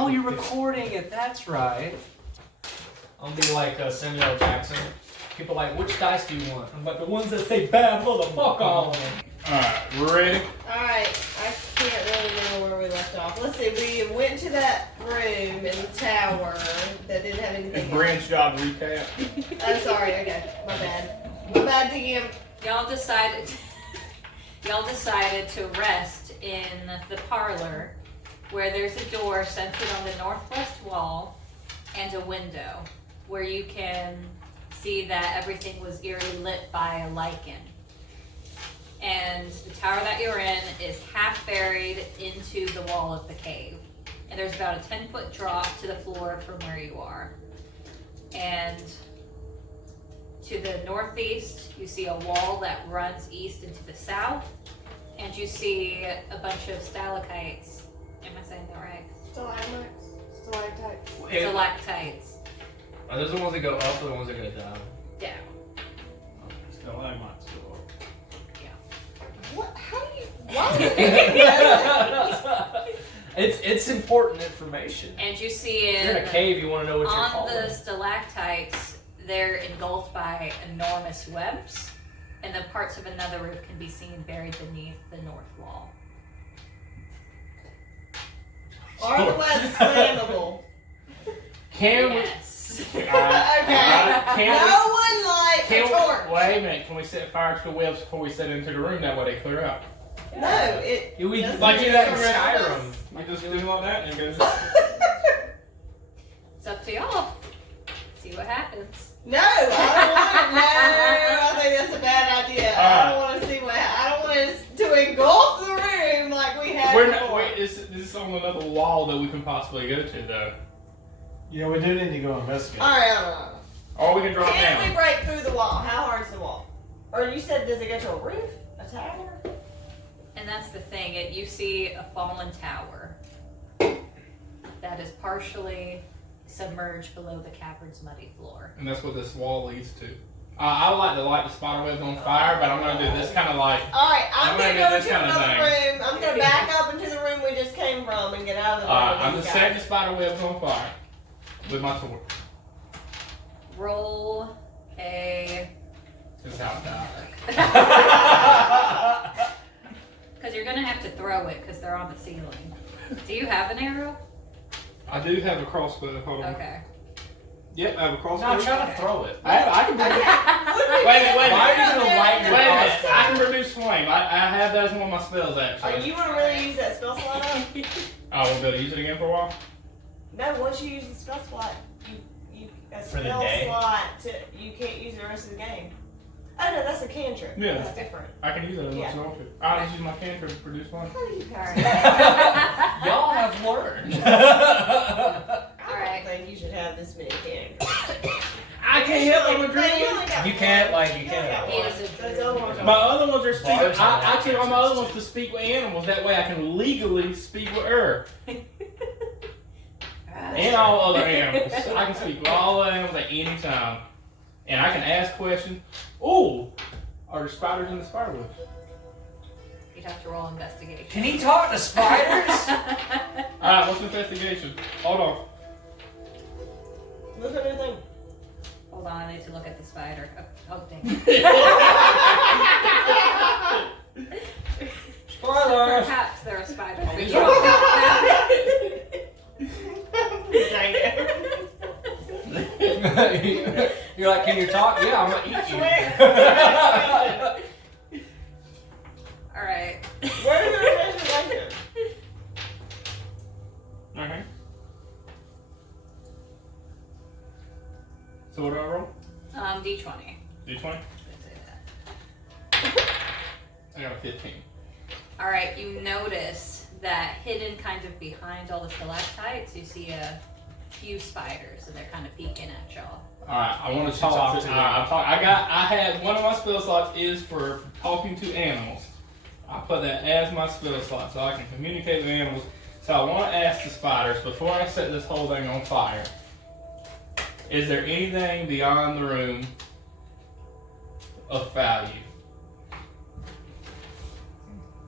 Oh, you're recording it. That's right. I'll be like Samuel L. Jackson. People are like, which dice do you want? I'm like, the ones that say bad motherfucker on them. Alright, we're ready? Alright, I can't really know where we left off. Let's see, we went to that room in the tower that didn't have anything. It's Brand's job to recap. Oh, sorry, okay. My bad. My bad, DM. Y'all decided to rest in the parlor where there's a door centered on the northwest wall and a window where you can see that everything was eerily lit by a lichen. And the tower that you're in is half buried into the wall of the cave. And there's about a 10-foot drop to the floor from where you are. And to the northeast, you see a wall that runs east into the south. And you see a bunch of stalactites. Am I saying that right? Stalactites. Stalactites. Are those the ones that go up or the ones that go down? Down. Stalagmites go up. What? How do you... Why would you know It's important information. And you see If you're in a cave, you want to know what you're on calling. the stalactites, they're engulfed by enormous webs, and the parts of another roof can be seen buried beneath the north wall. Are the webs flammable? Can we... Yes. Okay. Can No one light a torch. Wait a minute, can we set fire to the webs before we set into the room? That way they clear out. No, it... We doesn't like do that in make sense. Skyrim. We just do like that and it goes... It's up to y'all. See what happens. No, I don't want No, I think that's a bad idea. I don't want to see what... I don't want us to engulf the room like we had We're not, before. wait, this is on another wall that we can possibly go to, though. Yeah, we do need to go investigate. Alright, I don't know. Or we can drop Can we down. break through the wall? How hard is the wall? Or you said, does it go to a roof? A tower? And that's the thing. You see a fallen tower that is partially submerged below the cavern's muddy floor. And that's what this wall leads to. I would like to light the spider webs on fire, but I'm going to do this kind of like... Alright, I'm I'm gonna gonna go do this into kinda another thing. room. I'm gonna back up into the room we just came from and get out of the room. I'm with just you setting guys. the spider webs on fire with my sword. Roll a... This is how I die. Because you're going to have to throw it because they're on the ceiling. Do you have an arrow? I do have a crossbow. Hold on. Okay. Yep, I have a crossbow. No, I'm trying to throw it. I can produce... Okay. Wait a minute, wait a Why minute. are you gonna light your Wait a minute. crossbow? I can produce flame. I have that as one of my spells, Are actually. you wanna really use that spell slot up? I won't be able to use it again for a while. No, once you use the spell slot, you a For the spell day? slot you can't use the rest of the game. Oh no, that's a cantrip. Yeah. That's different. I can use it as much as I want to. I'll just use my cantrip to produce flame. How do you All pass right. Y'all have learned. I don't think you should have this many cantrips. I can't help I'm a No, druid. you only got You one. can't, like, you only can't got have He one. is a Those other ones are- My other ones are speak. Bards have Actually, all my other ones cantrips, to speak with animals. That way I can legally speak with her and all other animals. I can speak with all the animals at any time. And I can ask questions. Ooh, are there spiders in the spider webs? You'd have to roll investigation. Can he talk to spiders? Alright, what's investigation? Hold on. Look at the thing. Hold on, I need to look at the spider. Oh dang. Spoilers. Perhaps there are spiders. Oh, but these you don't Dang it. You're like, can you talk? Yeah, I'm gonna eat you. Alright. Where are the investigation? Okay. So what do I roll? D20. D20? I got a 15. Alright, you notice that hidden kind of behind all the stalactites, you see a few spiders, and they're kind of peeking at y'all. Alright, I want to Talk talk to to. them. I had one of my spell slots is for talking to animals. I put that as my spell slot so I can communicate with animals. So I want to ask the spiders before I set this whole thing on fire. Is there anything beyond the room of value?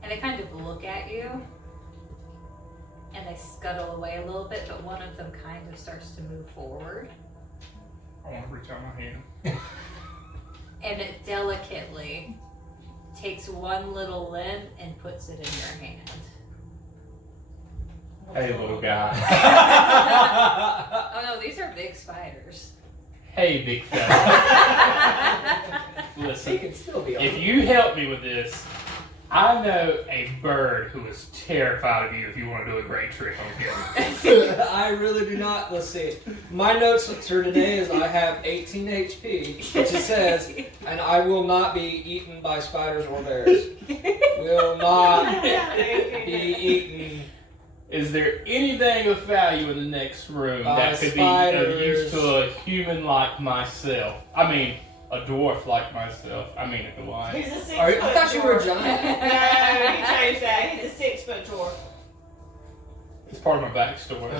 And they kind of look at you, and they scuttle away a little bit, but one of them kind of starts to move forward. I want to reach out my hand. And it delicately takes one little limb and puts it in your hand. Hey, little guy. Oh no, these are big spiders. Hey, big fella. He Listen, can still be on. if you help me with this, I know a bird who is terrified of you if you want to do a great trick on him. I really do not. Let's see. My notes for today is I have 18 HP, which it says, and I will not be eaten by spiders or bears. Will not be eaten. Is there anything of value in the next room By that could be of use spiders. to a human like myself? I mean, a dwarf like myself. I mean, a dwarf. He's a 6 I foot thought you were a dwarf. giant. No, he changed that. He's a 6 foot dwarf. It's part of my backstory.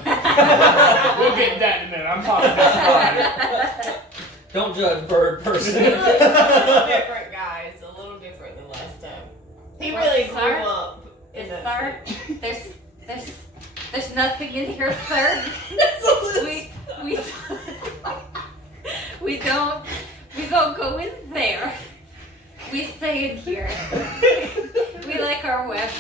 We'll get that in a minute. I'm talking about spider. Don't judge bird person. He looks a little different, guys. A little different than last time. He really grew Sir? up in It's that third. There's nothing in here, sir. We don't go in there. We stay in here. We like our web.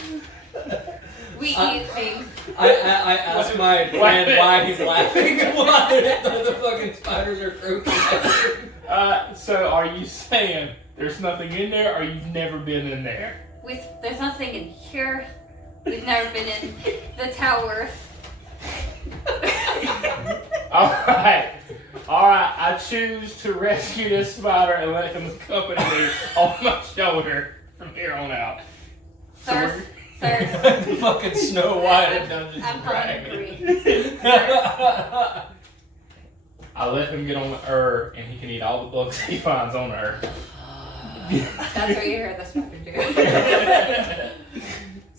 We eat things. I asked my friend why he's laughing. Why the fucking spiders are croaking. So are you saying there's nothing in there, or you've never been in there? There's nothing in here. We've never been in the tower. Alright. I choose to rescue this spider and let him accompany me on my shoulder from here on out. Sir, sir, The fucking Snow White of Dungeons I'm and Dragons. hungry. I let him get on the and he can eat all the bugs he finds on Earth. That's what you heard the spider do.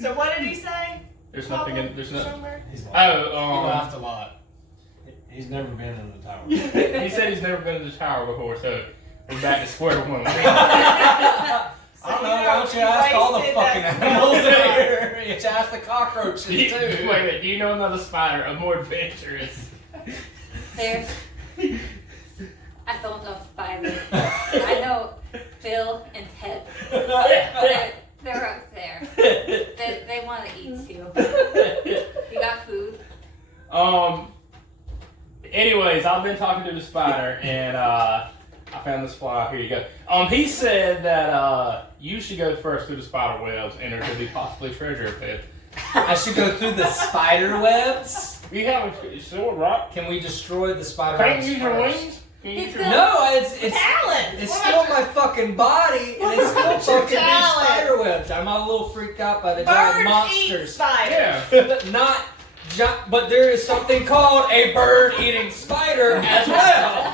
So what did he say? There's nothing in. There's nothing. Somewhere? He's, He laughed Oh, a lot. he's never been in the tower. he said he's never been to the tower before, so we're back to square one. I don't know, why don't you ask all the wasted fucking that animals spell slot. here? You should ask the cockroaches Wait too. a minute, do you know another spider, a more adventurous? There's. I don't know spiders. I know Bill and Ted. They're up there. They want to eat too. You got food? Anyways, I've been talking to the spider, and I found this fly. Here you go. He said that you should go first through the spider webs, and there could be possibly treasure pit. I should go through the spider webs? We have a sword, right? Can we destroy the spider Can't webs you use your first? wings? Can you use He's your- got- No, it's Talons! it's What still about my fucking body, and it's still about your fucking big talons? spider webs. I'm a little freaked out by the Birds giant eat monsters. spiders. Yeah. Not, but there is something called a bird-eating spider as well.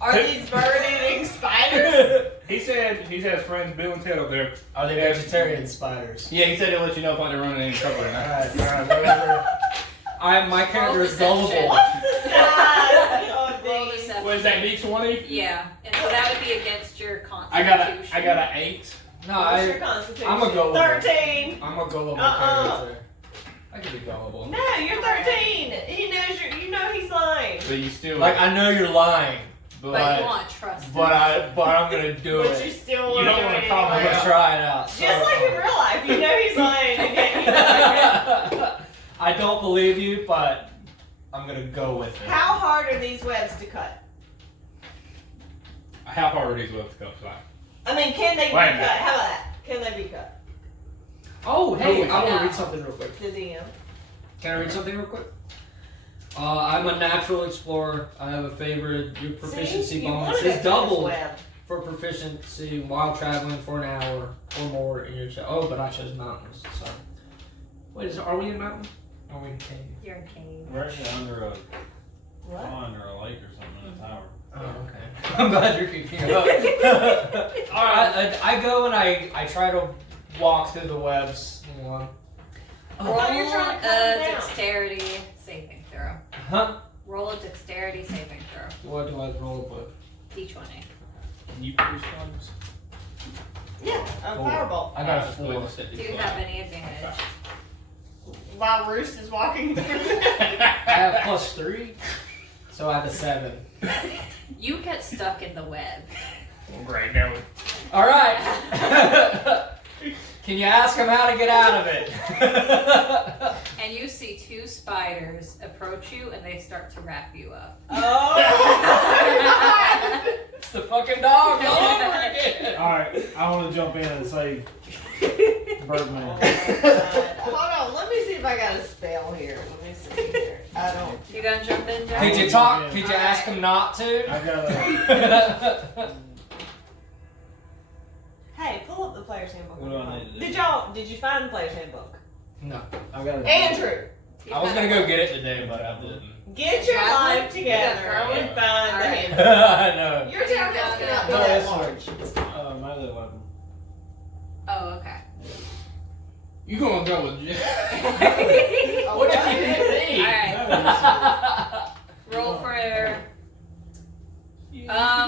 Are these bird-eating spiders? He said he has friends Bill and Ted up there. Are they vegetarian spiders? Yeah, he said he'll let you know if they're running any trouble or not. Alright, whatever. My character is Deception. gullible. What's the size of Roll these? deception. What is that, D20? Yeah, and so that would be against your I constitution. got an 8. No, What's your constitution? I'm a gullible. 13. I'm a gullible Uh-uh. character. I can be gullible. No, you're 13. He knows you know he's lying. But you still Like, I know you're lying, But you but want trust. I'm gonna do But you it. still You want don't to wanna do it call I'm him anyway. gonna try it out. Just like in real life, you know he's lying. And yet you know. I don't believe you, but I'm gonna go with it. How hard are these webs to cut? How hard are these webs to cut? Like? I mean, can they be Wait a cut? minute. How about that? Can they be cut? Oh, hey, I want No. to read something real quick. The DM. Can I read something real quick? I'm a natural explorer. I have a favorite. Your proficiency See? You bonus wanted is that doubled web. for proficiency while traveling for an hour or more in your Oh, but I chose mountains. So, wait, are we in mountain? Are we in cave? You're in cave. We're actually under a What? pond or a lake or something in a tower. Oh, okay. I'm glad you're keeping up. I go and I try to walk through the webs. Hold on. Roll thought you were trying to cut them a down. dexterity saving throw. Huh? Roll a dexterity saving throw. What do I roll with? D20. Can you produce ones? Yeah, a firebolt. I got a Alright, so we 4. just hit Do these you ones. have any advantage? While Roost is walking through. I have +3, so I have a 7. You get stuck in the web. Great, now we All right. Can you ask him how to get out of it? And you see 2 spiders approach you and they start to wrap you up. Oh! It's the fucking dog all over again. Alright, I want to jump in and say Birdman. Hold on, let me see if I got a spell here. Let me see here. I don't. You gonna jump in, Joe? Could you talk? Could you ask him not to? I got a. Hey, pull up the player's handbook. What do I need to do? Did you find the player's handbook? No. I got a. Andrew, I was gonna go get it today, but I didn't. get your Traveling? life together Yeah, and find the Alright. handbook. I know. Your townhouse cannot be No, that that's large. Melee weapon. Oh, okay. You gonna go with Jim? What if you hit me? Alright. Roll for.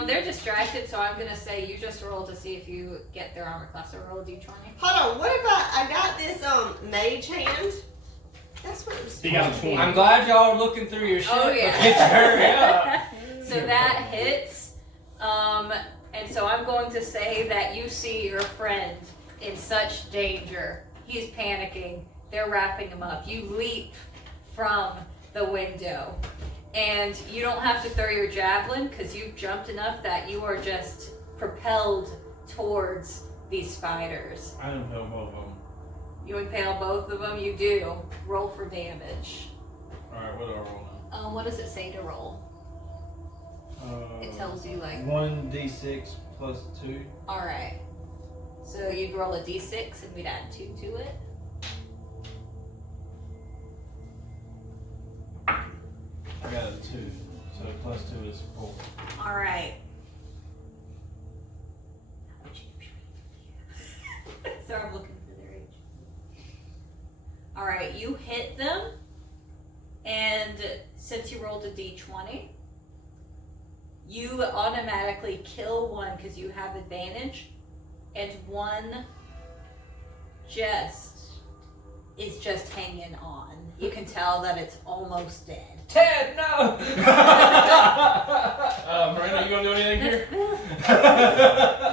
They're distracted, so I'm gonna say you just roll to see if you get their armor class. So roll a d20. Hold on, what if I got this mage hand? That's what it was. He got a 20. I'm glad y'all are looking through your shit. Oh, but yeah. Get your hurry up. So that hits. And so I'm going to say that you see your friend in such danger. He's panicking. They're wrapping him up. You leap from the window. And you don't have to throw your javelin because you've jumped enough that you are just propelled towards these spiders. I didn't know both of them. You impale both of them. You do. Roll for damage. Alright, what do I roll What does it say to roll? now? It tells you like. 1d6 plus 2. Alright. So you'd roll a d6 and we'd add 2 to it. I got a 2. So plus 2 is 4. Alright. Sorry, I'm looking for their age. Alright, you hit them. And since you rolled a d20, you automatically kill one because you have advantage. And one is just hanging on. You can tell that it's almost dead. Ted, no. Miranda, you gonna do anything here?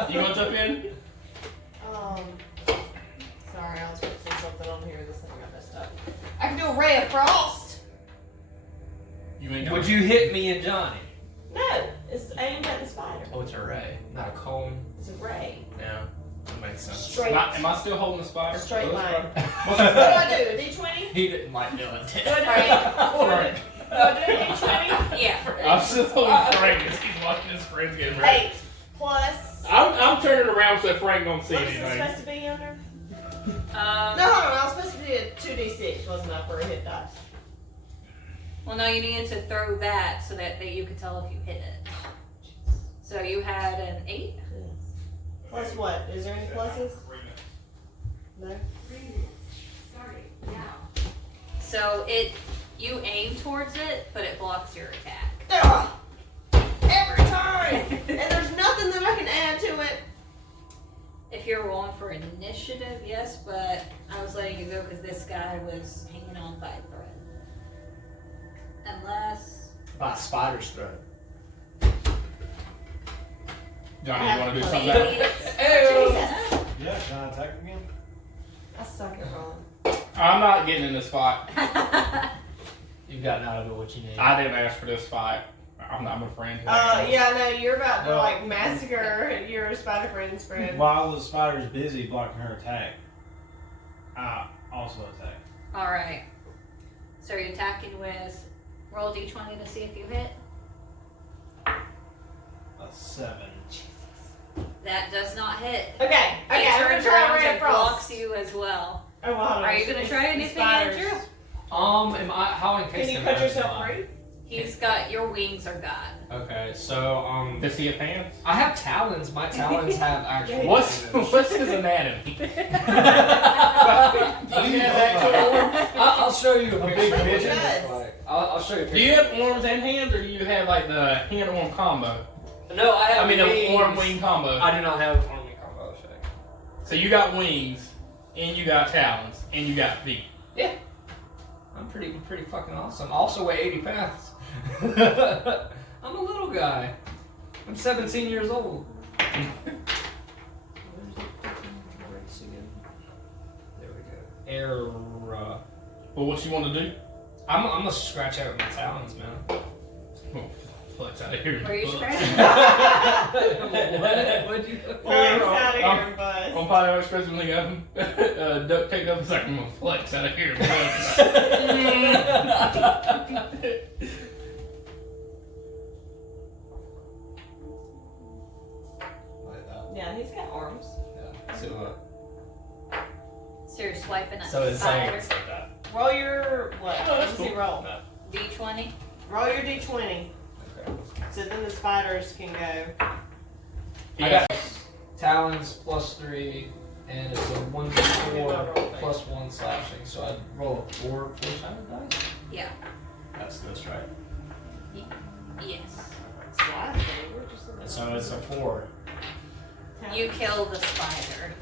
You gonna jump in? Sorry, I was fixing something on here. This thing got messed up. I can do a ray of frost. You ain't Would you hit me and Johnny? No, it's aimed at the spider. Oh, it's a ray, not a cone. It's a ray. Yeah, that makes sense. Straight. Am I still holding the spider? Straight Oh, this line. spider? What do I do? A D20? He didn't like doing it. Do I do Frank. Do I do a D20? Yeah. I'm still holding Frank as he's watching his friends getting ready. 8 plus. I'm turning around so Frank don't see What is this anything. supposed to be under? No, Um, hold on. I was supposed to do a 2D6, wasn't I, for a hit dice? well, no, you needed to throw that so that you could tell if you hit it. So you had an 8? Plus what? Is there any pluses? No. So you aim towards it, but it blocks your attack. Ugh. Every time! And there's nothing that I can add to it. If you're rolling for initiative, yes, but I was letting you go because this guy was hanging on by a thread. Unless. By spider's throat. Johnny, you want to do something? Jesus. Yeah, can I attack again? I suck at rolling. I'm not getting in this fight. You've gotten out of it what you need. I didn't ask for this fight. I'm a friend. Yeah, no, you're about to Well- like massacre your spider friend's friend. While the spider's busy blocking her attack, I also attack. Alright. So you're attacking with. Roll d20 to see if you hit. A 7. That does not hit. Okay, It I'm gonna turns try around ray and of frost. blocks you as well. Oh, well, hold on. Are you gonna try anything, Andrew? How in case Can you cut yourself free? He's got your wings are gone. Okay, so Does he have hands? I have talons. My talons have actual. What's his anatomy? I'll show you a A picture. big of what midget? it looks like. I'll show you a Do picture. you have arms and hands, or do you have like the hand-arm combo? No, I have I mean, wings. an arm-wing combo. I do not have arm wing combo. So you got wings, and you got talons, and you got feet. Yeah. I'm pretty fucking awesome. I also weigh 80 pounds. I'm a little guy. I'm 17 years old. There we go. Error. Well, what you want to do? I'm gonna scratch out with my talons, man. Oh, flex out of here. Where you scratching? What'd you? Flex out of here, Buzz. On Potty Express, when they got duct taped up, it's like, I'm gonna flex out of here. Yeah, he's got arms. So, So you're swiping at so the it's saying spider. it's like that. Roll your what? Oh, that's What does he cool. roll? D20. Roll your d20. Okay. So then the spiders can go. I got talons +3, and it's a 1d4 +1 slashing. So I'd roll a 4-sided dice. Yeah. That's this, right? Yes. Slide. We're just in the- So it's a 4. You kill the spider.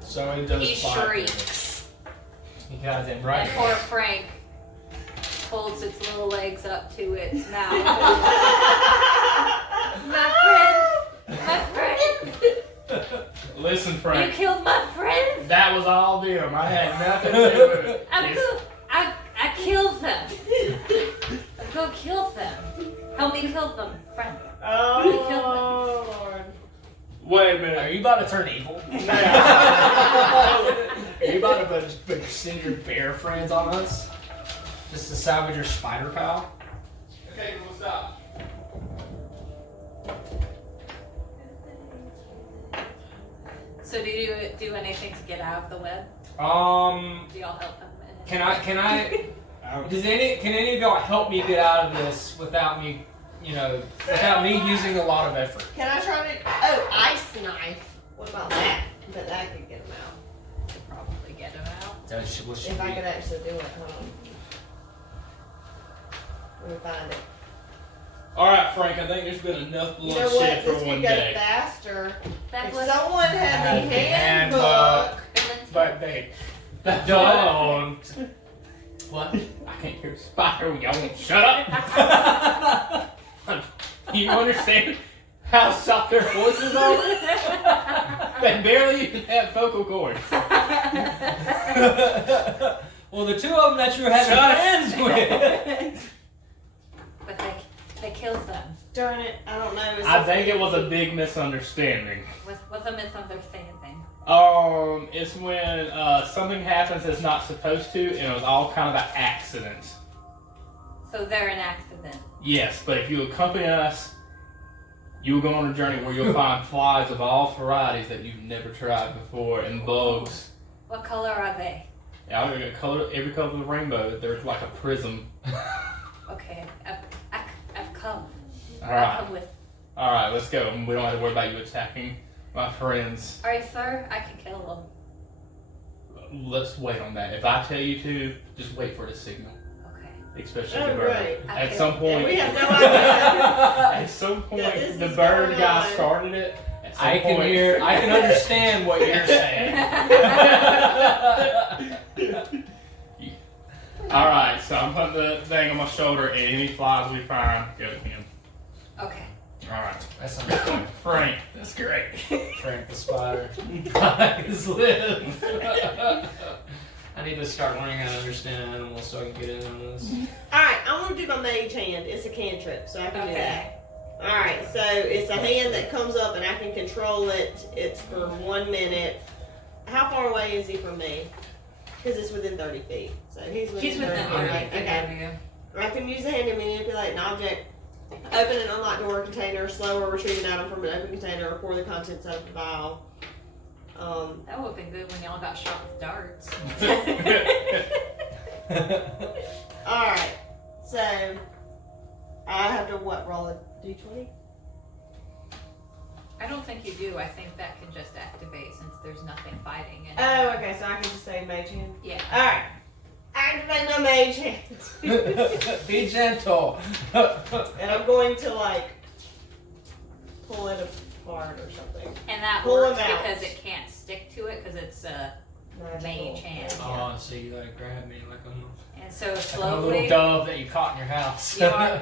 So it does He 5. shrieks. You got it And poor Frank holds its little legs up to its mouth. My friend! Listen, You Frank. killed my friend! That was all them. I had nothing to do with it. I killed them. Go kill them. Help me kill them, friend. Oh, Lord. Wait a Are minute. you about to turn evil? Are you about to send your bear friends on us? Just to salvage your spider pal? Okay, we'll stop. So do you do anything to get out of the web? Do y'all help him? Can I, can any of y'all help me get out of this without me, without me using a lot of effort? Can I try to? Oh, ice knife. What about that? But that could get him out. Probably get him out. If I could actually do it. Hold on. Let me find it. Alright, Frank, I think there's been enough You know bloodshed what? for This one could go day. faster. That If was someone had the handbook. handbook. But babe, Don't. What? I can't hear a spider when y'all won't shut up. You understand how soft their voices are? They barely even have vocal cords. Well, the two of them that you're having friends with. But they killed them. Darn it! I don't know. Is I this- think it was a big misunderstanding. What's a misunderstanding? It's when something happens that's not supposed to, and it was all kind of an accident. So they're an accident. Yes, but if you accompany us, you will go on a journey where you'll find flies of all varieties that you've never tried before, and bugs. What color are they? Yeah, I'm gonna color every color of the rainbow. They're like a prism. Okay, I've come. All I'll right, come with. all right, let's go. We don't have to worry about you attacking my friends. All right, sir. I can kill them. Let's wait on that. If I tell you to, just wait for the signal. Okay. Especially Oh, the bird. right. At some And point, we have no idea. at some point, that this the is bird going guy on. started it. At some I can point, I can understand what you're saying. All right, so I'm putting the thing on my shoulder, and any flies we find go to him. Okay. All right, That's understandable. Frank, that's great. Frank the spider. His live. I need to start learning how to understand animals so I can get in on this. Alright, I want to do my mage hand. It's a cantrip, so I can do that. Okay. Alright, so it's a hand that comes up and I can control it. It's for 1 minute. How far away is he from me? Because it's within 30 feet. So he's within She's within 30 30 feet. feet Okay. of you. I can use a hand to manipulate an object, open and unlock door or container, slow or retrieve an item from an open container, or pour the contents out of the vial. That would have been good when y'all got shot with darts. Alright, so I have to roll a d20? I don't think you do. I think that can just activate since there's nothing fighting it. Oh, okay, so I can just say mage hand? Yeah. Alright, activate my mage hand. Be gentle. And I'm going to pull it apart or something. And that Pull works him out. because it can't stick to it because it's a mage hand. Oh, so you like grab me like I'm And so like a slowly, little dove that you caught in your house. You are.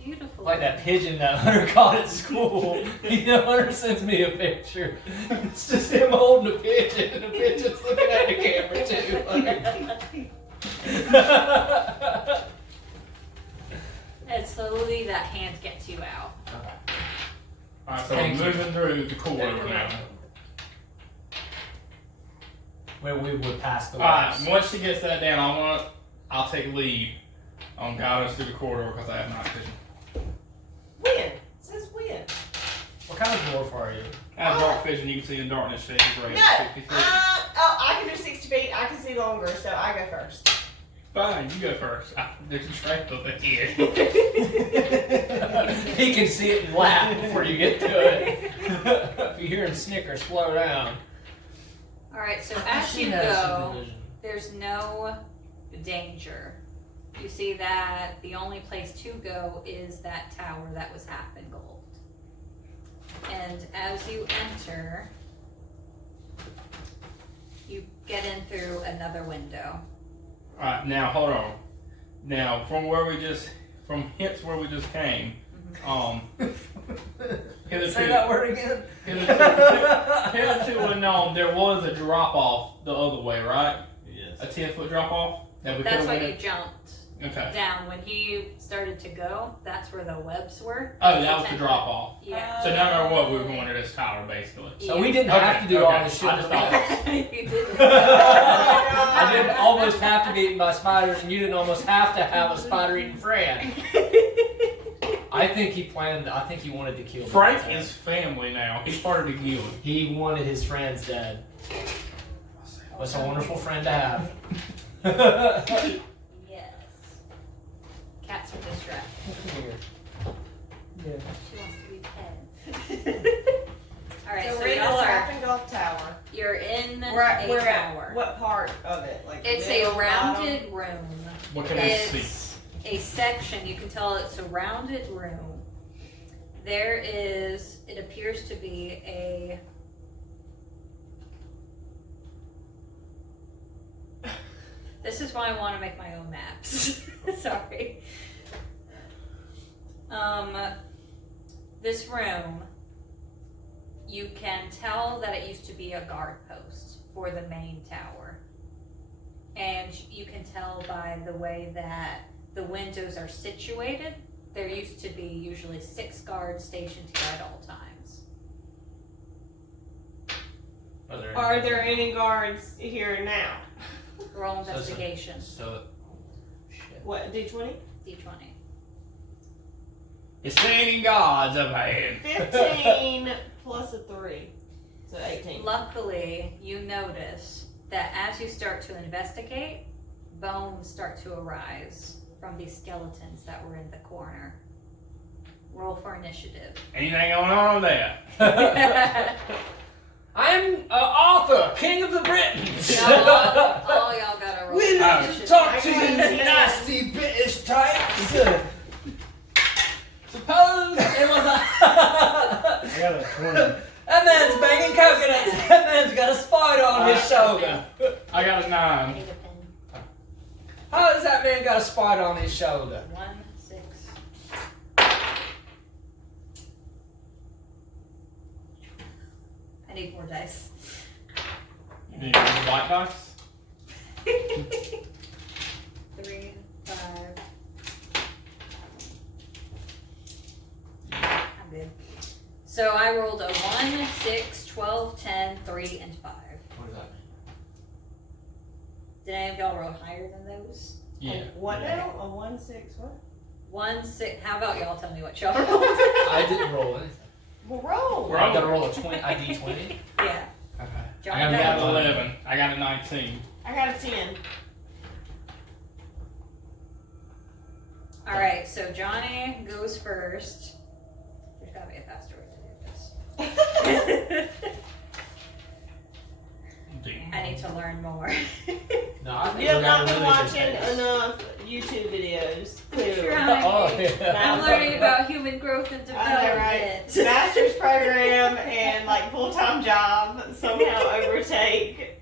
beautiful. Like that pigeon that Hunter caught at school. Hunter sends me a picture. It's just him holding a pigeon, and the pigeon's looking at the camera too. And slowly that hand gets you out. Alright, so Thank we're you. moving through the corridor now. Where we would pass the Alright, walls. once she gets that down, I'll take lead on guiding us through the corridor because I have night vision. When? It says when. What kind of dwarf are you? I have dark vision, you can see in darkness shades of gray. No. 60 feet. I can do 60 feet. I can see longer, so I go first. Fine, you go first. There's a trap over here. He can see it and laugh before you get to it. If you hear him snicker, slow down. Alright, so as She you has go, supervision. there's no danger. You see that the only place to go is that tower that was half in gold. And as you enter, you get in through another window. Alright, now hold on. Now, from where we just came, Say that word again. hitherto unknown, there was a drop off the other way, right? Yes. A 10-foot drop off? That's why you jumped Okay. down. When he started to go, that's where the webs were. Oh, that was the drop off. Yeah. So no matter what, we were going to this tower, basically. So we didn't have to do all this shit. I just thought. You didn't. I didn't almost have to be eaten by spiders, and you didn't almost have to have a spider-eating friend. I think he planned. I think he wanted to kill me. Frank is family now. He's part of the guild. He wanted his friends dead. What's a wonderful friend to have. Yes. Cats are distracted. Weird. Yeah. She wants to be pet. Alright, So so we're in the y'all are, Half Golf Tower. you're in We're at tower. what part of it? Like It's middle, a rounded room. What can I see? It's a section, you can tell it's a rounded room. There is, it appears to be a this is why I want to make my own maps. Sorry. This room, you can tell that it used to be a guard post for the main tower. And you can tell by the way that the windows are situated, there used to be usually 6 guards stationed here at all times. Are there any guards here now? Roll investigation. So, shit. What, D20? D20. It's singing gods up ahead. 15 plus a 3. So 18. Luckily, you notice that as you start to investigate, bones start to arise from these skeletons that were in the corner. Roll for initiative. Anything going on over there? I'm Arthur, King of the Britons. all y'all gotta roll for initiative. Talk to you, nasty British types. Suppose it was a. I got a 20. That man's banging coconuts. That man's got a spider on his shoulder. I got a 9. Need a pen. How does that man got a spider on his shoulder? 1, 6. I need more dice. You need white dice? 3, 5. I'm good. So I rolled a 1, 6, 12, 10, 3, and 5. What does that mean? Did any of y'all roll higher than those? Yeah. What now? A 1, 6, what? 1, 6. How about y'all tell me what y'all rolled? I didn't roll anything. Well, roll. We're I gotta roll a D20. Yeah. Okay. John I got got an 11. I got a 19. I got a 10. Alright, so Johnny goes first. There's gotta be a faster way to do this. I need to learn more. No, I think You have we're not gonna been really good watching pace. enough YouTube videos. Clearly. Trying. Oh, yeah. I'm learning about human growth and I know, right? development. Master's program and like full-time job somehow overtake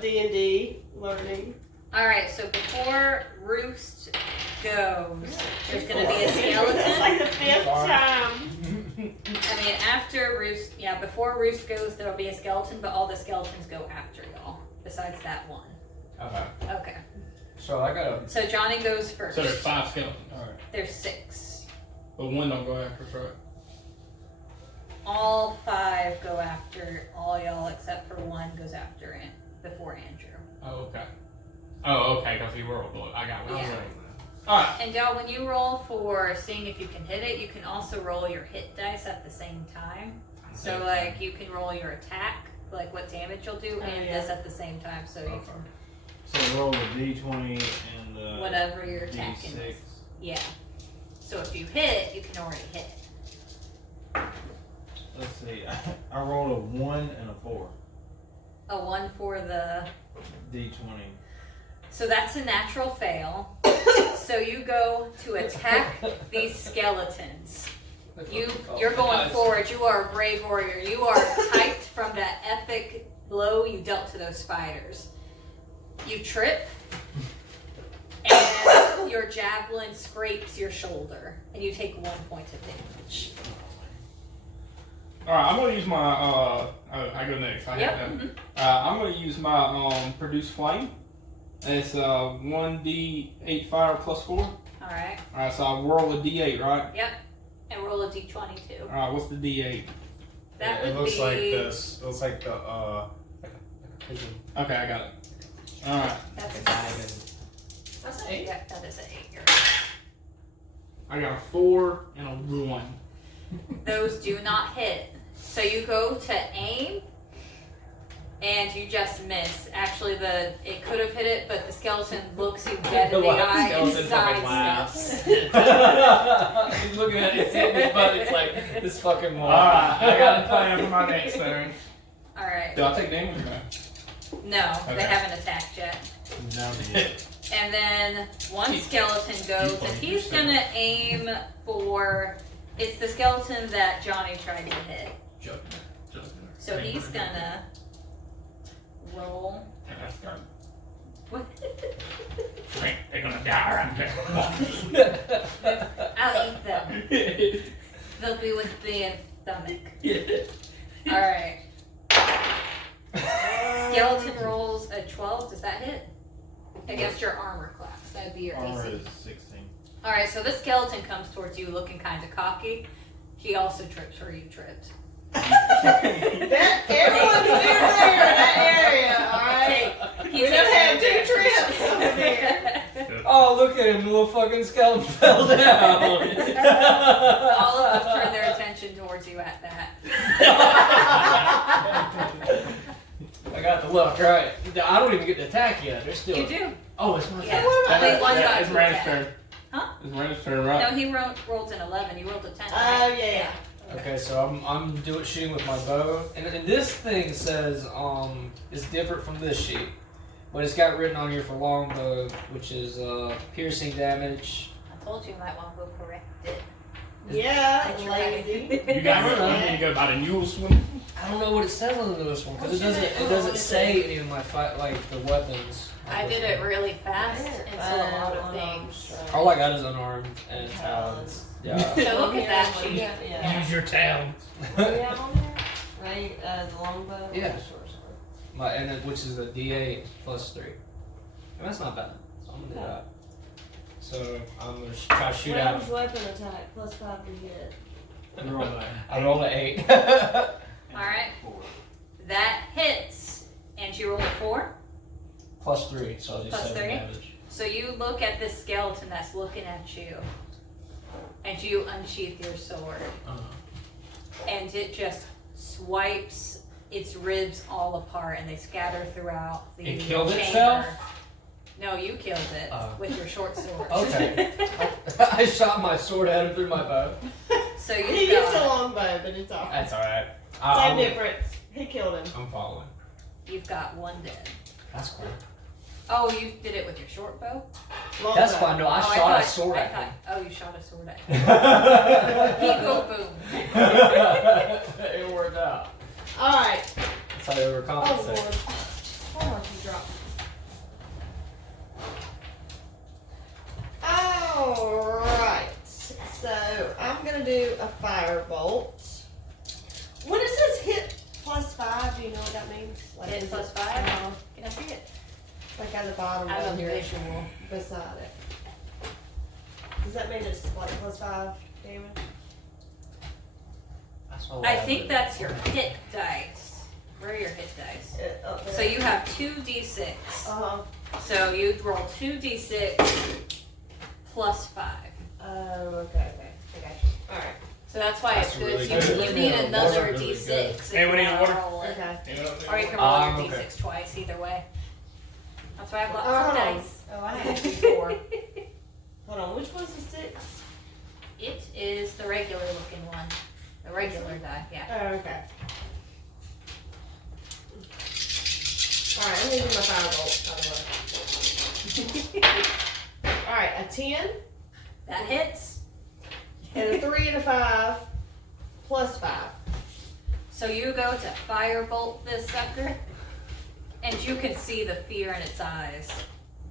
D&D learning. Alright, so before Roost goes, there's gonna be a It's skeleton. like the 5th time. I mean, after Roost, yeah, before Roost goes, there'll be a skeleton, but all the skeletons go after y'all, besides that one. Okay. Okay. So I gotta. So Johnny goes first. So there's 5 skeletons. Alright. There's 6. But one don't go after us, right? All 5 go after all y'all, except for one goes after it before Andrew. Oh, okay. Oh, okay, because he rolled blue. I got what you're Yeah. saying. Alright. And y'all, when you roll for seeing if you can hit it, you can also roll your hit dice at the same time. So like you can roll your attack, like what damage you'll do, Oh, and yeah. this at the same time. So you Okay. So roll a d20 and can whatever you're attacking. d6. Yeah. So if you hit, you can already hit. Let's see. I rolled a 1 and a 4. A 1 for the. D20. So that's a natural fail. So you go to attack these skeletons. You're going forward. You are a brave warrior. You are hyped from that epic blow you dealt to those spiders. You trip, and your javelin scrapes your shoulder, and you take 1 point of damage. Alright, I'm gonna use my I go next. I Yep. have that. I'm gonna use my produce flame. It's 1d8 fire plus 4. Alright. Alright, so I'll roll a d8, right? Yep. And roll a d20 too. Alright, what's the d8? That it would looks be. like this. It looks like the like a prison. Okay, I got it. Alright. That's a That's an 8. Yeah, that is an 8. You're right. I got a 4 and a 1. Those do not hit. So you go to aim, and you just miss. Actually, it could have hit it, but the skeleton looks you dead in the eye and Skeleton fucking laughs. sidesteps. He's looking at it, hitting his butt. It's like this fucking one. Alright, I got a plan for my next turn. All right. Do I take damage or no? No, Okay. they haven't attacked yet. No. And then one skeleton goes, and he's gonna aim for. It's the skeleton that Johnny tried to hit. So he's gonna roll. What? They're gonna die around here. I'll eat them. They'll be with me in stomach. All right. Skeleton rolls a 12. Does that hit? Against your armor class. That'd be your Armor AC. is 16. All right. So this skeleton comes towards you, looking kind of cocky. He also trips where you tripped. That everyone's near there in that area, alright? He We don't have takes 2 damage. trips over there. Oh, look at him. The little fucking skeleton fell down. All of them turn their attention towards you at that. I got the look, right? I don't even get to attack yet. They're still. You do. Oh, it's my Yeah. turn. Only one guy It's to Rand's attack. turn. Huh? It's Rand's turn, right? No, he rolled an 11. You rolled a 10. Oh, right? yeah. Okay, so I'm shooting with my bow, and this thing says it's different from this sheet, but it's got written on here for longbow, which is piercing damage. I told you might want to go correct it. Yeah, I lazy. You guys Yeah. need to go by the mule swim. I don't know what it says on the newest one because What it doesn't say any of my the weapons. I did it really fast, and so a lot of things. All I got is unarmed and talons. Yeah. So look at that sheet. Yeah. Use your talent. What do we have on there? Right, the longbow? Yeah. or the short sword? Which is a D8 plus 3. And that's not bad. So I'm gonna do that. So I'm gonna try to shoot out. Range weapon attack, plus 5 to hit. You roll that. I roll an 8. Alright. That hits, and you roll a 4. Plus 3, so I'll do Plus 7 3? damage. So you look at this skeleton that's looking at you, and you unsheath your sword, and it just swipes its ribs all apart, and they scatter throughout the It killed chamber. itself? No, you killed it with your short sword. Okay. I shot my sword at him through my bow. So He you used a got, longbow, but it's all. That's alright. Same difference. He killed him. I'm following. you've got 1 dead. That's cool. Oh, you did it with your short bow? Long That's bow. fine. No, I Oh, shot a thought- sword I at him. thought- Oh, you shot a sword at him. He go boom. It worked out. Alright. That's how you Oh, overcompensate. Lord. Hold on, you dropped. Alright. So, I'm gonna do a firebolt. When it says hit +5, do you know what that means? Like, Hit is plus it- 5? uh, Can I see it? like at the bottom I have right a here visual. beside it. Does that mean it's like +5 damage? That's my I way think of that's your hit dice. Where are your hit dice? Up there. So you have 2d6. Uh-huh. So you'd roll 2d6 plus 5. Oh, okay. I got you. Alright. So that's why That's it's good. really So good. you need Yeah, another those are really d6. good. if Hey, we you need wanna water. roll it. Okay. Or you can roll your okay. d6 twice, either way. That's why I have lots Oh, of dice. Oh, I have 4. Hold on, which one's the 6? It is the regular looking one. The regular die, yeah. Oh, okay. Alright, I'm gonna do my firebolt, by the way. Alright, a 10, That hits. and a 3 and a 5, +5. So you go to firebolt this sucker, and you can see the fear in its eyes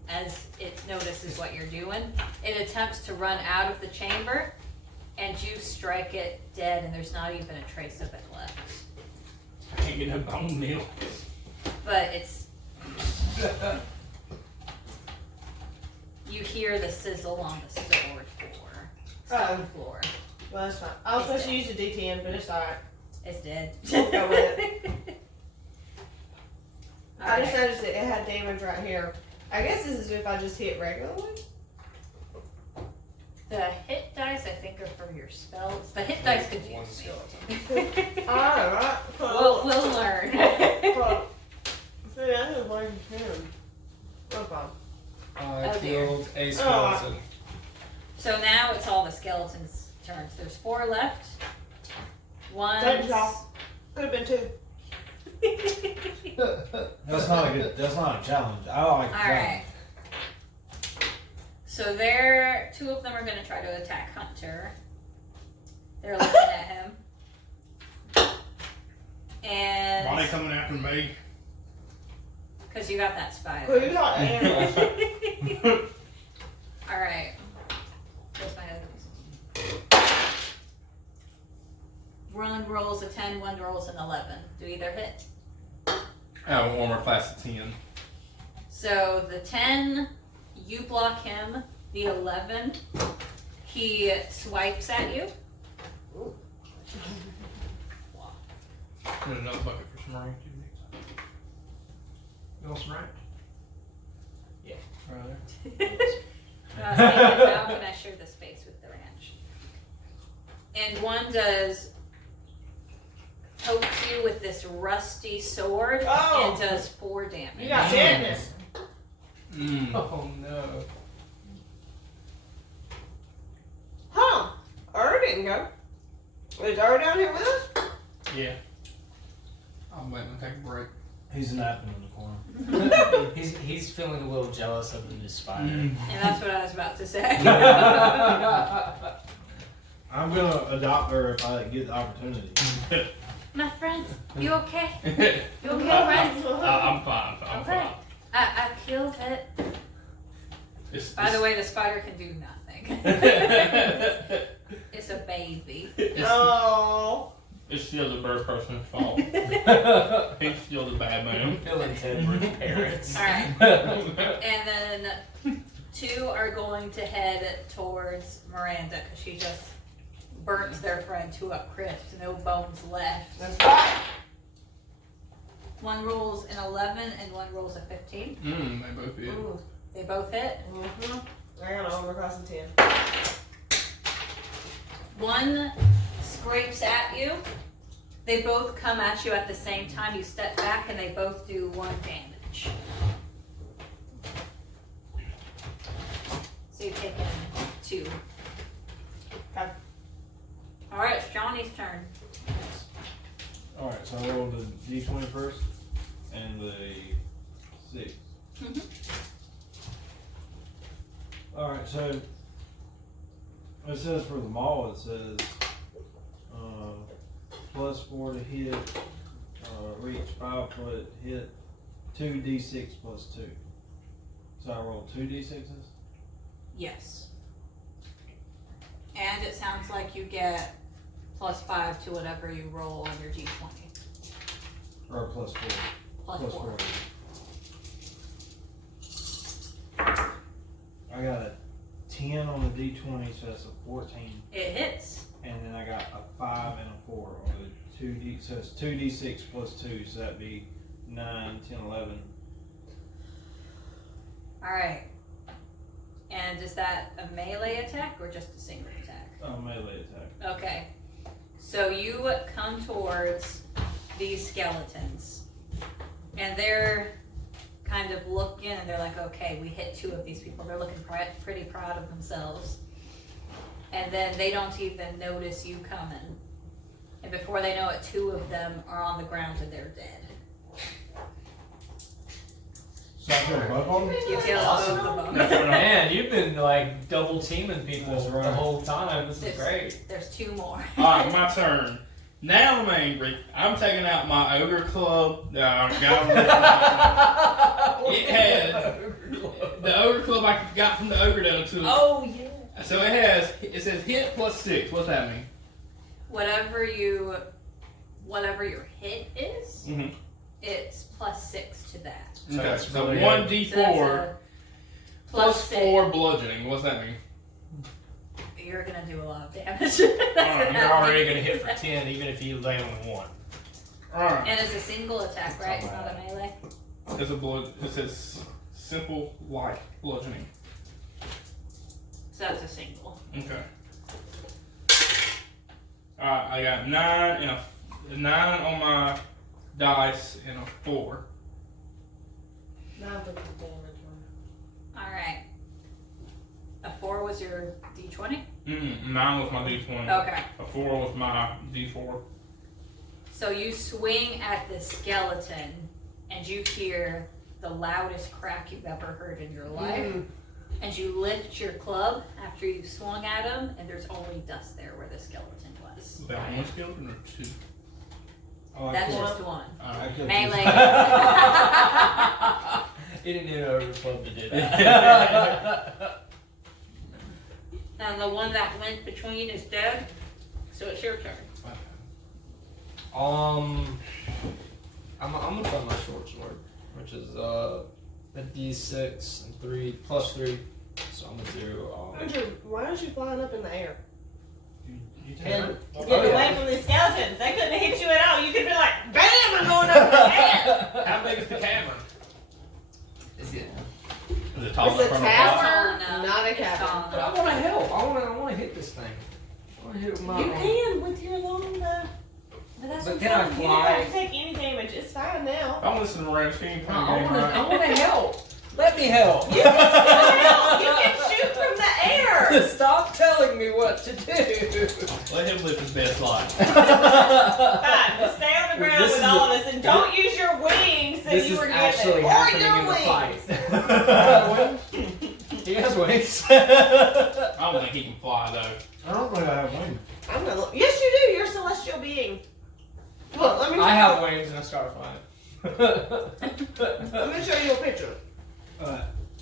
as it notices what you're doing. It attempts to run out of the chamber, and you strike it dead, and there's not even a trace of it left. I can't get no bone meal. But it's. You hear the sizzle on the stone floor. Well, that's fine. I was supposed to use a D10, but it's alright. It's dead. We'll go with it. I just Alright. noticed it had damage right here. I guess this is if I just hit regularly. The hit dice, I think, are for your spells. The hit dice One confuse me. skeleton. Alright. We'll learn. See, I just like 10. No problem. I Oh, dear. killed a skeleton. So now it's all the skeletons' turns. There's 4 left. One. Thanks, y'all. Could have been 2. That's not a good. That's not a challenge. I like. All right. So there, 2 of them are going to try to attack Hunter. They're looking at him. And Why they coming after me? because you got that spider. Well, you got animals. All right. Where's my other piece? One rolls a 10, one rolls an 11. Do either hit? I have an armor class of 10. So the 10, you block him. The 11, he swipes at you. There's another bucket for some range. You want some ranch? Right there. How can I share the space with the ranch? And one does pokes you with this rusty sword Oh. and does 4 damage. You got deadness. Mm. Oh no. Huh. Ur didn't go. Is Ur down here with us? Yeah. I'm letting him take a break. He's napping in the corner. He's feeling a little jealous of the new spider. And that's what I was about to say. I'm gonna adopt her if I get the opportunity. My friend, you okay? I'm You okay, friend? fine. I'm Okay. fine. I killed it. It's, By the way, the spider can do nothing. It's a baby. Oh. It's still the bird person's fault. He's still the bad man. Bill and Ted were the parents. Alright. And then 2 are going to head towards Miranda because she just burnt their friend to a crisp. No bones left. That's right. One rolls an 11 and one rolls a 15. They both did. Ooh. They both hit. Mm-hmm. I got an armor class of 10. One scrapes at you. They both come at you at the same time. You step back and they both do 1 damage. So you've taken 2. Okay. Alright, it's Johnny's turn. Alright, so I rolled the D20 first and the 6. Alright, so it says for the maul, it says +4 to hit, reach 5 foot, hit 2d6 + 2. So I roll 2d6s? Yes. And it sounds like you get +5 to whatever you roll on your d20. Or +4. +4. I got a 10 on the d20, so that's a 14. It hits. And then I got a 5 and a 4 on the 2d, so it's 2d6 + 2, so that'd be 9, 10, 11. Alright. And is that a melee attack or just a single attack? Melee attack. Okay. So you come towards these skeletons. And they're kind of looking and they're like, okay, we hit 2 of these people. They're looking pretty proud of themselves. And then they don't even notice you coming. And before they know it, 2 of them are on the ground and they're dead. So I kill both of them? You kill both of them. Man, you've been like double teaming people That's right. the whole time. This is great. There's 2 more. Alright, my turn. Now I'm angry. I'm taking out my ogre club that I got. It had the ogre club I got from the ogre down to. Oh, yeah. So it says hit +6. What's that mean? Whatever your hit is, Mm-hmm. it's +6 to that. So Okay, it's so really 1d4 So that's a +4 bludgeoning. What's that mean? You're gonna do a lot of damage. That's You're gonna already happen. gonna hit for 10, even if you land on 1. Alright. And it's a single attack, right? It's not a melee. It says simple light bludgeoning. So that's a single. Okay. Alright, I got 9 and a 9 on my dice and a 4. 9 points of damage. All right. A 4 was your d20. 9 was my d20. Okay. A 4 was my d4. So you swing at the skeleton, and you hear the loudest crack you've ever heard in your life. And you lift your club after you've swung at him, and there's only dust there where the skeleton was. Was that one skeleton or 2? Oh, I That's killed- just one. I killed Melee. He didn't need an ogre club to do that. Now the one that went between is dead, so it's your turn. I'm gonna try my short sword, which is a d6 and 3 +3, so I'm gonna do. Why aren't you flying up in the air? You take And it? get away from the skeletons. They couldn't hit you at all. You could be like, BAM! I'm going up in the air. How big is the cavern? Is it? Is it tall It's a enough from tower, Tall enough. not a It's cabin. tall But I enough. want to help. I want to hit this thing. I want to hit it with my. You can with your long bow. But that's But what can I I'm saying. You fly? don't have to take any damage. It's fine now. I'm listening to Raskin. I want to help. Let me help. You can still help. You can shoot from the air. Stop telling me what to do. Let him live his best life. Fine. Just stay on the ground This with is all a- of us and don't use your wings that This you is were given. actually Or happening your in the wings. fight. He has wings. I don't think he can fly though. I don't think I have wings. I'm gonna look. Yes, you do. You're a celestial being. Look, let me. I have wings and I start flying. Let me show you a picture.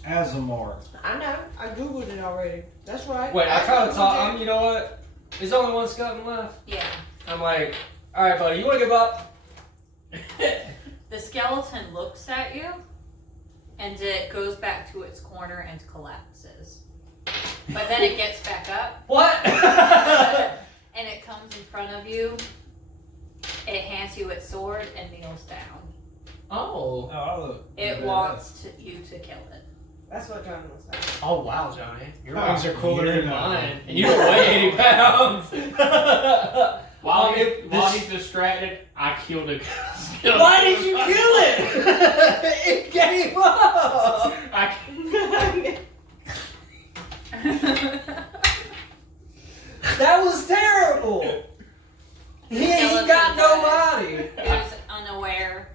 Azamar. I know. I googled it already. That's right. Wait, I try to Googled talk. it. You know what? There's only one skeleton left. Yeah. I'm like, all right, buddy, you want to give up? The skeleton looks at you, and it goes back to its corner and collapses. But then it gets back up, What? and it comes in front of you. It hands you its sword and kneels down. Oh. It wants you to kill it. That's what John was saying. Oh wow, Johnny, your Oh, wings are cooler you're than not. mine, and you don't weigh 80 pounds. While This- he's distracted, I killed a skeleton. Why did you kill it? It gave up. That was terrible. He ain't got no body. He was unaware.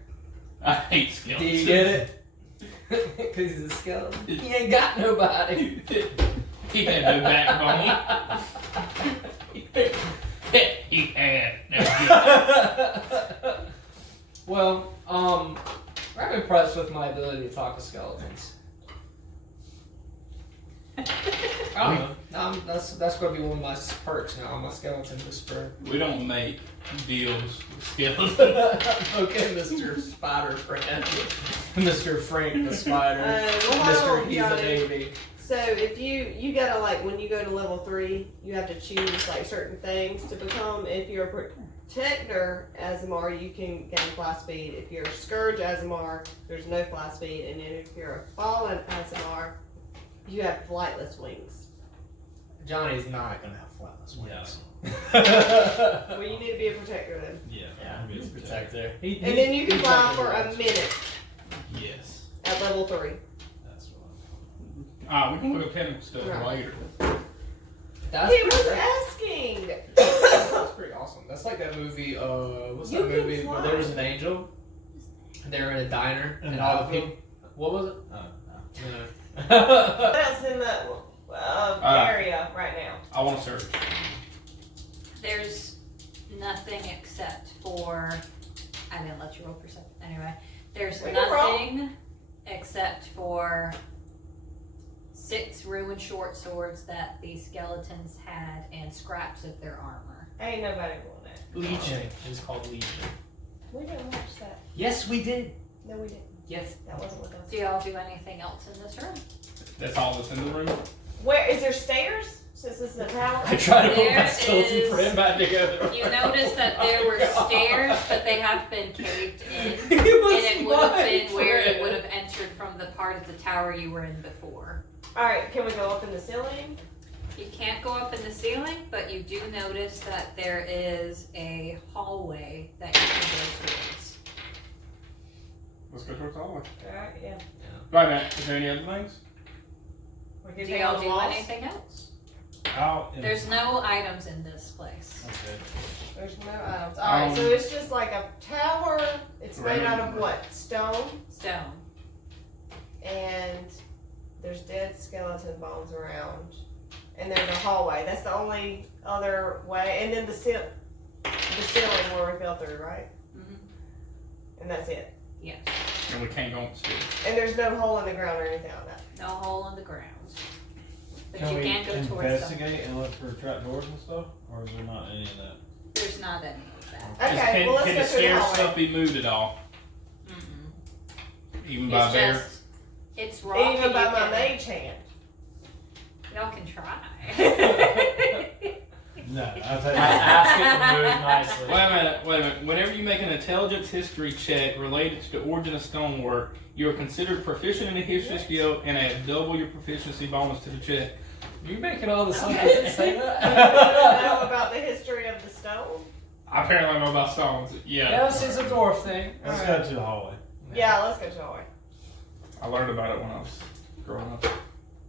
I hate Do skeletons. you get it? Because he's a skeleton. He ain't got nobody. He had no backbone. He had. Well, I'm impressed with my ability to talk to skeletons. I don't know. That's going to be one of my perks now. I'm a skeleton whisperer. We don't make deals with skeletons. Okay, Mr. Spider Friend. Mr. Frank the Spider. Well, Mr. hold on, He's a Johnny. baby. So if you gotta like when you go to level 3, you have to choose like certain things to become. If you're a protector Azamar, you can gain fly speed. If you're a scourge Azamar, there's no fly speed, and then if you're a fallen Azamar, you have flightless wings. Johnny's not going to have flatless wings. Well, you need to be a protector then. Yeah, he's a protector. And then you can fly for a minute Yes. at level 3. That's what We can look at pinnacle stuff Right. later. That's He was pretty, asking. that's pretty awesome. That's like that movie, what's You that can movie where fly. there was an angel? And they were in a diner, An and all the alpha? people. What was it? What else in the area right now? I want to search. There's nothing except for. I didn't let you roll perception. Anyway, there's We can roll. nothing except for 6 ruined short swords that the skeletons had and scraps of their armor. Ain't nobody doing that. Legion. It's called Legion. We didn't watch that. Yes, we did. No, we didn't. Yes. That wasn't with us. Do y'all do anything else in this room? That's all that's in the room. Where is there stairs? Since this is a tower. I tried to put my There skeleton is- friend back together. You notice that there were stairs, but they have been caved in. It And was it would have my been where it friend. would have entered from the part of the tower you were in before. All right, can we go up in the ceiling? You can't go up in the ceiling, but you do notice that there is a hallway that you can go towards. Let's go towards the hallway. All right, yeah. Right, Matt. Is there any other things? We can Do take y'all on do the walls. anything else? Out in There's no items in this place. Okay. There's no items. All right, so it's just like a tower. It's made out of what? Stone, Stone. and there's dead skeleton bones around, and there's a hallway. That's the only other way. And then the ceiling where we fell through, right? Mhm. And that's it. Yes. And we can't go upstairs. And there's no hole in the ground or anything like that. No hole in the ground. But Can you we can go towards them. investigate and look for trapdoors and stuff, or is there not any of that? There's not any of that. Okay, well let's can go the through the stairs hallway. stuff be moved at all? Mm-mm. Even by It's bear? just, it's rock. Even and by you my can- mage hand. Y'all can try. No, I'll I tell you. asked it to move nicely. Wait a minute. Whenever you make an intelligence history check related to the origin of stonework, you are considered proficient in the history skill and add double your proficiency bonus to the check. You making all this up? Okay. Say You that? know about the history of the stone? I apparently know about stones. Yeah. Yes, it's a dwarf thing. Let's go to the hallway. Yeah, let's go to the hallway. I learned about it when I was growing up.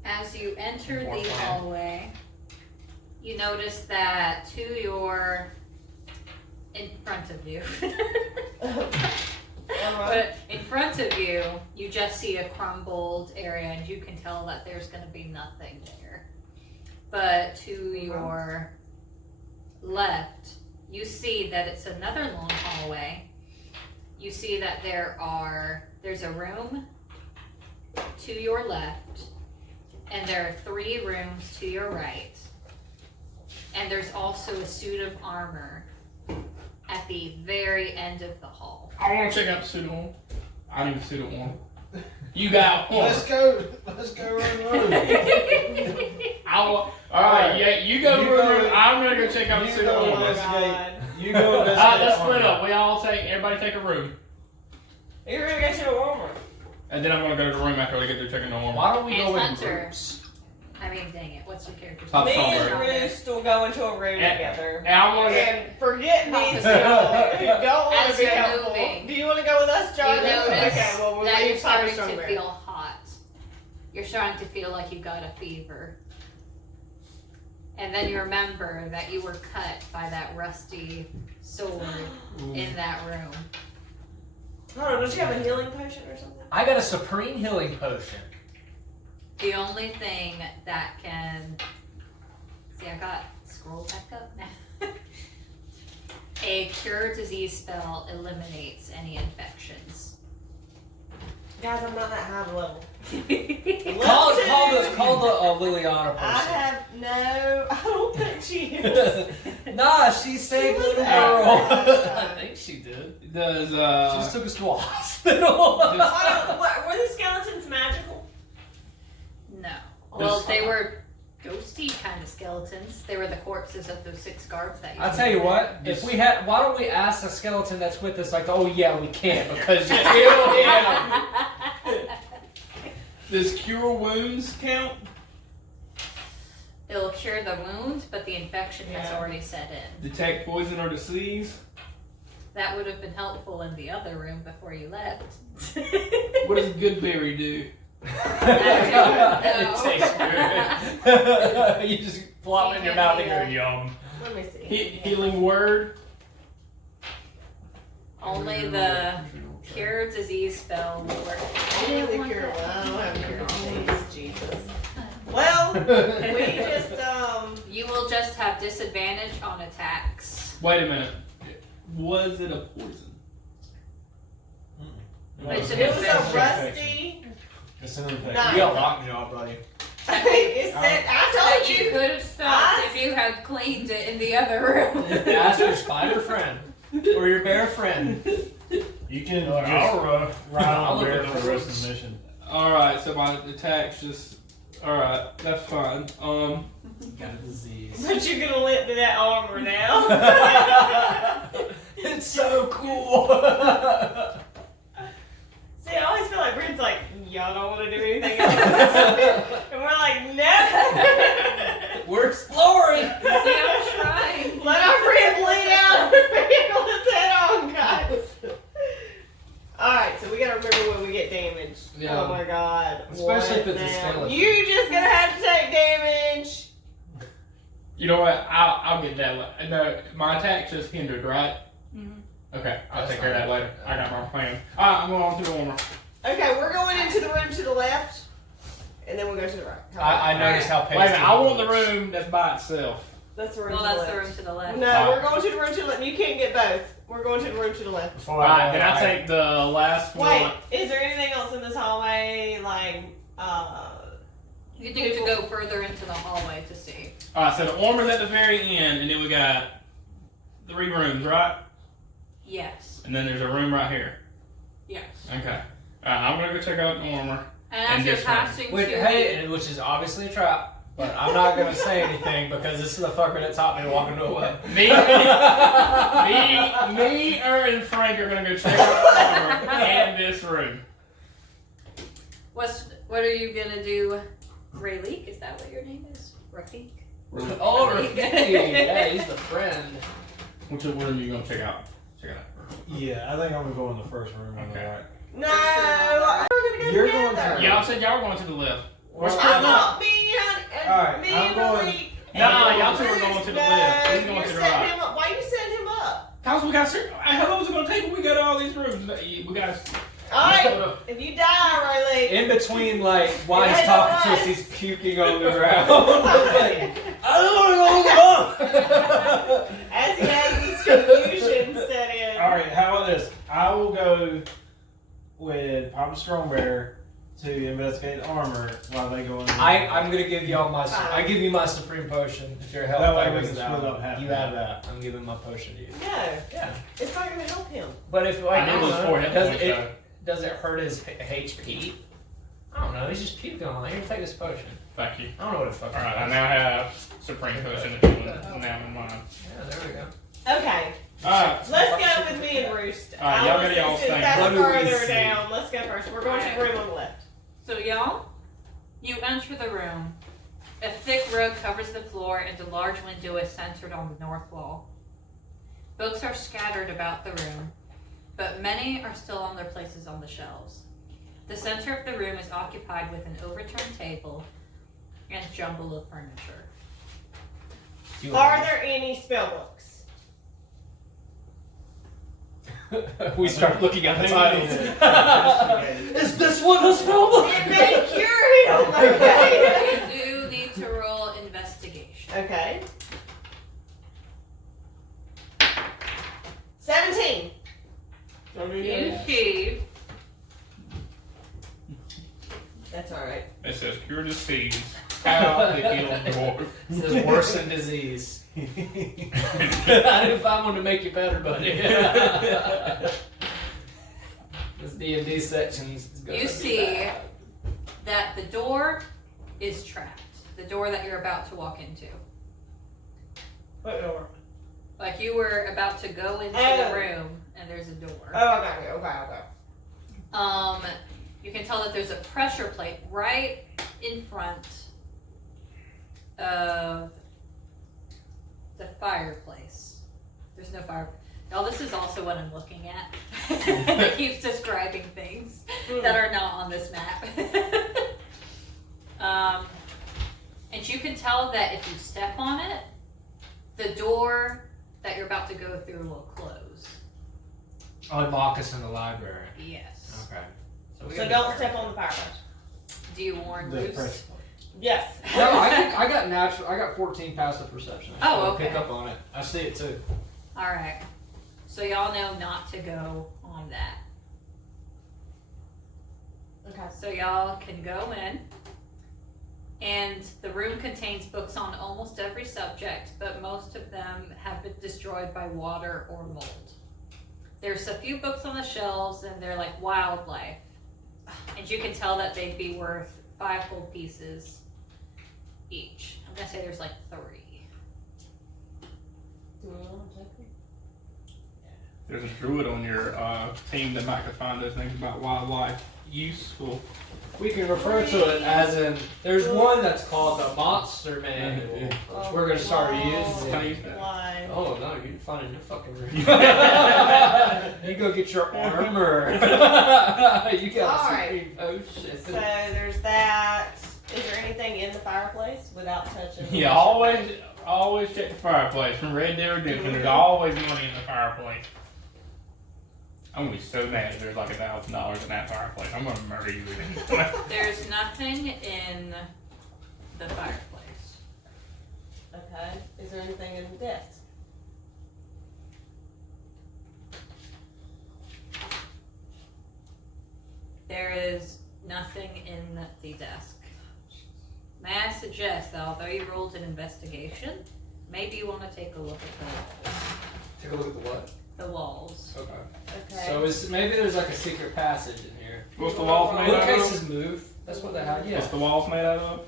As you enter More the fun. hallway, you notice that in front of you. But in front of you, you just see a crumbled area, and you can tell that there's going to be nothing there. But to your left, you see that it's another long hallway. You see that there's a room to your left, and there are 3 rooms to your right. And there's also a suit of armor at the very end of the hall. I want to check out the suit one. I need a suit of one. You got one. Let's go run the room. Alright, yeah, you go to You the go- room. I'm gonna go check out the you suit go of Oh one. my investigate. God. You go investigate. Alright, let's split armor. up. Everybody take a room. You're gonna get you a warmer. And then I'm gonna go to the room after I get there checking the armor. Why don't we And go in Hunter. groups? I mean, dang it, what's your character's Pop Me name? Song, and Roost will go into a room And- together. And I'm gonna get. And forget me Papa who Song. don't want As to be you're helpful. moving, Do you want to go with us, You John? notice Okay, well we'll that you're leave starting Papa to Song feel hot. You're starting to feel like you got a fever. And then you remember that you were cut by that rusty sword in that room. Hold on, don't you have a healing potion or something? I got a supreme healing potion. The only thing that can see, I got scroll back up now. A cure disease spell eliminates any infections. Guys, I'm not that high of a level. Call the Liliana I person. have no. I don't think she is. Nah, she saved was little out. girl. I think she did. Does She just took us to a hospital. Were the skeletons magical? No. Well, they were ghosty kind of skeletons. They were the corpses of those 6 guards that you I'll tell you what, if we had, why don't we ask the skeleton that's with us, like, oh yeah, we can't because you killed him. Does cure wounds count? It'll cure the wound, but the infection has Yeah. already set in. Detect poison or disease? That would have been helpful in the other room before you left. What does Goodberry do? It tastes good. You just plop it in your mouth and go, yum. Let me see. Healing word? Only the cure disease spell will work. Only the cure. Well, I don't have cure disease. Jesus. Well, we just You will just have disadvantage on attacks. Wait a minute. Was it a poison? It's an it was a infection. rusty. It's an infection. Nice. You got a lockjaw, buddy. It said, I That told you you. could have stopped if you had cleaned it in the other room. Ask your spider friend or your bear friend. You can Like, just I'll ride I'll on look bear at for the the rest of the mission. Alright, so my attack's just. Alright, that's fine. Got a disease. But you're gonna limp to that armor now. It's so cool. See, I always feel like Brent's like, y'all don't want to do anything else. And we're like, no. We're exploring. See, I'm trying. Let our friend bleed out. Let's head on, guys. Alright, so we gotta remember when we get damaged. Yeah. Oh my god. Especially if What it's a now? skeleton. You just gonna have to take damage. You know what? I'll get that. No, my attack's just hindered, right? Mhm. Okay, I'll That's take care of that fine. later. I got my plan. Alright, I'm going on to the warmer. Okay, we're going into the room to the left, and then we'll go to the right. How about I noticed how Wait a pasty. minute, I want the room that's by itself. that's the room Well, to the that's left. the room to the left. No, we're going to the room to the left. You can't get both. We're going to the room to the left. Before Alright, then I I take the last Wait, one. is there anything else in this hallway? Like, You need to go further into the hallway to see. Alright, so the warmer's at the very end, and then we got 3 rooms, right? Yes. And then there's a room right here. Yes. Okay. Alright, I'm gonna go check out the warmer. And And as you're this one. passing Wait, to hey, which is obviously a trap. But I'm not gonna say anything because this is the fucker that taught me to walk into a web. Me, and Frank are gonna go check out the warmer and this room. what are you gonna do? Rayleek, is that what your name is? Rafik? Oh, Rafiki. Yeah, he's the friend. Which room are you gonna check out? Check it out. Yeah, I think I'm gonna go in the first room on the Okay. right. no, we're gonna go You're going together. to- Y'all said y'all were going to the left. We're Well, I splitting up. thought me and Alright, me I'm and going- Malik. Nah, and y'all two are going Bruce, to the left. He's going you're to the setting right. him up. Why you setting him up? Cause we got how long is it gonna take when we got all these rooms? We got. Alright, if you die, Riley. In between, like, while he's Yeah, talking to right. us, he's puking on the ground. Like, I don't want to go. As he has this confusion set in. Alright, how about this? I will go with Papa Strong Bear to investigate the armor while they go in. I'm gonna give y'all my. Fine. I give you my supreme potion if your health. That way I we goes can down. split up half You and have half. that. I'm giving my potion to you. No, Yeah. it's not gonna help him. But if like, I know those 4 hit does points, it though. does it hurt his HP? I don't know. He's just puking on it. Here, take this potion. Thank you. I don't know what it fucking. All right, I does. now have supreme potion if you want now in mind. Yeah, there we go. Okay, All right. let's go with me and Roost. Alright, y'all gotta y'all Since thing. that's What do we further see? down. Let's go first. We're going to the room on the left. So y'all, you enter the room. A thick rug covers the floor and a large window is centered on the north wall. Books are scattered about the room, but many are still on their places on the shelves. The center of the room is occupied with an overturned table and jumble of furniture. Are there any spell books? We start looking at the I think we titles. need to investigate it. Is this one a spellbook? It may cure him. Okay. cure disease. How to heal dwarf. This is worse than disease. I didn't find one to make you better, buddy. This D&D section's gonna You be see bad. that the door is trapped. The door that you're about to walk into. What door? Like you were about to go into Oh. the room and there's a door. Oh, okay. You can tell that there's a pressure plate right in front of the fireplace. There's no fire. Y'all, this is also what I'm looking at. It keeps describing things that are not on this map. And you can tell that if you step on it, the door that you're about to go through will close. Oh, lock us in the library. Yes. Okay. we So gotta be don't careful. step on the fireplace. Do you warn The Luce? press play. Yes. No, I got 14 passive perception. I Oh, pick okay. up on it. I see it too. Alright. So y'all know not to go on that. Okay. So y'all can go in. And the room contains books on almost every subject, but most of them have been destroyed by water or mold. There's a few books on the shelves, and they're like wildlife. And you can tell that they'd be worth 5 gold pieces each. I'm gonna say there's like 3. Do we want to take them? There's a druid on your team that might could find those things about wildlife useful. We can refer to it as in. There's one that's called the Monster Manual, which we're gonna start using. Why? Oh no, you can find it in your fucking room. You go get your armor. You got Alright. oh shit. So there's that. Is there anything in the fireplace without touching? the Yeah, always check the fireplace. From Red Dead Redemption, there's always money in the fireplace. I'm gonna be so mad if there's like $1,000 in that fireplace. I'm gonna murder you. There's nothing in the fireplace. Okay. Is there anything in the desk? There is nothing in the desk. May I suggest that although you rolled an investigation, maybe you want to take a look at Take a look at the what? the walls. Okay. Okay. So maybe there's like a secret passage in here. What's the walls made out of? Bookcases move. That's what they have. Yeah. What's the walls made out of?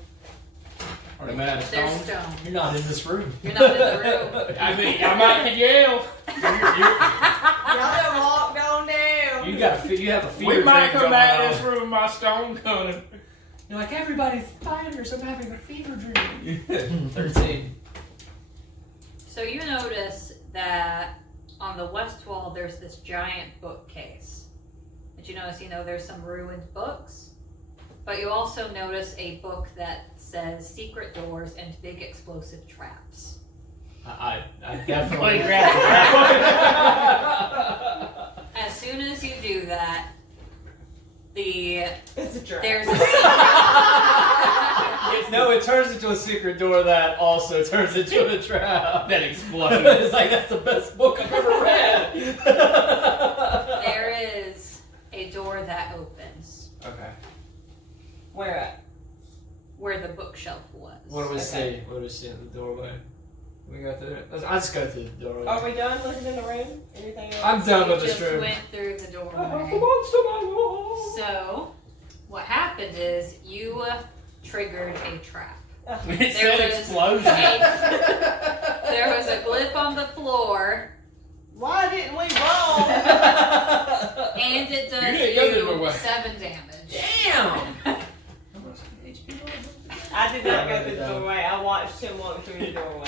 Are they made out of They're stone? stone. You're not in this room. You're not in the room. I mean, I might could yell. Y'all done walked on down. You have a fever We might dream come going back on. to this room with my stone gun. You're like, everybody's spiders. I'm having a fever dream. 13. So you notice that on the west wall there's this giant bookcase. But you notice, there's some ruined books. But you also notice a book that says secret doors and big explosive traps. I definitely grab As soon as you do that, It's a trap. there's a secret. No, it turns into a secret door that also turns into a trap. That explodes. It's like, that's the best book I've ever read. There is a door that opens Okay. Where at? where the bookshelf was. What do we Okay. see? What do we see in the doorway? We go through it. I'll just go through the doorway. Are we done looking in the room? Anything else? I'm done You with this just room. went through the doorway. monster manual. So, what happened is you triggered a trap. It There said was explosion. There was a glyph on the floor, Why didn't we roll? and it You didn't go the does doorway. you 7 damage. Damn! I did not go through the doorway. I watched him walk through the doorway.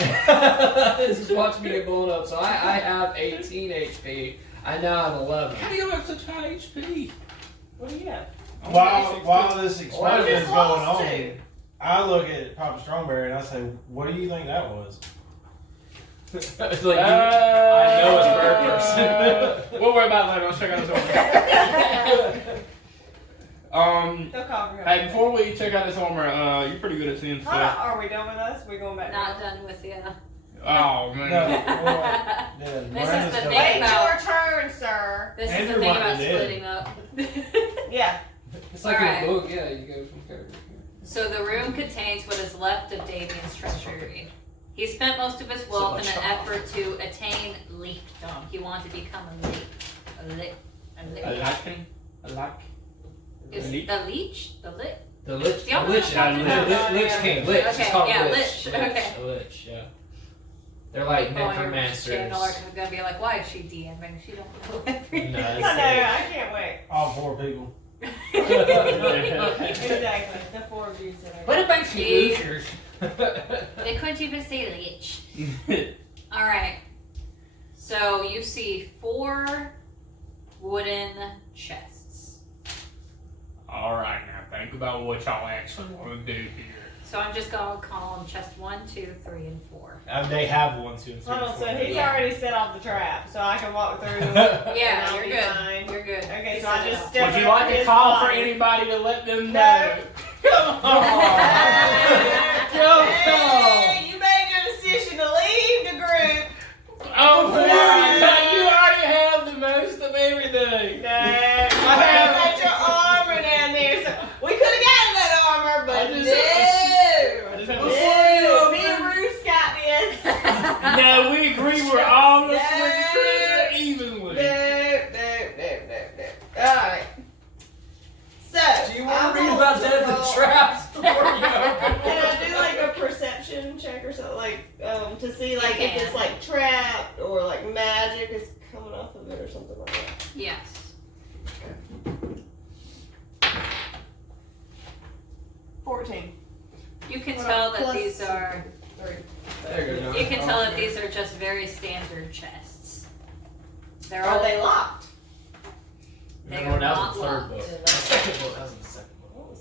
Just watch me get blown up. So I have 18 HP. I now have 11. How do you have such high HP? What do you have? While this explosion just is going lost on, two. I look at Papa Strongberry and I say, "What do you think that was?" It's like, I know it's bird person. We'll worry about it later. Let's check out this armor. They'll call me. Hey, before we check out this armor, you're pretty good at seeing Hold on, stuff. are we done with us? We going back Not down? done with you. Oh No, man. yeah, This Miranda's is the still- thing Wait about your turn, sir. this is the Andrew thing might about be dead. splitting up. Yeah. It's like Alright. a book, yeah, you go from character to So the room contains what is left of Davian's treasury. He spent most of his wealth in an effort to attain leechdom. He wanted to become a leech. A like. Is leech? the leech? The lich? The lich. Do y'all know Lich. what I'm talking about? Lich King. Lich. Okay, It's called yeah, lich. lich, okay. A lich. Yeah. They're like People on your necromancers. channel are gonna be like, why is she DMing? She don't know everything. No, I it's know, I can't wait. All 4 people. Exactly, the 4 of you that are. What about you Jeez. losers? They couldn't even say leech. Alright. So you see 4 wooden chests. Alright, now think about what y'all actually want to do here. So I'm just gonna call them chest 1, 2, 3, and 4. They have 1, 2, and 3. Hold on, so 4. he's Yeah. already set off the trap, so I can walk through. Yeah, I'll you're be good. fine. You're good. Okay, You so I set it just up. step Would you up like his to call for body. anybody to let them No. know? Come on! Hey, you made your decision to leave the group. Oh, you already have the most of everything. No, I got your armor down there. So we could have gotten that armor, but I no. just have No, me and Bruce got this. No, we agree we're all listening to No. treasure No, evenly. no. Alright. So, Do you want to read about death and traps before you open? Can I do like a perception check or something, like to see like if it's like trapped or like magic is coming off of it or something like that? Yes. 14. You can Well, tell that plus- these are. 3. There you go. You can tell that these are just very standard chests. They're Are all. they locked? They Remember when are that was not the third locked. book. The second book. That was in the second book.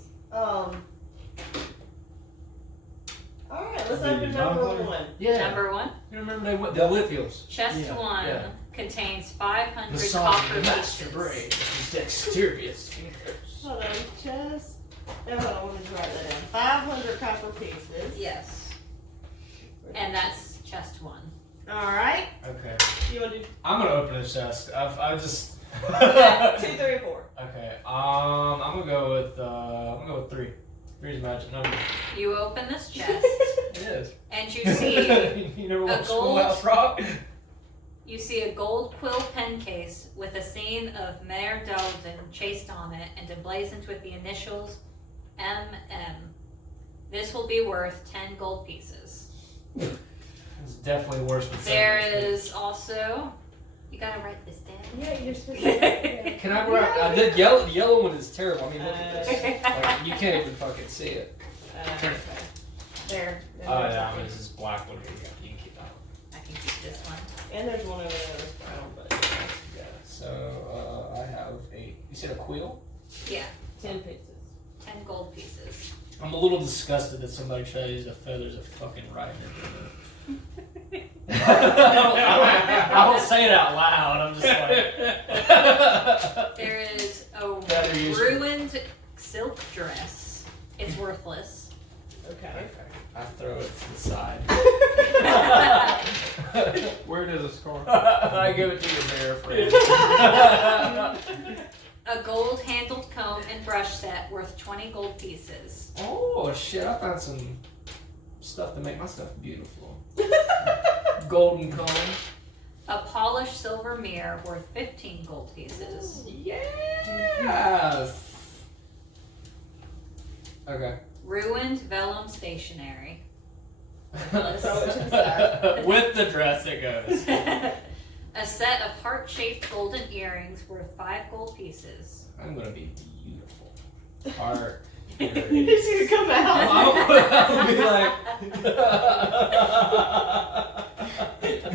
Alright, let's The open number number? 1. Yeah. Number 1. You remember they went the lithials. Chest Yeah, 1 yeah. contains 500 The song copper of the master pieces. brain. His dexterous fingers. Hold on, chest. No, hold on, let me write that down. 500 copper pieces. Yes. And that's chest 1. Alright. Okay. You want to do I'm gonna open the chest. I just. 2, 3, and 4? Okay. I'm gonna go with 3. 3 is a magic number. You open this chest It is. and you see You never a watched gold- Schoolhouse Rock? you see a gold quill pen case with a scene of Mayor Dalton chased on it and emblazoned with the initials MM. This will be worth 10 gold pieces. It's definitely worse than There 7. is also. You gotta write this down. Yeah, you're supposed to. Can I grab? I did yellow. The yellow one is terrible. I mean, look at this. Okay. Like, you can't even fucking see it. There. Oh yeah, I mean, this is black one. You can keep that one. I can keep this one. And there's one over there that's brown, but Yeah. So I have a. You said a quill? Yeah, 10 pieces. 10 gold pieces. I'm a little disgusted that somebody tried to use a feather as a fucking rider. I don't say it out loud. I'm just like. There is a Better use it. ruined silk dress. It's worthless. Okay. Okay. I throw it to the side. Where does a scarf? I give it to your mayor friend. A gold handled comb and brush set worth 20 gold pieces. Oh shit! I found some stuff to make my stuff beautiful. Golden comb. A polished silver mirror worth 15 gold pieces. Yes. Okay. Ruined vellum stationery. Throw it to the side. With the dress it goes. A set of heart-shaped golden earrings worth 5 gold pieces. I'm gonna be beautiful. Art. He's gonna come out. I'll be like.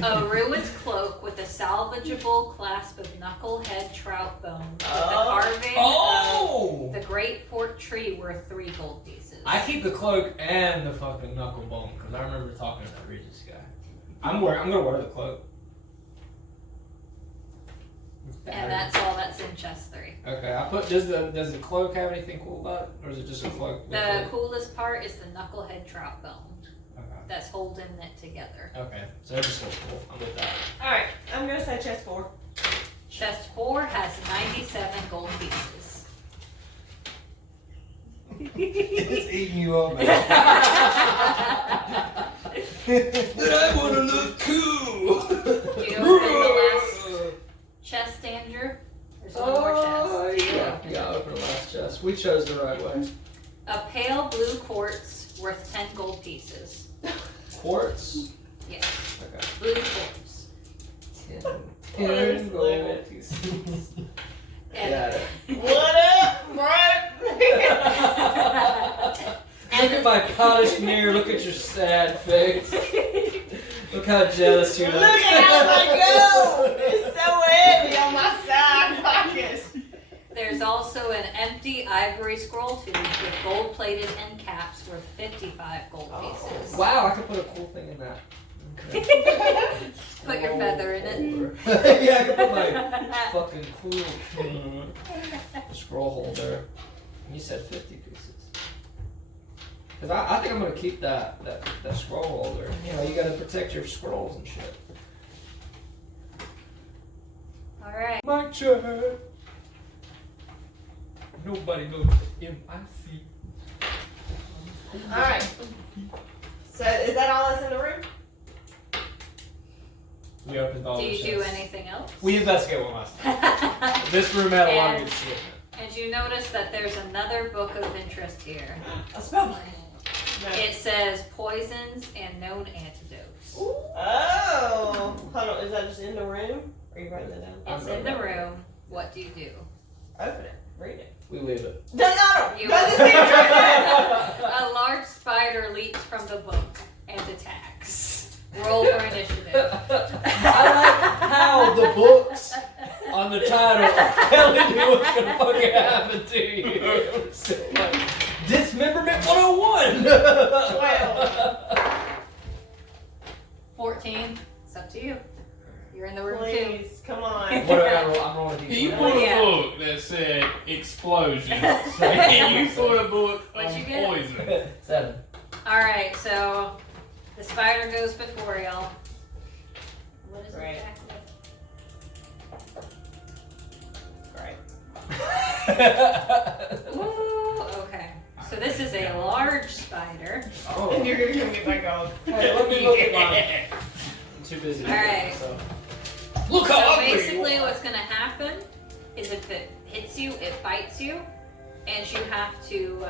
A ruined cloak with a salvageable clasp of knucklehead trout bone with a carving Oh! of the great fort tree worth 3 gold pieces. I keep the cloak and the fucking knuckle bone because I remember talking to that Regis guy. I'm gonna wear the cloak. And that's all that's in chest 3. Okay. I put. Does the cloak have anything cool about it, or is it just a cloak? The coolest part is the knucklehead trout bone Okay. that's holding it together. Okay. So it just looks cool. I'm with that. Alright, I'm gonna say chest 4. Chest 4 has 97 gold pieces. It's eating you up, man. But I want to look cool. Do you open the last chest, Andrew? There's one more chest. Yeah, open the last chest. We chose the right way. A pale blue quartz worth 10 gold pieces. Quartz. Yeah, Okay. blue quartz. 10 gold pieces. And, Got it. What up, bro? Look at my polished mirror. Look at your sad face. Look how jealous you Look look. at how my gold! It's so heavy on my side pockets. There's also an empty ivory scroll tube with gold plated end caps worth 55 gold pieces. Wow, I could put a cool thing in that. Okay. Put your feather in it. Yeah, I could put my fucking cool scroll holder. You said 50 pieces. Cause I think I'm gonna keep that scroll holder. You know, you gotta protect your scrolls and shit. Alright. My chair. Nobody knows MIC. Alright. So is that all that's in the room? We opened all Do the you do chests. anything else? We investigated one last time. This room had a lot of good shit. And you notice that there's another book of interest here. A spell book. No. It says poisons and known antidotes. Oh. Hold on, is that just in the room? Or are you writing that down? It's in the room. What do you do? Open it. Read it. We leave it. No! You Doesn't seem true. A large spider leaps from the book and attacks. Roll for initiative. I like how the books on the title are telling you what's gonna fucking happen to you. So, like, Dismemberment 101! 12. 14. It's up to you. You're in the room too. Please, come on. What do I roll? I'm rolling You D20. pulled a Yeah. book that said explosion. You pulled a book What'd on you get? poison. 7. Alright, so the spider goes before y'all. What is Right. it Great. Woo! Okay. So this is a large spider. Oh. And you're gonna give me my gold. Hey, let me look at mine. I'm too busy. All right. So. Look So how ugly you basically are. what's gonna happen is if it hits you, it bites you, and you have to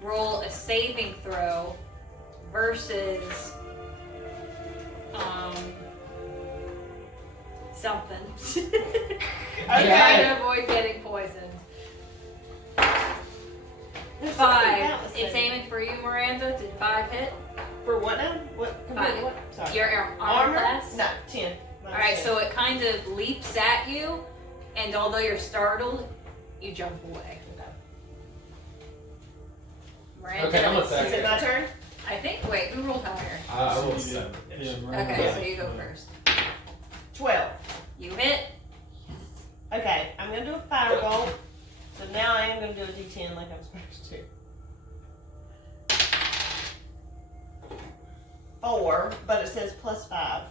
roll a saving throw versus something. Okay. Try to avoid getting poisoned. There's 5. something about the It's same. aiming for you, Miranda. Did 5 hit? For what now? What? Compared to 5. what? Sorry. Your armor class? No, 10. Alright, so it kind of leaps at you, and although you're startled, you jump away. Miranda, Okay, I'm gonna Is it my turn? I think, wait, who rolled higher? I rolled 7. Yeah, Okay, so you go first. 12. You hit. Okay, I'm gonna do a fireball. So now I am gonna do a D10 like I'm supposed to. 4, but it says plus 5.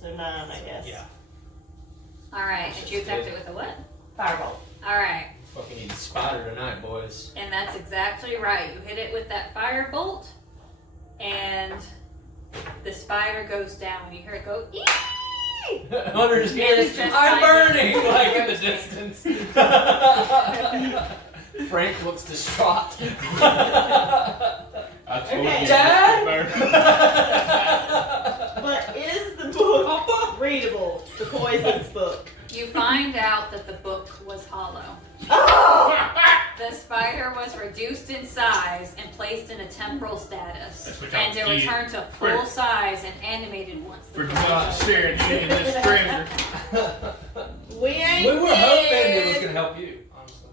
So 9, I guess. Yeah. Alright, did you attack it with a what? Fireball. Alright, Fucking eat spider tonight, boys. and that's exactly right. You hit it with that fire bolt, and the spider goes down. You hear it go, eee! Hunter's Yeah, here. it's just I'm fire. burning! Like in the distance. Frank looks distraught. I told Okay. you. Dad? But is the book readable? The poisons book. You find out that the book was hollow. Oh! The spider was reduced in size and placed in a temporal status, That's what and to y'all return to full size and animated once the For book not was sharing any of this treasure. We ain't We were hoping dead. it was gonna help you, honestly.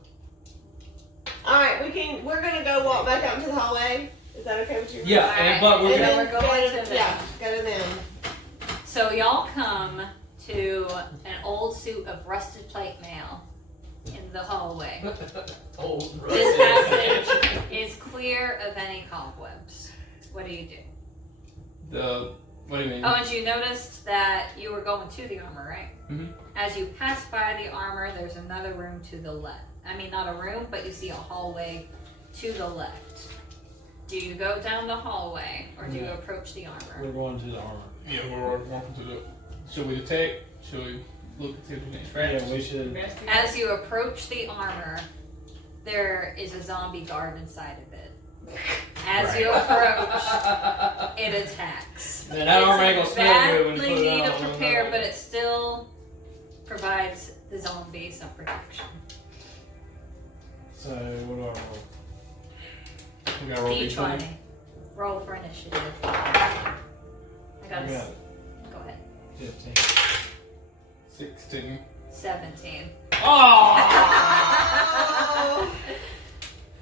Alright, we're gonna go walk back out into the hallway. Is that okay with you? Yeah, Alright, and, but we're and gonna. then we're going go to yeah, go to them. So y'all come to an old suit of rusted plate mail in the hallway. Old This rusted. passage is clear of any cobwebs. What do you do? What do you mean? Oh, and you noticed that you were going to the armor, right? Mhm. As you pass by the armor, there's another room to the left. I mean, not a room, but you see a hallway to the left. Do you go down the hallway or do you approach the armor? We're going to the armor. Yeah, we're walking to the. Should we detect? Should we look and see if there's any traps? Yeah, we should. As you approach the armor, there is a zombie guard inside of it. As you approach, it attacks. Man, that armor ain't gonna smell good when you Badly put it need on. to prepare, but it still provides the zombie some protection. So, what do I roll? We gotta roll D20. Roll for initiative. I got I a. got it. Go ahead. 15. 16. 17. Oh!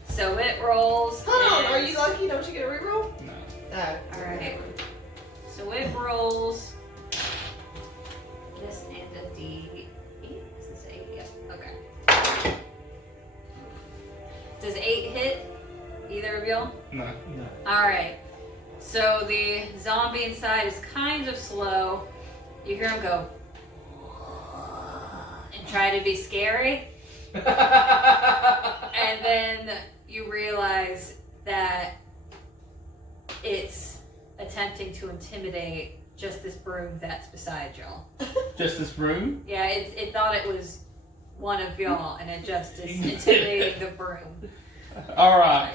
So it rolls. Hold on, and- are you lucky? Don't you get a reroll? No. Oh. Alright. So it rolls. This and a D8. Is this 8? Yep. Okay. Does 8 hit either of y'all? No. No. Alright. So the zombie inside is kind of slow. You hear him go and try to be scary. And then you realize that it's attempting to intimidate just this broom that's beside y'all. Just this room? Yeah, it thought it was one of y'all, and it just is intimidating the broom. Alright.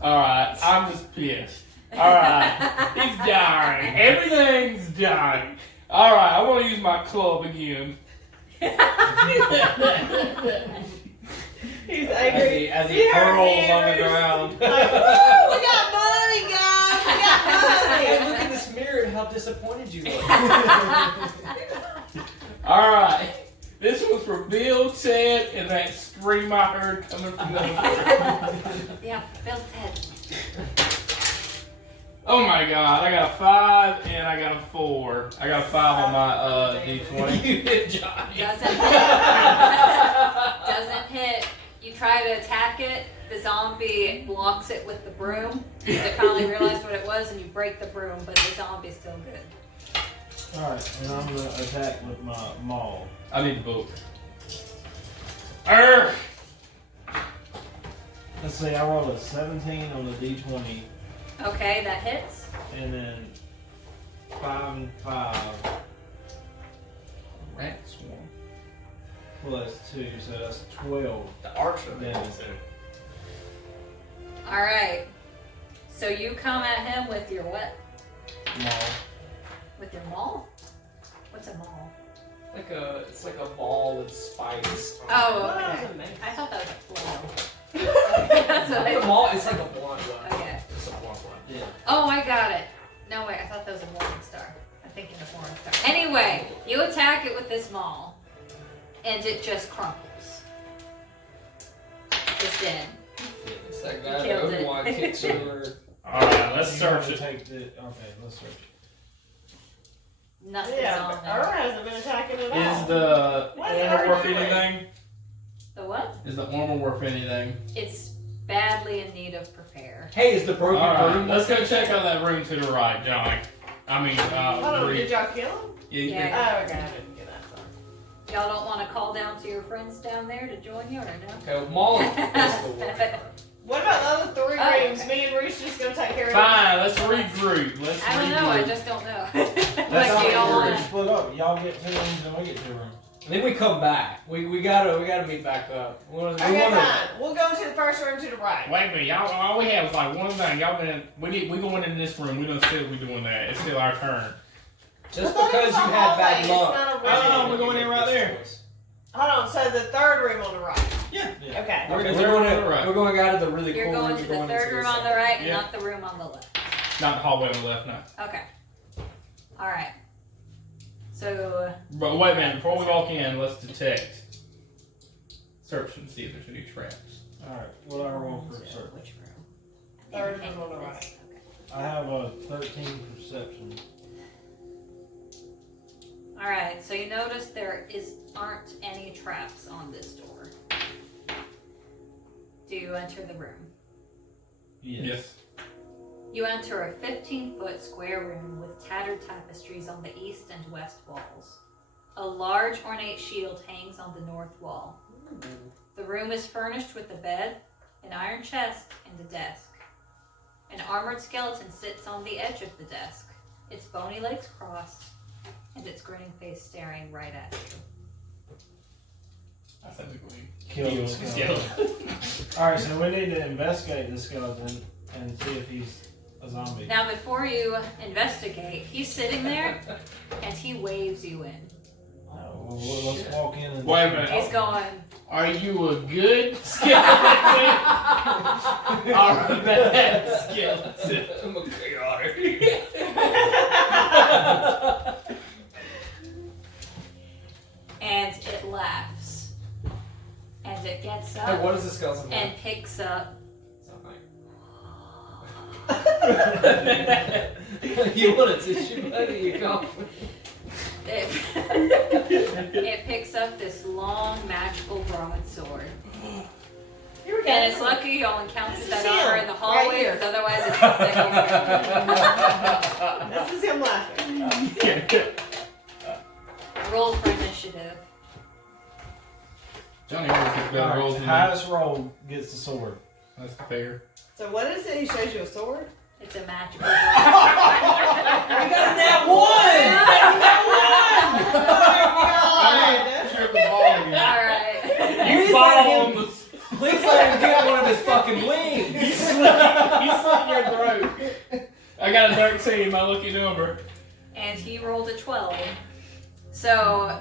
Alright. I'm just pissed. Alright. He's dying. Everything's dying. Alright, I want to use my club again. He's angry. As he See her hurls on the mirrors? ground. Like, woo, we got money, guys. We got Hey, money. look in this mirror and how disappointed you look. Alright. This was for Bill, Ted, and that scream I heard coming from the Yeah, Bill Ted. Oh my god, I got a 5 and I got a 4. I got a 5 on my D20. You hit Johnny. Doesn't hit. You try to attack it. The zombie blocks it with the broom. It finally realized what it was, and you break the broom, but the zombie's still good. Alright, and I'm gonna attack with my maul. I need the book. Let's see, I rolled a 17 on the D20, Okay, that hits. and then 5 and 5 Rat swarm. plus 2, so that's 12 The archer. damage. All right. So you come at him with your what? Maul. With your maul? What's a maul? It's like a ball with spikes. Oh, That okay. was amazing. I thought that was a flail. That's what I It's a ball. It's like a blunt one. Okay. It's a blunt one. Yeah. Oh, I got it. No, wait, I thought that was a morning star. I'm thinking of morning star. Anyway, you attack it with this maul, and it just crumples. Just dead. It's that guy You that killed it. Obi-Wan kicks over. Alright, let's You search gotta it. Take the, okay, let's search it. Nothing's Yeah, on but there. Ur hasn't been attacking at all. Is the What's armor Ur worth doing? anything? The what? Is the armor worth anything? It's badly in need of repair. Hey, is the broken Alright, broom? let's go check out that room to the right, Johnny. I mean, Hold on, Bree. did y'all kill him? Yeah. Oh, okay, I didn't get that far. Y'all don't want to call down to your friends down there to join you, or no? Okay, well, Maul is the one. What about the other 3 Oh, rooms? okay. Me and Reese just gonna take care of Fine, let's regroup. Let's I don't know. I regroup. just don't know. That's Like, how do y'all we're want? split up. Y'all get 2 rooms and we get 2 rooms. And then we come back. We gotta meet back up. We wanna, Okay, fine. We'll go into the first room to the right. Wait a minute, y'all. All we have is like one thing. Y'all been. We going in this room. We don't still be doing that. It's still our turn. Just I thought it because was you a had hallway, bad it's luck. not a room. Oh, we're going in right there. Hold on, so the 3rd room on the right. Yeah. Yeah. Okay. We're Okay, going on the right. we're going out of the really You're cool going room. to we're the going third into room the on the second. right and Yeah. not the room on the left. Not the hallway on the left, no. Okay. All right. So But wait a minute. Before we walk in, let's detect. Search and see if there's any traps. Alright, what do I roll for search? which room? Third room on the right. Okay. I have a 13 perception. All right. So you notice there aren't any traps on this door. Do you enter the room? Yes. You enter a 15-foot square room with tattered tapestries on the east and west walls. A large ornate shield hangs on the north wall. The room is furnished with a bed, an iron chest, and a desk. An armored skeleton sits on the edge of the desk, its bony legs crossed, and its grinning face staring right at you. I said we Kill the skeleton. Alright, so we need to investigate the skeleton and see if he's a zombie. Now, before you investigate, he's sitting there, and he waves you in. Oh, well, let's walk in and... Wait a minute. He's going, Are you a good skeleton? Or a bad skeleton? I'm a chaotic. and it laughs. And it gets Hey, up what is the skeleton like? and picks up. You want a tissue, buddy? You cough. It picks up this long magical broadsword. Here we go. And it's lucky y'all encountered This that is armor him, in the hallway, right here. because otherwise it's This is him laughing. roll for initiative. Johnny always gets better rolls Alright, than me. highest roll gets the sword. That's fair. So what is it? He shows you a sword? It's a magical We broadsword. got that one! Trip the ball again. Alright. You Please fall let on him- the... Please let him get one of his fucking wings. You slit your throat. I got a 13, my lucky number. And he rolled a 12. So,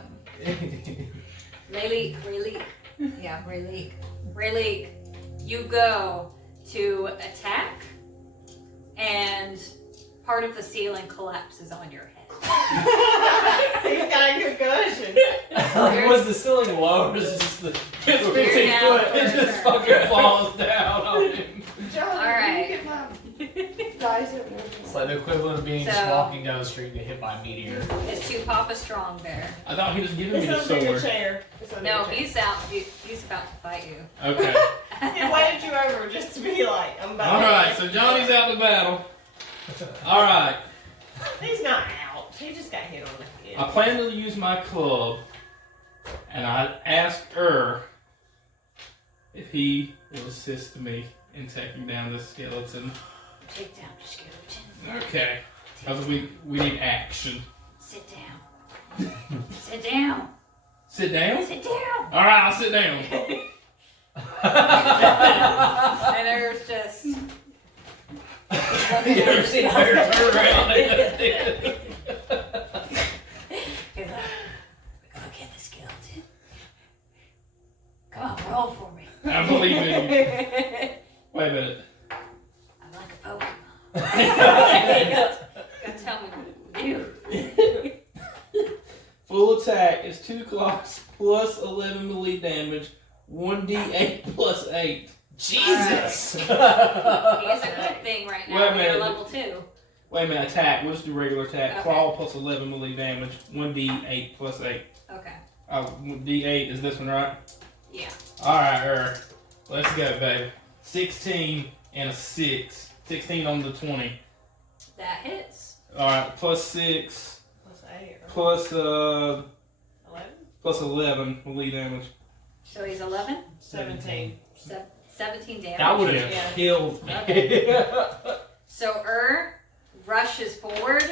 Rayleigh, you go to attack, and part of the ceiling collapses on your head. He's got a concussion. Was the ceiling low or is it just the... It's You're 15 down foot. for It a just turn. fucking falls down on him. John, Alright. you get my dice over there. It's like the equivalent of being just So- walking down the street and get hit by a meteor. It's to Papa Strong Bear. I thought he was giving me It's the under your sword. chair. It's under No, your chair. he's out. He's about to fight you. Okay. He waved you over just to be like, I'm about to Alright, so Johnny's out to battle. Alright. He's not out. He just got hit on the head. I plan to use my club, and I asked if he will assist me in taking down this skeleton. Take down the skeleton. Okay. Because we need action. Sit down. Sit down. Sit down? Sit down. Alright, I'll sit down. And there's just. You ever seen a bear turn around? He's like, we're gonna get the skeleton. Come on, roll for me. I believe in you. Wait a minute. I'm like a Pokemon. Gotta tell me what to do. Full attack is 2 clocks plus 11 melee damage, 1d8 plus 8. Jesus! He's a good thing right now. Wait a You're minute. level 2. Wait a minute, attack. We'll just do regular attack. Okay. Claw plus 11 melee damage, 1d8 plus 8. Okay. Oh, d8 is this one, right? Yeah. Alright, let's go, baby. 16 and a 6. 16 on the 20. That hits. Alright, plus 6, Plus 8 or plus 11? plus 11 melee damage. So he's 11? 17. 17 damage. That would Yeah. have killed me. So rushes forward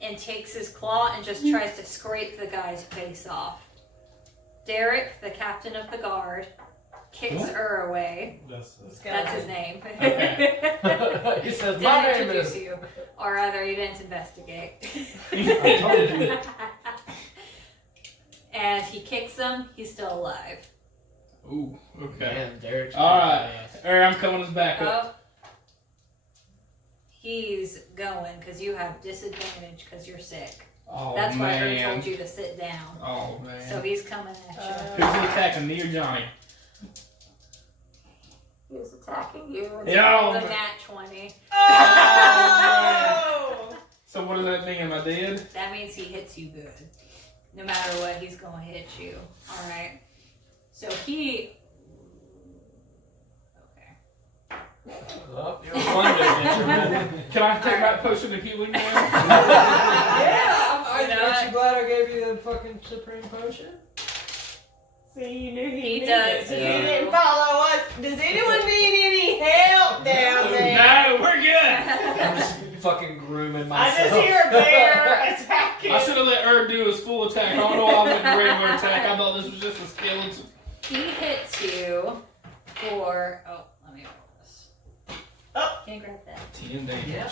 and takes his claw and just tries to scrape the guy's face off. Derek, the captain of the guard, kicks What? away. That's That's his name. Okay. He says, Didn't my name introduce is... you, or rather, you didn't investigate. I told you. And he kicks him. He's still alive. Ooh, okay. Man, Derek's Alright. pretty I'm coming us back up. Oh, he's going because you have disadvantage because you're sick. Oh, That's why I man. told you to sit down. Oh, man. So he's coming at you. Who's attacking, me or Johnny? He's attacking you with Yo. the nat 20. Oh! So what does that mean? Am I dead? That means he hits you good. No matter what, he's gonna hit you. Alright. So he... Okay. Oh, you're a fun adventure, man. Can I take my potion of healing now? Yeah, You know aren't what? you glad I gave you the fucking supreme potion? See, you knew he He needed does, it. yeah. He didn't follow us. Does anyone need any help down there? No, we're good. I'm just fucking grooming I myself. just hear a bear attacking. I should have let Erd do his full attack. I don't know why I went to regular attack. I thought this was just a skeleton. He hits you for. Oh, let me roll this. Oh. Can you grab that? 10 damage. Yeah.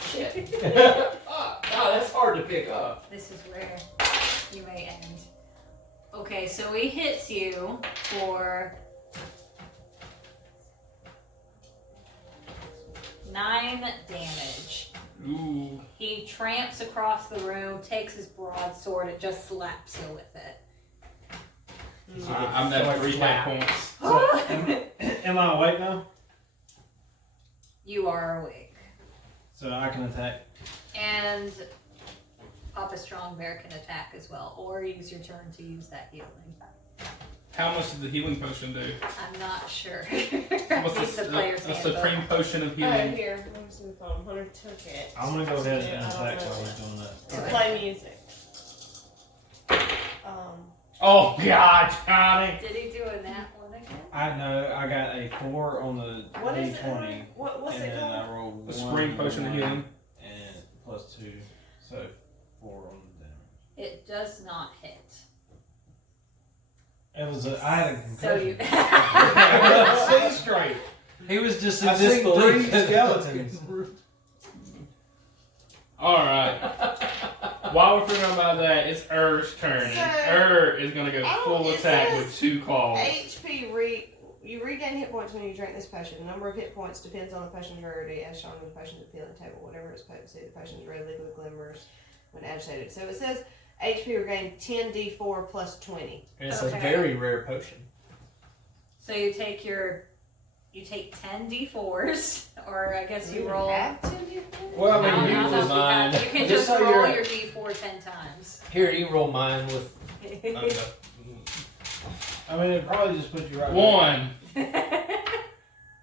Shit. Oh, that's hard to pick up. This is where you may end. Okay, so he hits you for 9 damage. Ooh. He tramps across the room, takes his broadsword, and just slaps you with it. I'm at 3 hit points. So, am I awake now? You are awake. So I can attack. And Papa Strong Bear can attack as well, or use your turn to use that healing. How much does the healing potion do? I'm not sure. What's It's the player's a handbook. supreme potion of Oh, healing? here. Let me see the phone. Hunter took it. I'm gonna go ahead and I don't attack know. while he's doing that. To play music. Oh God, Johnny! Did he do a nat one again? I know I got a 4 on the What is it? D20. What's and it then called? I rolled The 1 supreme potion of healing. and plus 2, so 4 on the damage. It does not hit. It was I had a So you. concussion. See straight. He was just in I seen disbelief. 3 skeletons. Alright. While we're forgetting about that, it's Erd's turn. So, And is gonna go I don't- full it attack says with 2 claws. You regain hit points when you drink this potion. The number of hit points depends on the potion's rarity, as shown in the potion's appealing table. Whatever its potency, the potion's red liquid glimmers when agitated. So it says HP regained 10d4 plus 20. And it's Okay. a very rare potion. So you take 10 d4s, or I guess you roll. Have 10d4? Well, I I don't mean, know you if roll you mine. have- You can Just just so roll you're- your d4 10 times. Here, you roll mine with. I mean, it probably just put you right. 1.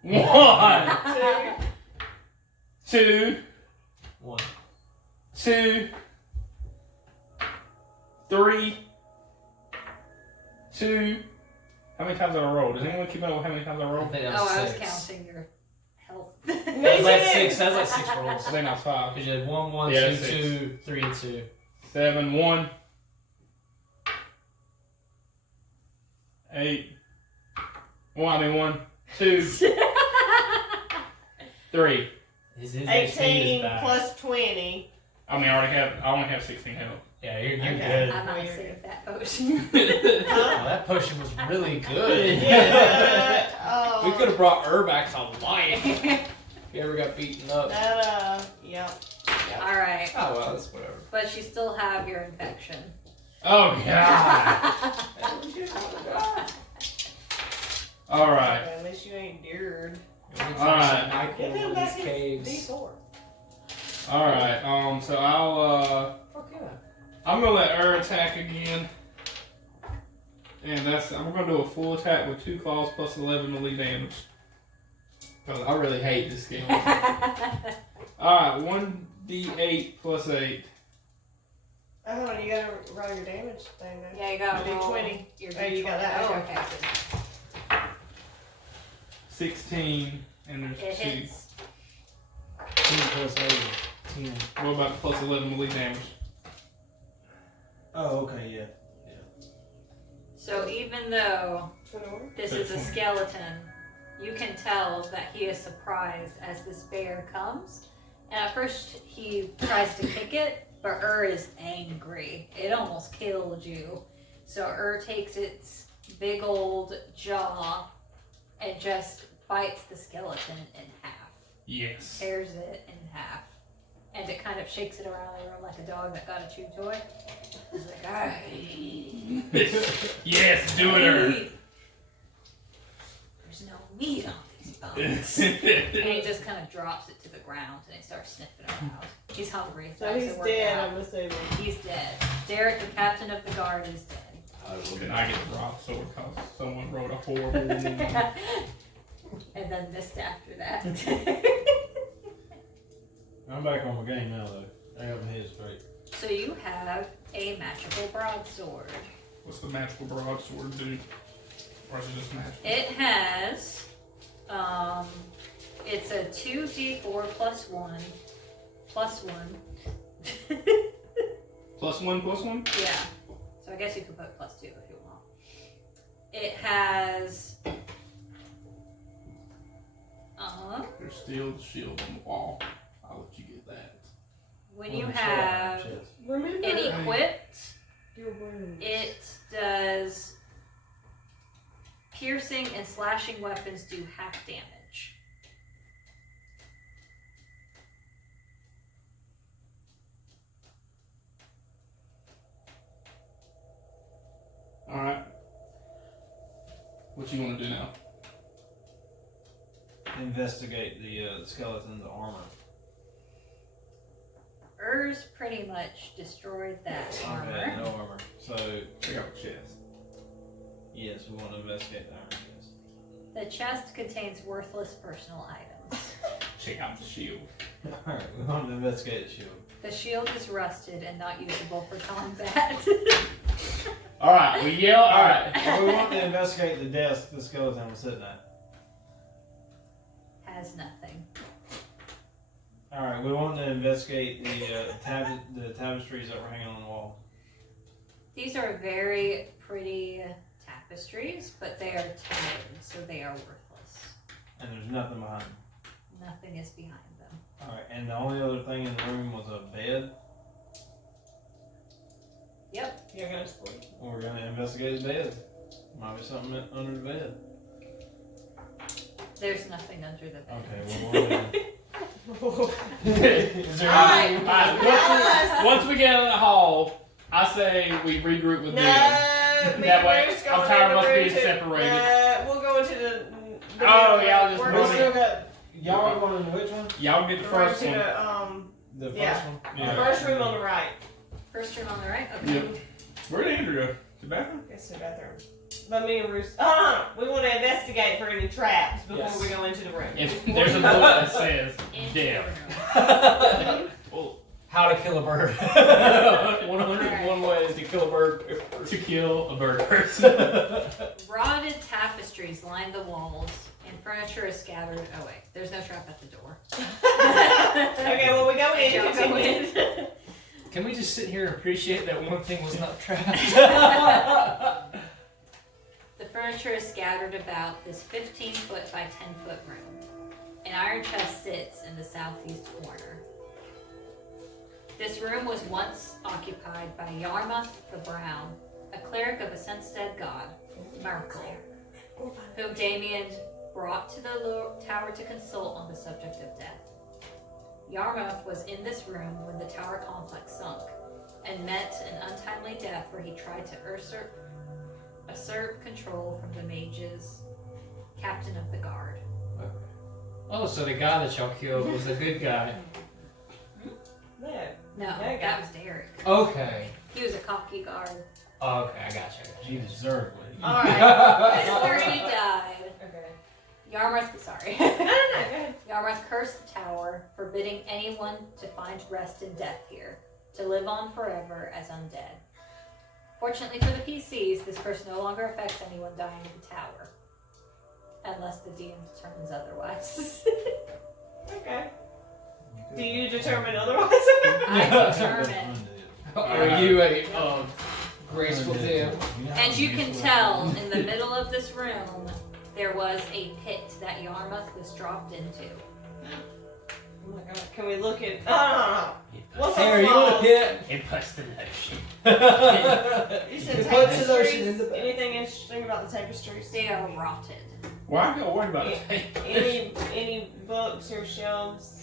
1. 2. 1. 2. 3. 2. How many times did I roll? Does anyone keep up with how many times I I rolled? think that Oh, was I was 6. counting your health. That was like 6. That was like 6 rolls. I think that's 5. Because you had 1, 1, Yeah, 2, 6. 2, 3, and 2. 7, 1. 8. 1, 2. 3. His HP is 18 bad. plus 20. I mean, I only have 16 health. Yeah, you're Okay. good. I'm not You're save that potion. Oh, that potion was really good. Yeah, We could have brought Ur back to life. If he ever got beaten up. Yep. Alright, Oh, well, that's whatever. but you still have your infection. Oh, God. Alright. At least you ain't dared. Alright. Give him Michael in back these his caves. D4. Alright, so Fuck yeah. I'm gonna let Ur attack again. And I'm gonna do a full attack with 2 claws plus 11 melee damage. Because I really hate this game. Alright, 1d8 plus 8. Hold on, you gotta roll your damage thing though. Yeah, you got Your roll D20. Your Oh, you got D20. that, Oh, okay. okay. 16, and It there's 2. hits. 2 plus 8 is 10. What about the plus 11 melee damage? Oh, okay, yeah. So even though this is a 13. skeleton, you can tell that he is surprised as this bear comes. And at first he tries to kick it, but Ur is angry. It almost killed you. So Ur takes its big old jaw and just bites the skeleton in half. Yes. Tears it in half. And it kind of shakes it around the room like a dog that got a chew toy. It's like, alright. Yes, do it, Ur. There's no meat on these bones. And he just kind of drops it to the ground and he starts sniffing around. He's hungry. So he's it worked dead, out. I'm assuming. He's dead. Derek, the captain of the guard, is dead. And I get the rock sword because someone wrote a horrible name. And then missed after that. I'm back on my game now, though. I got my head straight. So you have a magical broadsword. What's the magical broadsword do? Or is it just magical? It has, it's a 2d4 plus 1. Plus 1. Plus one, plus one? Yeah. So I guess you could put plus 2 if you want. It has, There's still the shield on the wall. I'll let you get that. when you have Remember it equipped, your wounds. it does piercing and slashing weapons do half damage. Alright. What you want to do now? Investigate the skeleton, the armor. Urs pretty much destroyed that armor. Okay, no armor. So, Check out the chest. yes, we want to investigate the armor. Yes. The chest contains worthless personal items. Check out the shield. Alright, we want to investigate the shield. The shield is rusted and not usable for combat. Alright, we yell. Alright. We want to investigate the desk the skeleton was sitting at. Has nothing. Alright, we want to investigate the tapestries that were hanging on the wall. These are very pretty tapestries, but they are tattered, so they are worthless. And there's nothing behind them. Nothing is behind them. Alright, and the only other thing in the room was a bed. Yep. You're gonna sleep. We're going to investigate the bed. Might be something under the bed. There's nothing under the bed. Okay, well, Is there Alright. any- once we get in the hall, I say we regroup with No, them. me That and way, Bruce I'm going tired in of the us room being to- separated. We'll go into the Oh, yeah, I'll just we're we run going still got. Y'all are going to which one? Y'all get the first to one. the The first Yeah. one? Yeah. Alright. first room on the right. First room on the right? Okay. Yep. Where'd Andrew go? The bathroom? It's the bathroom. But me and Bruce. Oh, no, we want to investigate for any traps before Yes. we go into the room. If there's a book that says Into death. the room. Well, How to kill a bird. 101 ways to kill a bird. to kill a bird person. Rotted tapestries line the walls, and furniture is scattered. Oh wait, there's no trap at the door. Okay, well, we go in. Y'all go continue. in. Can we just sit here and appreciate that one thing was not trapped? The furniture is scattered about this 15-foot by 10-foot room. An iron chest sits in the southeast corner. This room was once occupied by Yarmouth the Brown, a cleric of a since-dead god, Merkel, whom Damien brought to the tower to consult on the subject of death. Yarmouth was in this room when the tower complex sunk, and met an untimely death where he tried to usurp control from the mages, captain of the guard. Oh, so the guy that y'all killed was a good guy. No. No, Okay. that was Derek. Okay. He was a cocky guard. Okay, I got He you. deserved what he Alright. Before he died, Okay. Yarmouth, sorry. No, go ahead. Yarmouth cursed the tower, forbidding anyone to find rest in death here, to live on forever as undead. Fortunately for the PCs, this curse no longer affects anyone dying in the tower. Unless the DM determines otherwise. Okay. Do you determine otherwise? I determine. Are you a graceful DM? And you can tell, in the middle of this room, there was a pit that Yarmouth was dropped into. Oh my god. Can we look at. Oh, no. What's Hey, on are the you in a walls? pit? It puts the notion. You said It puts the lotion in tapestries. the bag. Anything interesting about the tapestries? They are rotted. Why are you worried about it? Any books or shelves?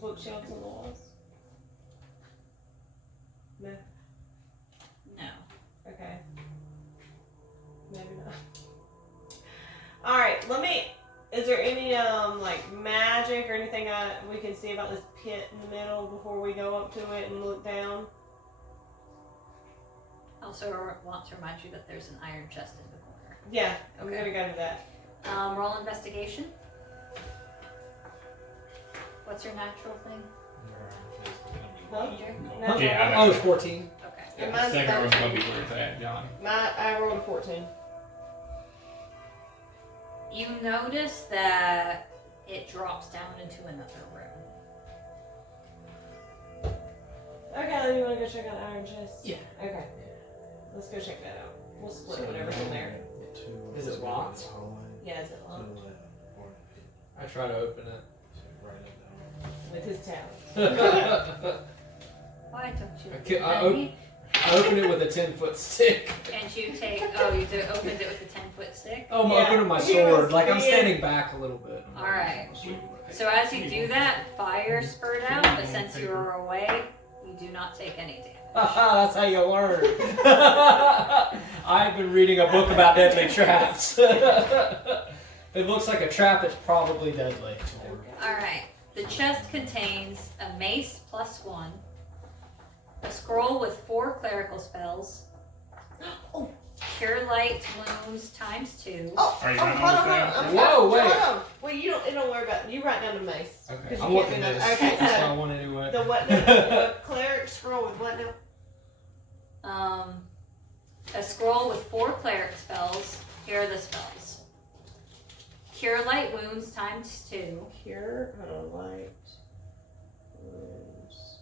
Bookshelves on the walls? No. No. Okay. Maybe not. Alright, is there any, like, magic or anything we can see about this pit in the middle before we go up to it and look down? Also, I want to remind you that there's an iron chest in the corner. Yeah, I'm Okay. gonna go to that. Roll investigation. What's your natural thing? Huh? Andrew? No? Yeah, Oh, it's 14. Okay. And The mine's second room's 13. gonna be where it's at, Johnny. I rolled a 14. You notice that it drops down into another room. Okay, then you want to go check out the iron chest? Yeah. Okay. Let's go check that out. We'll split So whatever's in there. Is it locked? Yeah, is it locked? I try to open it. With his talent. Why don't you Okay, do I that? open it with a 10-foot stick. And you take, you opened it with a 10-foot stick? Oh, I'm Yeah, opening my he sword. was Like I'm being- standing back a little bit. Alright. So as you do that, fire spurred out, but since you are away, you do not take any damage. Haha, that's how you learn. I've been reading a book about deadly traps. If it looks like a trap, it's probably deadly. Alright. The chest contains a mace +1, a scroll with 4 clerical spells, cure light wounds ×2. Oh, Are you hold gonna on. understand? Whoa, wait. Hold on. Wait, you don't worry about it. You write down the mace. Okay, 'Cause you I'm can't looking do at that. this. Okay, That's what I so want anyway. the cleric scroll with what now? A scroll with 4 cleric spells. Here are the spells. Cure light wounds ×2. Cure, light, wounds,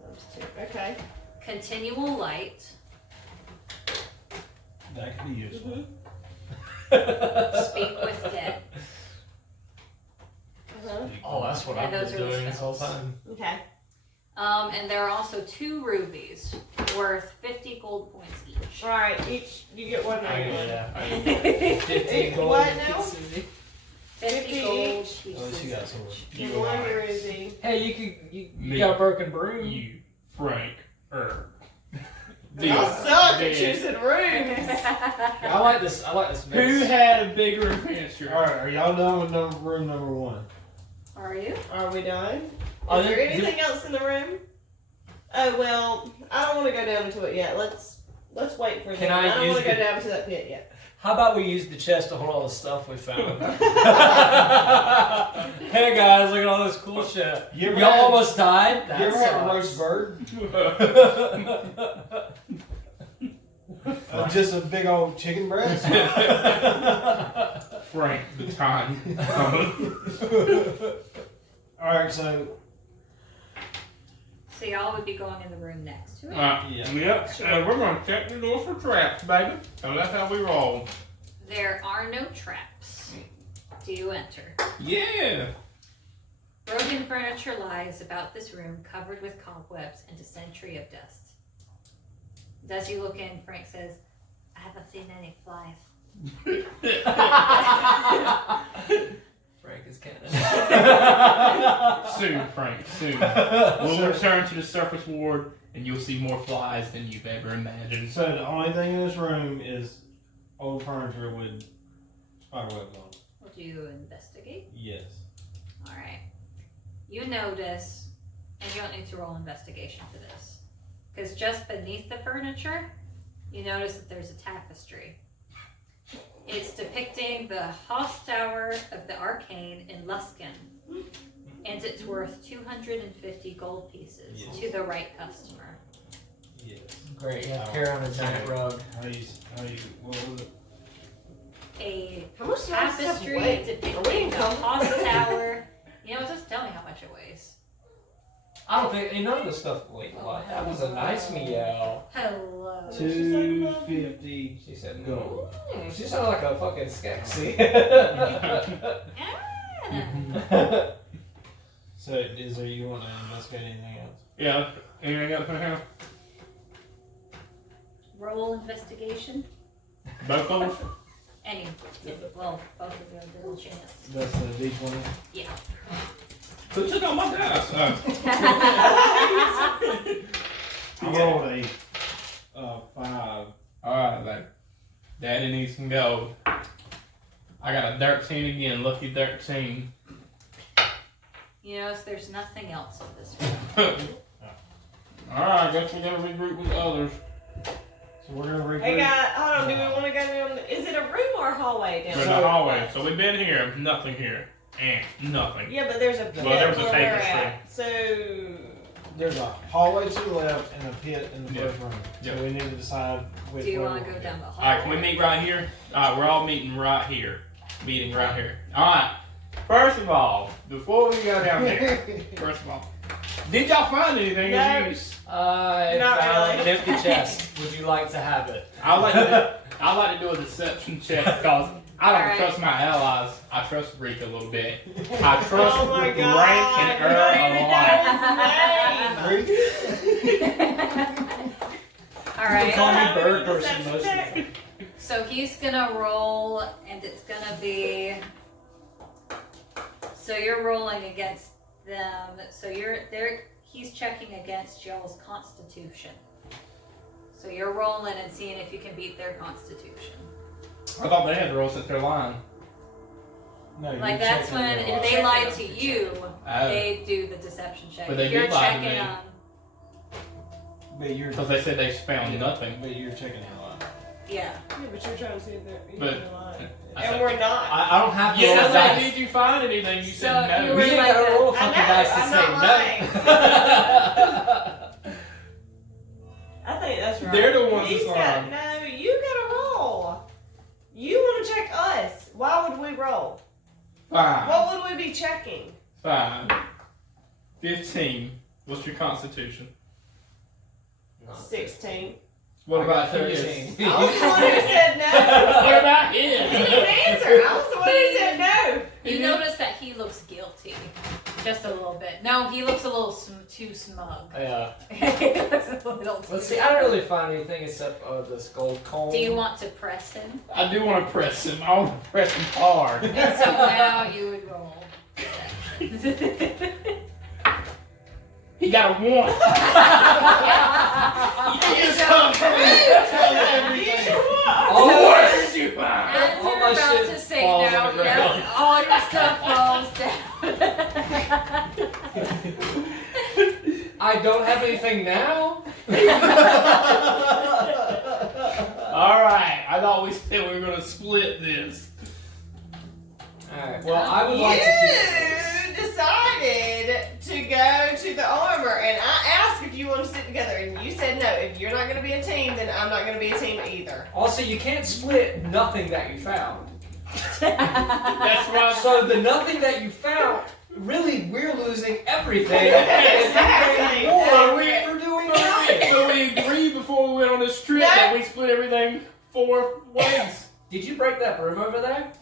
×2. Okay. Continual light. That could be useful. Speak with dead. Uh-huh. Oh, that's what And I've those been are the doing this whole spells. time. Okay. And there are also 2 rubies worth 50 gold points each. Alright, each, you get one right Yeah. 15 gold what now? 50 50 gold each. pieces. At least you got some. And one ruby. Hey, you got a broken broom. You, Frank, Y'all suck at Yeah. choosing rooms. I like this. I like this mix. Who had a bigger adventure? Alright, are y'all done with room number 1? Are you? Are we done? Oh, Is there there- anything else in the room? Oh well, I don't want to go down to it yet. Let's wait for Can them. I I don't use want to go the- down to that pit yet. How about we use the chest to hold all the stuff we found? Hey guys, look at all this cool shit. You ever Y'all had- almost died? You ever had a sucks. roast bird? Just a big old chicken breast? Frank, the time. Alright, so So y'all would be going in the room next to it. Yeah. Yep. Sure. And we're gonna check the door for traps, baby. So that's how we roll. There are no traps. Do you enter? Yeah. Broken furniture lies about this room, covered with cobwebs and a century of dust. As you look in, Frank says, I haven't seen any flies. Frank is canon. Soon, Frank, soon. We'll return to the surface ward and you'll see more flies than you've ever imagined. So the only thing in this room is old furniture with spiderwebs on it. Would you investigate? Yes. Alright. You notice, and you don't need to roll investigation for this, because just beneath the furniture, you notice that there's a tapestry. It's depicting the Hoss Tower of the Arcane in Luskin, and it's worth 250 gold pieces Yes. to the right customer. Yes. Great, yeah, carry on a giant rug. What was it? A How much does that stuff tapestry weigh? Are we depicting in the color? Hoss Tower. You know, just tell me how much it weighs. I don't think none of the stuff. Wait, what? That was a nice meow. Hello. 250 She said gold. She sounded like a fucking skexy. Ah. So, is there you want to investigate anything else? Yeah. Anything else in here? Roll investigation. Both of us? Any, well, both of you have a little chance. That's the D20. Yeah. Who took all my dice? I rolled a 5. Alright, then. Daddy needs some gold. I got a 13 again, lucky 13. You notice there's nothing else in this room. Alright, I guess we gotta regroup with others. So we're going to regroup. Hey guys, hold on. Do we want to go down? Is it a room or a hallway down We're in there? the hallway, so we've been here, nothing here. And nothing. Yeah, but there's a pit Well, there was a where we're tapestry. at. So there's a hallway to the left and a pit in the Yeah. first room. So Yeah. we need to decide which Do you way want we to go down the hall? Alright, can we meet right here? Alright, we're all meeting right here. Meeting right here. Alright. First of all, before we go down there, first of all, did y'all find anything No. of use? I Not found really. an empty chest. Would you like to have it? I like to do a deception check because I don't Alright. trust my allies. I trust Reek a little bit. I trust Oh my Rank god. and You Earl don't a even lot. All right. Call me Have bird a person deception most of the check. time. So he's gonna roll, and it's gonna be. So you're rolling against them. So you're there. He's checking against y'all's constitution. So you're rolling and seeing if you can beat their constitution. I thought they had to roll since they're lying. No, Like you're that's checking when their if lock. they lied to you, Oh. they do the deception check. But they If you're did lie to checking me. them, But you're Because they said they found nothing. But you're checking their lock. yeah. Yeah, but you're trying to see if they're But- lying. I And said- we're not. I don't have to Yeah, roll that's like, dice. did you find anything? You So said if you no. were We ain't like gotta roll I fucking know, dice to I'm say not no. I think that's right. They're the ones He's that's got, lying. no, you gotta roll. You want to check us. Why would we roll? Fine. What would we be checking? Fine. 15. What's your constitution? 16. What I about got his? 13. I was the one who said no. What about He him? didn't answer. I was the one who said no. You notice that he looks guilty, just a little bit. No, he looks a little too smug. Yeah. He looks a little too Let's see. I don't really find anything except this gold comb. Do you want to press him? I do want to press him. I want to press him hard. And so now you would roll. He got a 1. And so, All What my- did you find? as all you're my about shit to say falls no, on the ground. yeah, all your stuff falls down. I don't have anything now. Alright, I thought we said we were going to split this. Alright. Well, I would like to keep this. You decided to go to the armor, and I asked if you want to sit together, and you said no. If you're not going to be a team, then I'm not going to be a team either. Also, you can't split nothing that you found. That's right. So the nothing that you found, really, we're losing everything. Exactly. More Accurate. for doing nothing. So we agreed before we went on this trip No. that we split everything 4 ways. Did you break that broom over there?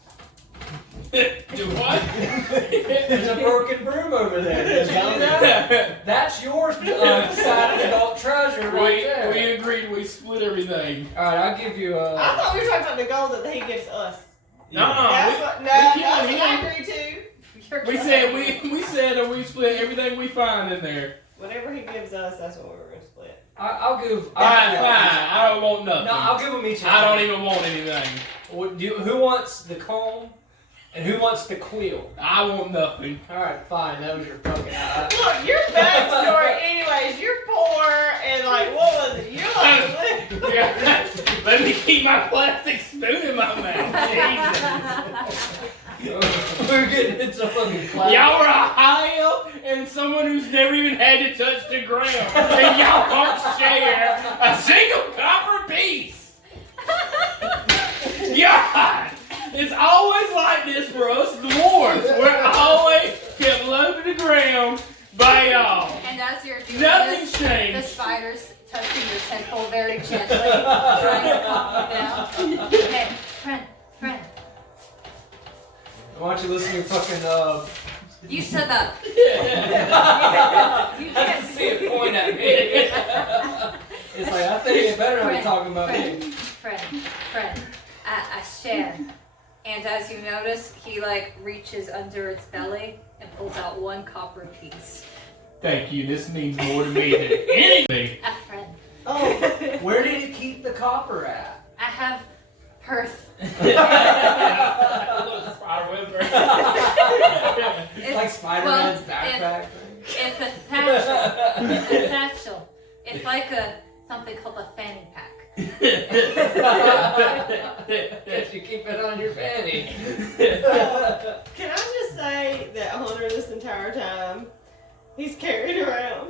Do what? There's a broken broom over there. Did you know that? That's your side of adult treasure right there. We agreed we split everything. Alright, I'll give you I thought we were talking about the gold that he gives us. No, That's what. No, can't- that's we what I don't- agree to. we said that we split everything we find in there. Whatever he gives us, that's what we're gonna split. I'll give. Alright, fine. I don't want nothing. No, I'll give them each. I don't even want anything. Who wants the comb, and who wants the quill? I want nothing. All right, fine. That was your fucking. Look, your backstory, anyways. You're poor and like, what was it? You're like, Let me keep my plastic spoon in my mouth. We're getting into fucking class. Y'all are a high elf and someone who's never even had to touch the ground. And y'all won't share a single copper piece. God, it's always like this for us dwarves. We're always kept low to the ground by y'all. And as you're doing Nothing's this, changed. the spider's touching your tentacle very gently, trying to calm you down. Hey, friend. Why don't you listen to your fucking You said that. You I can see it point at me. It's like, I think it better not be talking about me. Friend. I share. And as you notice, he like reaches under its belly and pulls out 1 copper piece. Thank you. This means more to me than anything. A friend. oh, Where did you keep the copper at? I have Perth. Like Spider-Man's backpack thing? It's a satchel. It's like something called a fanny pack. You keep it on your fanny. can I just say that Hunter this entire time, he's carried around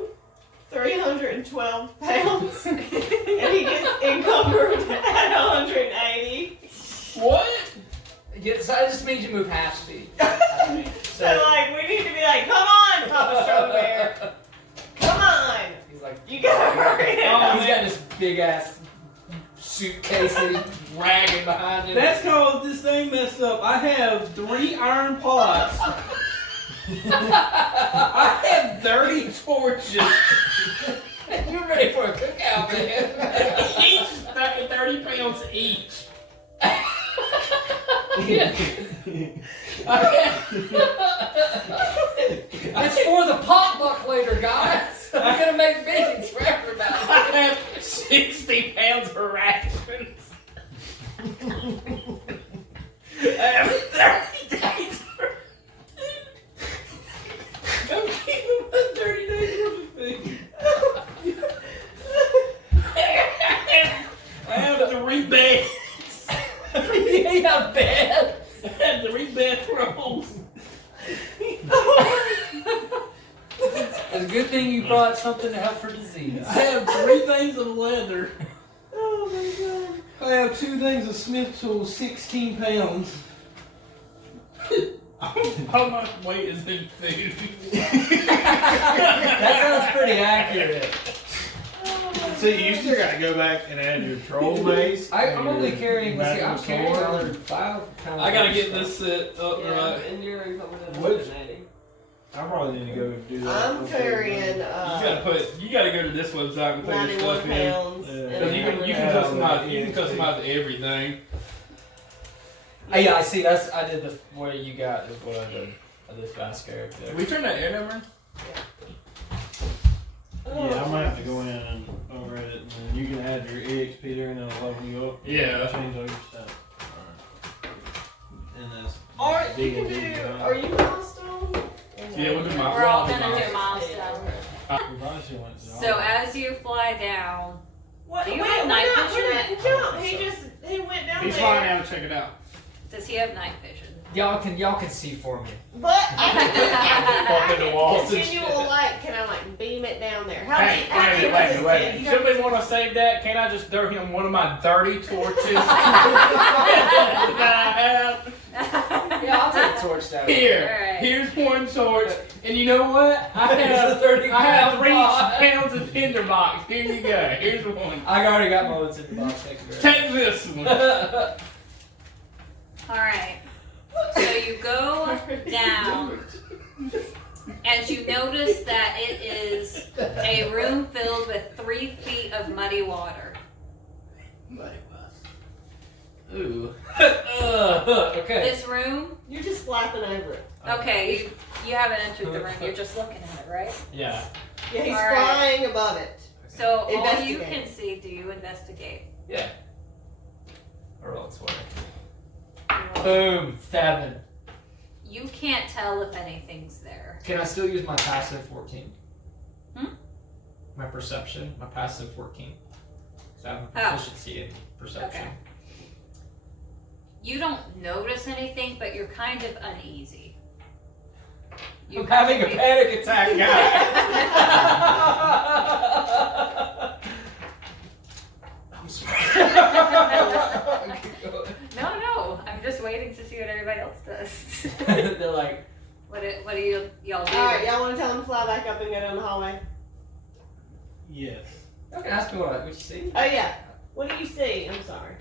312 pounds, and he gets encumbered at 180. What? So that just means you move half speed. So like, we need to be like, come on, Papa Strong Bear, come on. He's like, You gotta hurry it Oh, up. he's got this big ass suitcase that he's dragging behind him. That's cause this thing messed up. I have 3 iron pots. I have 30 torches. You're ready for a cookout, man. Each 30 pounds each. It's for the potluck later, guys. I'm gonna make meetings for everybody. I have 60 pounds of rations. I have 30 days worth. I'm keeping my 30 days worth of food. I have 3 beds. You have beds. I have 3 bedrooms. It's a good thing you brought something to help for disease. I have 3 things of leather. Oh my god. I have 2 things of Smith tools, 16 pounds. How much weight is in food? That sounds pretty accurate. See, you still gotta go back and add your troll mace. I'm only carrying. See, I'm Back carrying sword. another 5 pounds. I gotta of get stuff. this set up Yeah, right. and you're encumbered at What? 180. I probably need to go do that. I'm carrying You gotta go to this website and put your 91 stuff in. pounds. Yeah. and Because you can customize everything. Yeah, I see. I did the what you got is what I did. I did fast character. Did we turn that air number? Yeah, I might have to go in and override it, and then you can add your EXP there, and it'll level you up. Yeah. Change all your stuff. Alright. And that's. Or you big can and big, do. right? Are you milestone? Yeah, we'll do my. We're all we'll do gonna my- do milestone. We probably should went to So as you fly down, What? Do you Wait, have we're night not, vision? we didn't jump. He went down He's there. flying down to check it out. does he have night vision? Y'all can see for me. But I Bump can into do walls and continual light. Can I like beam it down there? How Hey, many wait, was this wait. thing? Somebody want to save that? Can't I just throw him one of my dirty torches that I have? Yeah, I'll take the torch down. Here, Alright. here's one torch, and you know what? I Here's have a 30 I have pound 3 pot. pounds of tinderbox. Here you go. Here's one. I already got my own in the box. Thank you very Take this one. much. Alright. So you go down and you notice that it is a room filled with 3 feet of muddy water. Ooh. Okay. This room, You're just flapping over it. okay, you haven't entered the room, you're just looking at it, right? Yeah. Yeah, he's Alright. flying above it. So all you Investigate. can see, do you investigate? Yeah. I rolled 20. Boom. 7. You can't tell if anything's there. Can I still use my passive 14? Hmm? My perception, my passive 14. So I have a Oh. proficiency in perception. Okay. You don't notice anything, but you're kind of uneasy. I'm having a panic attack, guys. I'm sorry. No, I'm just waiting to see what everybody else does. They're like, What do y'all do? Alright, y'all want to tell him to fly back up and go down the hallway? Yes. okay, ask me what you see. Oh yeah. What do you see? I'm sorry.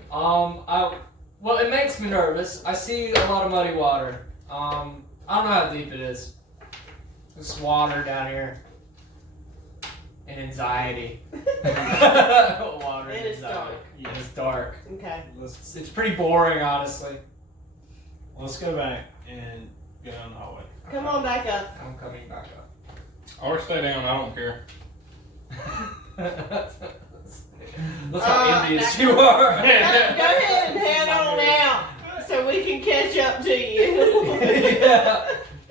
Well, it makes me nervous. I see a lot of muddy water. I don't know how deep it is. There's water down here. And anxiety. Water And it's dark. And it's dark. Okay. It's pretty boring, honestly. Let's go back and go down the hallway. Come on back up. I'm coming back up. Or stay down. I don't care. Look how envious you are. Go ahead and head on out so we can catch up to you.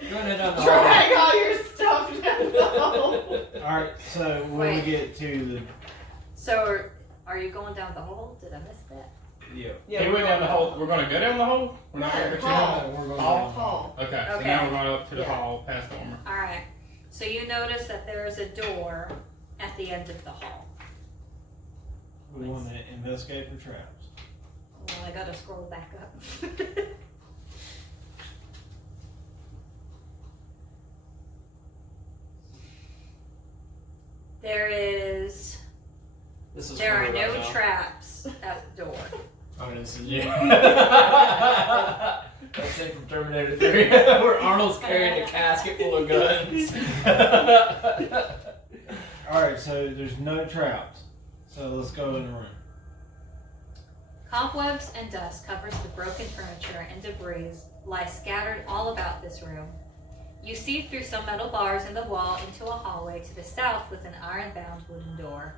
Yeah. Go ahead down the hallway. Drag all your stuff down the hall. Alright, so when Wait. we get to So, are you going down the hole? Did I miss that? the. He went down the hole. We're gonna go down the hole. We're not No, gonna go hall. down We're going Hall? down the Hall. Okay, so Okay. now we're going up to the Yeah. hall past the armor. Alright. So you notice that there is a door, at the end of the hall. We want to investigate for traps. Well, I gotta scroll back up. There are no traps at the door. I'm gonna send you. That's it from Terminator 3, where Arnold's carrying a casket full of guns. Alright, so there's no traps. So let's go in the room. Cobwebs and dust covers the broken furniture and debris lie scattered all about this room. You see through some metal bars in the wall into a hallway to the south with an iron-bound wooden door.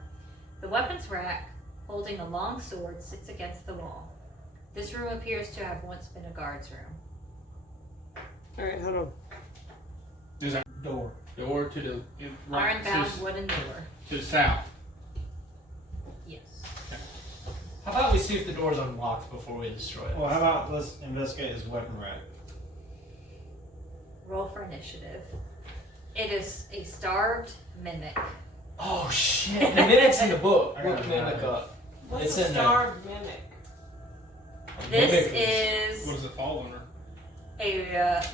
The weapons rack, holding a long sword, sits against the wall. This room appears to have once been a guard's room. Alright, hold on. There's a Door. door to the right, Iron-bound wooden door. to the south. Yes. How about we see if the door's unlocked before we destroy it? Well, how about let's investigate his weapon rack. Roll for initiative. It is a starved mimic. Oh shit! The minute's in the book. I Look got the it. mimic up. What's It's a in there. starved mimic? This Mimic What is does it fall under?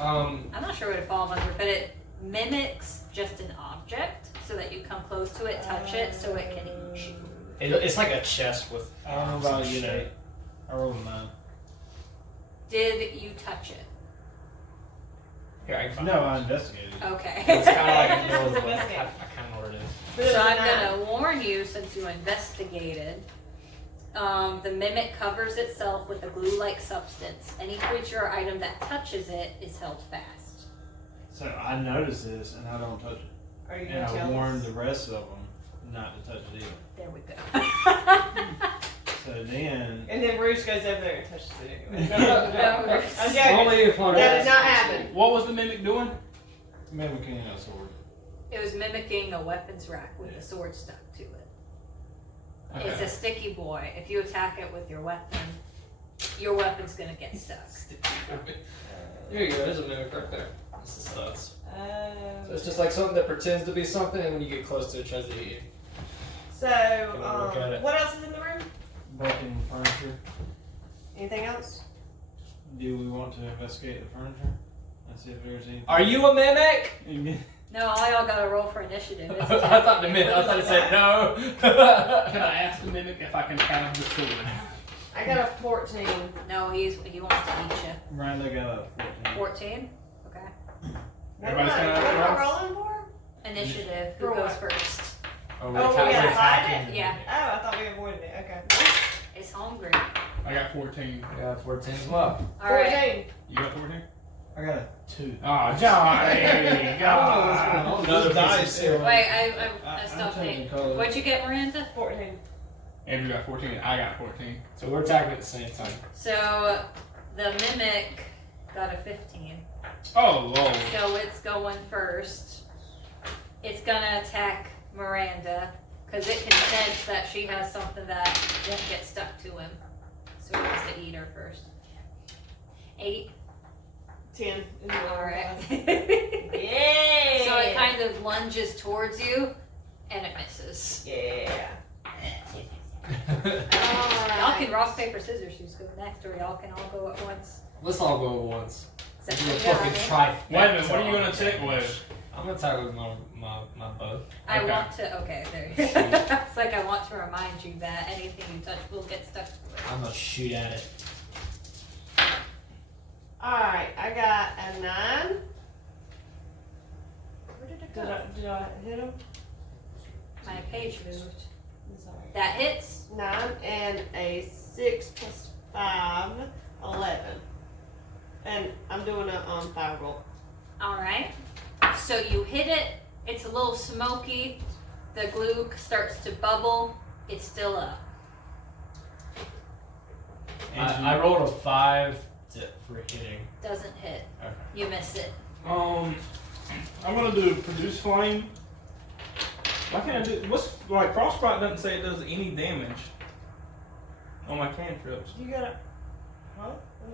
I'm not sure what it falls under, but it mimics just an object so that you come close to it, touch it, so it can eat you. It's like a chest with. I don't know about you, Nate. I rolled a 9. Did you touch it? Here, I can find No, it. I investigated. Okay. It's kind of like in the middle of the book. I Investigate. kind of know where it is. But it's So a I'm 9. gonna warn you, since you investigated, the mimic covers itself with a glue-like substance. Any creature or item that touches it is held fast. So I noticed this and I don't touch it. Are you And gonna I tell warned us? the rest of them not to touch it either. There we go. So then, And then Bruce goes over there and touches it anyway. No, Bruce. I'm joking. Only if That did not happen. What was the mimic doing? mimicking a sword. It was mimicking a weapons rack with a sword stuck to it. Okay. It's a sticky boy. If you attack it with your weapon's gonna get stuck. There you go. There's a mimic right there. This is nuts. So it's So, just like something that pretends to be something, and when you get close to it, tries to eat you. so look at it. what else is in the room? Broken furniture. Anything else? Do we want to investigate the furniture? And see if there's anything? Are you a mimic? No, all y'all gotta roll for initiative. It's I thought it said no. Can I ask the mimic if I can have the sword? I got a 14. No, he wants to eat Riley got a you. 14. 14? Okay. Never Everybody's mind. gonna What am I roll? rolling for? Initiative. For Who goes what? first? Oh, we gotta hide it? Yeah. Oh, I thought we avoided it. Okay. It's hungry. I got 14. I got 14 as well. Alright. 14. You got 14? I got a 2. Oh, Johnny! God. Another dice piece of here. silver. Wait, I I'm stopped changing it. colors. What'd you get, Miranda? 14. Andrew got 14. I got 14. So we're attacking at the same time. So, the mimic got a 15. Oh, Lord. So it's going first. It's gonna attack Miranda, because it can sense that she has something that won't get stuck to him. So he wants to eat her first. 8. 10. Alright. Yeah. So it kind of lunges towards you, and it misses. Yeah. Y'all can rock, paper, scissors, who's go next, or y'all can all go at once. Let's all go at once. So, Do a yeah, fucking I mean, trifecta. Wait a minute, what are you going to attack with? I'm gonna attack with my bow. I Okay. want to. Okay, there you go. It's like I want to remind you that anything you touch will get stuck to it. I'm gonna shoot at it. Alright, I got a 9. Where did it Did go? I hit him? My page moved. It's all right. That hits. 9 and a 6 plus 5, 11. And I'm doing a fire roll. All right. So you hit it. It's a little smoky. The glue starts to bubble. It's still up. I rolled a 5 for hitting. Doesn't hit. Okay. You miss it. I'm going to do produce flame. Why can't I do... What's... Like, Frostbite doesn't say it does any damage on my cantrips. You gotta. Huh?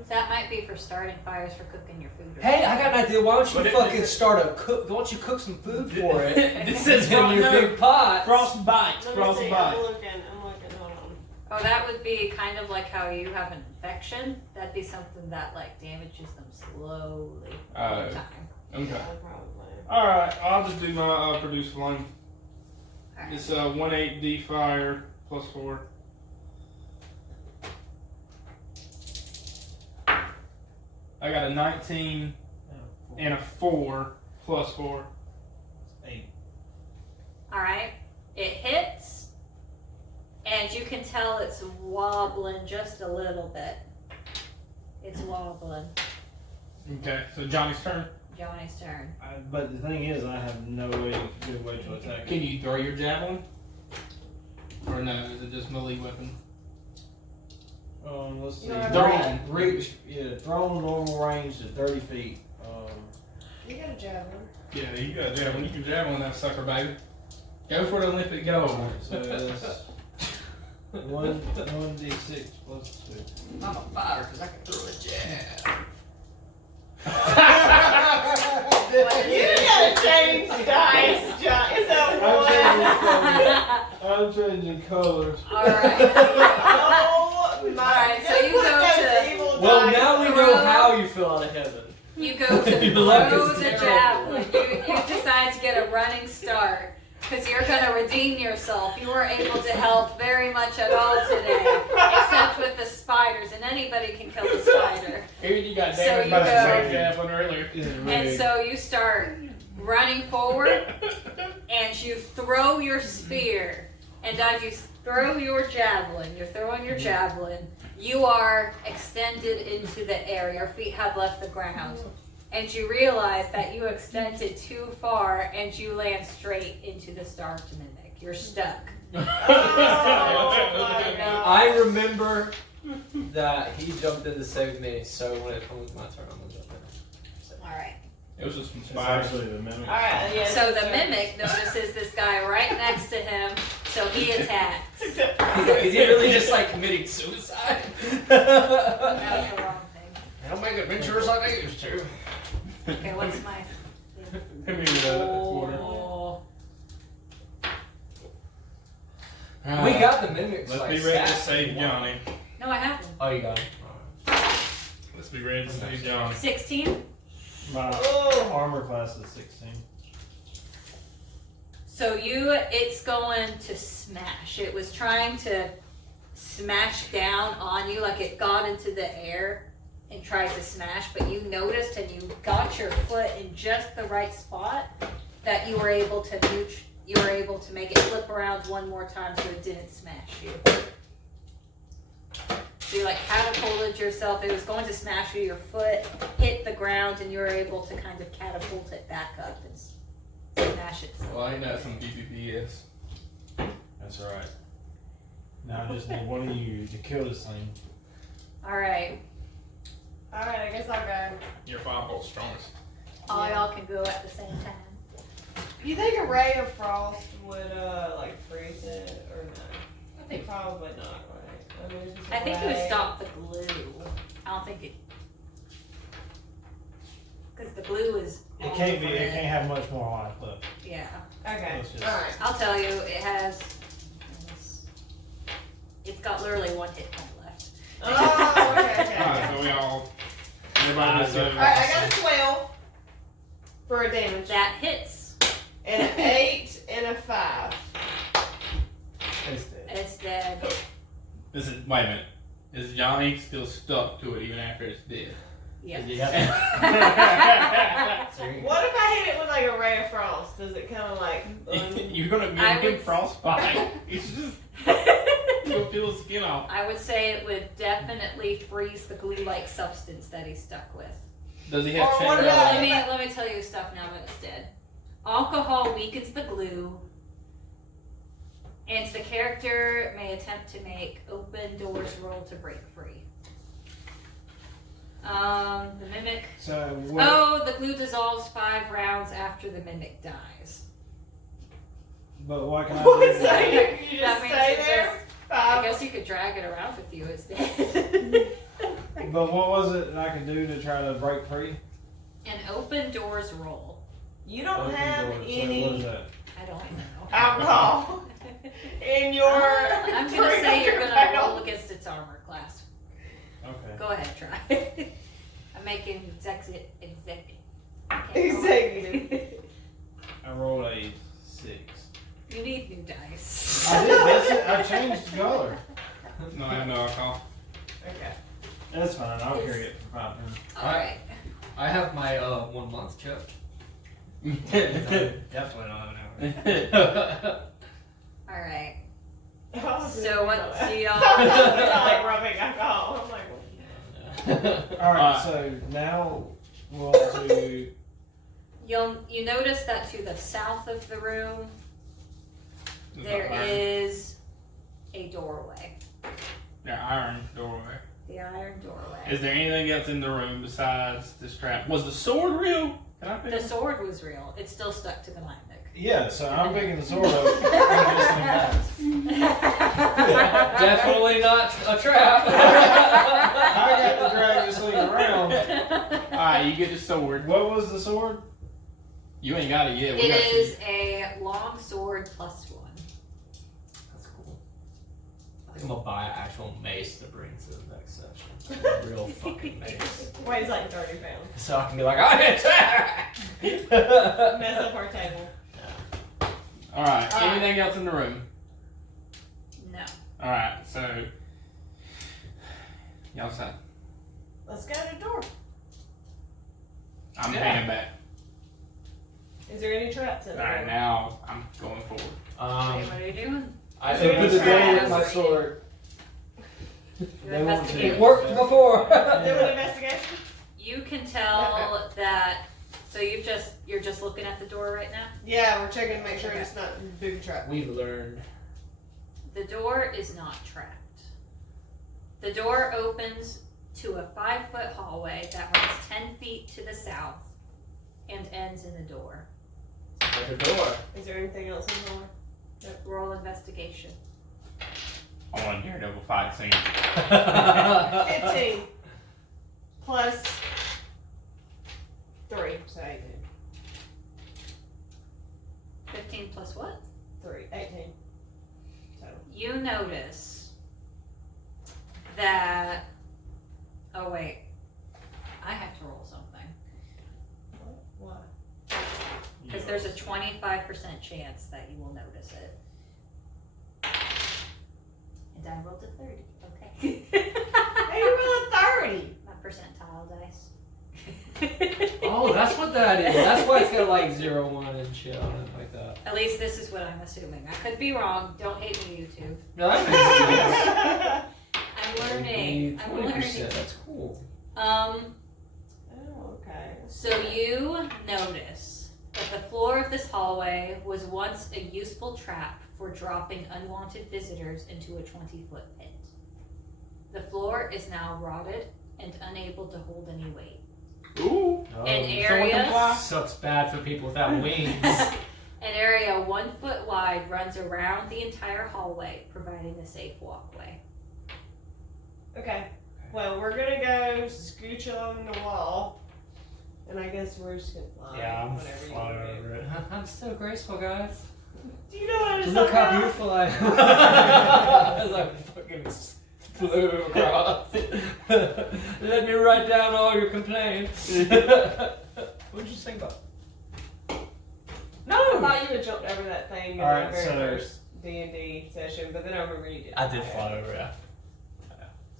That might be for starting fires for cooking your food. Hey, I got an idea. Why don't you But it- fucking this- start a cook? Why don't you cook some food for it? This is in your big pot. frostbite. Let me see. Frostbite. I'm looking. Hold on. Oh, that would be kind of like how you have an infection. That'd be something that like damages them slowly over time. Okay. Yeah, probably. Alright, I'll just do my produce flame. Alright. It's 1/8 fire plus 4. I got a 19 and a 4 plus 4. 8. Alright. It hits, and you can tell it's wobbling just a little bit. It's wobbling. Okay, so Johnny's turn. Johnny's turn. But the thing is, I have no good way to attack Can it. you throw your javelin? Or no, is it just melee weapon? Let's see. You have Thrown. Reach, thrown normal range to 30 feet. You got a javelin. Yeah, you got a javelin. You can javelin that sucker, baby. Go for the Olympic gold. So it's 1d6 plus 2. I'm a fighter because I can throw a jab. You gotta change dice, John. Is that I'm changing colors. Alright. Oh my! Alright, so you Put go those to- evil Well, dice now we throw. know how you feel out of heaven. You go to Your luck throw is the terrible. javelin. You decide to get a running start because you're going to redeem yourself. You weren't able to help very much at all today, except with the spiders, and anybody can kill the spider. Here you got So damaged you by the go- same javelin earlier. And so you start running forward, and you throw your spear. And as you throw your javelin, you're throwing your javelin, you are extended into the air. Your feet have left the ground. And you realize that you extended too far and you land straight into the starved mimic. You're stuck. Oh my God. I remember that he jumped in to save me, so when it comes my turn, I'm gonna jump in. Alright. It was just some It's spiders. actually the mimic. Alright, yeah. So the mimic notices this guy right next to him, so he attacks. Is he really just like committing suicide? That was the wrong thing. I don't make adventures like I used to. Okay, what's my... Hit me with a quarter. Oh. We got the mimics. Let's like, be ready to stats. save Johnny. No, I haven't. Oh, you got it. Let's be ready to save Johnny. 16. My Oh. armor class is 16. So it's going to smash. It was trying to smash down on you, like it got into the air and tried to smash, but you noticed and you got your foot in just the right spot that you were able to make it flip around one more time so it didn't smash you. So you like catapulted yourself. It was going to smash you. Your foot hit the ground and you were able to kind of catapult it back up and smash it. Well, ain't that some BBBS? That's right. Now I just need one of you to kill this thing. Alright. Alright, I guess I'll go. Your firebolt's strongest. All y'all can go at the same time. You think a ray of frost would like freeze it or no? I think Probably not, right? I mean, it's just a I think it would ray. stop the glue. I don't think it. Because the glue is. It all can't be. over It can't have much more life left. Yeah. Okay. Let's just- Alright. I'll tell you, it has. It's got literally one hit point left. Oh, okay. Alright, so we all. Everybody was Alright, I got a 12 for a damage. That hits. And an 8 and a 5. It's dead. It's dead. Wait a minute. Is Johnny still stuck to it even after it's dead? Yeah. You have to- What if I hit it with like a ray of frost? Does it kind of like. You're gonna I give him would- frostbite. It's just you'll peel his skin off. I would say it would definitely freeze the glue-like substance that he's stuck with. Does he have Or what chain about- mail? Let me tell you stuff now that it's dead. Alcohol weakens the glue, and the character may attempt to make open doors roll to break free. The mimic. So what? Oh, the glue dissolves 5 rounds after the mimic dies. But why can I? What's do that? You That just means stay it there? I guess you could drag it around with you. It's dead. But But what was it that I could do to try to break free? An open doors roll. You don't Open have doors. So what is any that? I don't know. alcohol in your. I'm gonna say you're gonna roll against its armor class. Okay. Go ahead, try. I'm making executive. Executive. I rolled a 6. You need new dice. I did. That's it. I changed the color. No, I have no alcohol. Okay. That's fine. I'll carry it for 5 minutes. Alright. I have my 1 month chip. Definitely not an hour. Alright. Oh, So what do y'all like rubbing alcohol. I'm like, what? Alright, so now we'll do. you notice that to the south of the room there is a doorway. The iron doorway. The iron doorway. Is there anything else in the room besides this trap? Was the sword real? Can I pick The it? sword was real. It's still stuck to the magnet. Yeah, so I'm picking the sword up. Just like that. Definitely not a trap. I got to drag this thing around. Alright, you get the sword. What was the sword? You ain't got it yet. We It gotta see. is a long sword +1. That's cool. I think I'm gonna buy an actual mace to bring to the next session. A real fucking mace. Weighs like 30 pounds. So I can be like, I attack! Mess up our table. Alright, Alright. anything else in the room? No. Alright, so. Y'all say. Let's go to the door. I'm Yeah. hanging back. Is there any traps in there? Alright, now I'm going forward. Wait, what are you doing? I Is there opened the any door with traps? my sword. You're They want investigating. It worked before. Do an investigation? You can tell that. So you're just looking at the door right now. Yeah, we're checking to make sure it's not booby trap. We've learned. The door is not trapped. The door opens to a 5-foot hallway that runs 10 feet to the south and ends in the door. Like a door. Is there anything else in the door? Roll investigation. I want a daredevil fight scene. 15 plus 3, so 18. 15 plus what? 3, 18. Total. You notice that. Oh wait, I have to roll something What? because there's a 25% chance that you will notice it. And I rolled a 30. Okay. Hey, you rolled a 30. My percentile dice. Oh, that's what that is. That's why it's got like 0, 1 and shit on it like that. At least this is what I'm assuming. I could be wrong. Don't hate me, YouTube. No, that I'm learning. makes I'm sense. 20%. learning. That's cool. Oh, okay. So you notice that the floor of this hallway was once a useful trap for dropping unwanted visitors into a 20-foot pit. The floor is now rotted and unable to hold any weight. Ooh. Oh, An Someone area, can fly? sucks bad for people without wings. an area 1 foot wide runs around the entire hallway, providing a safe walkway. Okay. Well, we're gonna go scooch along the wall, and I guess we're just gonna fly. Yeah, I'm whatever you flying wanna do. over it. I'm so graceful, guys. Do you know what I just Look thought how about? beautiful I am. As I fucking flew across. Let me write down all your complaints. What'd you think about? I No! thought you had jumped over that thing in Alright, the very so- first D&D session, but then I remember you did. I did fly over it.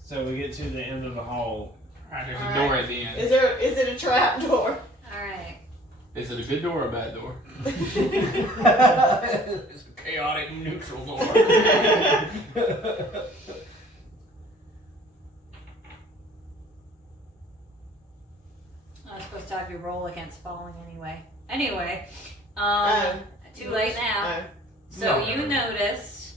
So we get to the end of the hall. Alright, there's a Alright. door at the end. Is it a trap door? Alright. Is it a good door or a bad door? It's a chaotic neutral door. I was supposed to have you roll against falling anyway. Anyway, Oh. too late now. Oh, So No. you notice.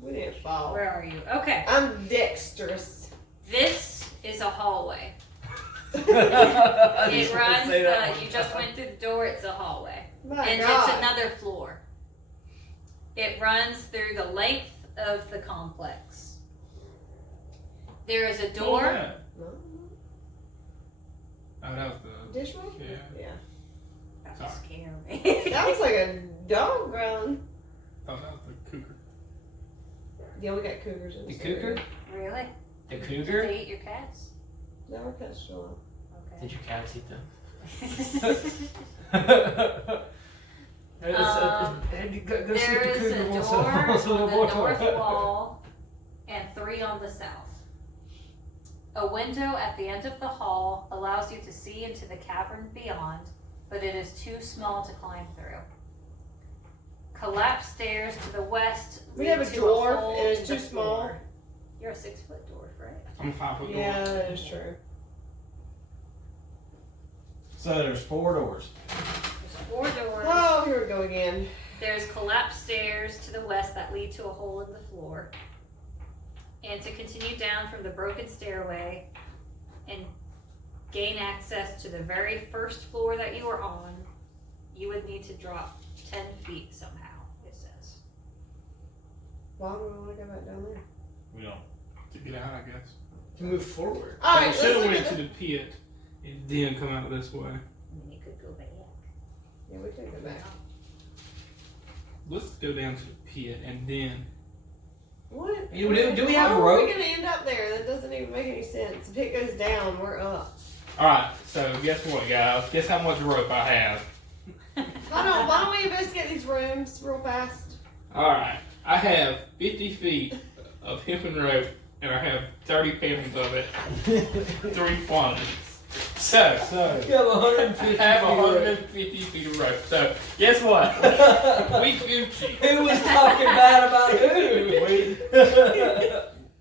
we didn't fall. Where are you? Okay. I'm dexterous. This is a hallway. I It just wanted to runs. say that one You just time. went through the door. It's a hallway, My and God. it's another floor. It runs through the length of the complex. There is a door No. Oh, that was the. Dishwasher? Yeah. Yeah. That Sorry. was scary. That was like a dog growling. Oh, that was the cougar. Yeah, we got cougars in The this cougar? area. Really? The Did cougar? they eat your cats? No, our cat's still alive. Okay. Did your cats eat them? There is a door on the north wall and 3 on the south. A window at the end of the hall allows you to see into the cavern beyond, but it is too small to climb through. Collapsed stairs to the west We lead have a to dwarf hole and it's in too the small. floor. You're a 6-foot dwarf, right? I'm a 5-foot Yeah, that is true. So there's 4 doors. There's 4 doors. Oh, here we go again. There's collapsed stairs to the west that lead to a hole in the floor. And to continue down from the broken stairway and gain access to the very first floor that you are on, you would need to drop 10 feet somehow, it says. Why do we want to go back down there? We don't. To get out, I guess. To move forward. All right, We let's should have look went at to the pit and then come out this way. I mean, you could go back. Yeah, we could go back. Let's go down to the pit and then. What? Do we have a How are rope? we gonna end up there? That doesn't even make any sense. If it goes down, we're up. Alright, so guess what, guys? Guess how much rope I have. Hold on, why don't we investigate these rooms real fast? Alright, I have 50 feet of hemp and rope, and I have 30 pounds of it, 3 quantities. So, So, You have I 150 have feet. 150 feet of rope. So, guess what? We Gucci. Who was talking bad about who?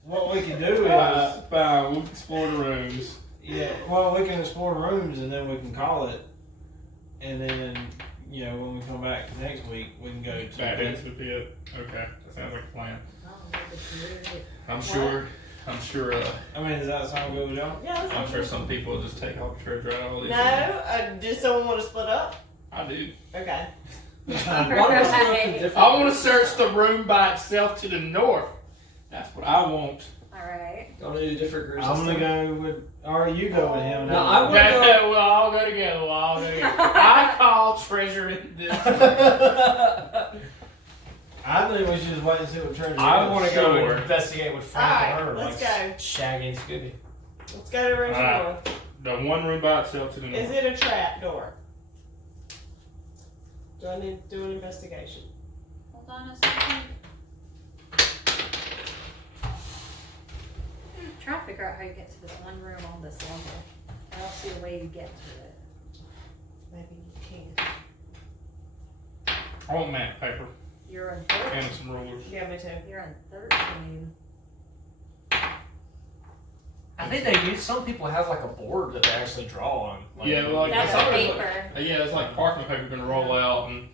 what we can do is, Fine, we'll explore the rooms. yeah, well, we can explore rooms and then we can call it. And then, you know, when we come back next week, we can go to Back into the pit. Okay, that sounds like a plan. Oh, maybe it's I'm What? sure, I mean, does that sound good with y'all? Yeah, let's I'm sure some people will just take all the treasure out of all these. No, does someone want to split up? I do. Okay. Why don't we split up in different I want to search the room by itself to the north. That's what I want. Alright. Don't do different groups. I'm gonna go with, or you go with him. No, now. I wanna go. We'll all go together. We'll all go together. I call treasure in this. I think we should just wait and see what treasure I is. want to Sure. go investigate with Frank and her, Alright, let's like go. Shaggy and Scooby. Let's go to room Alright. north. The one room by itself to the north. Is it a trap door? Do I need to do an investigation? Hold on a second. Trying to figure out how you get to this one room on this level. I don't see a way you get to it. Maybe you can. I want map paper You're on 13. and some rulers. Yeah, me too. You're on 13. I think they use. Some people have like a board that they actually draw on. Like, Yeah, like That's it's a like- paper. Yeah, it's like parchment paper gonna roll out, and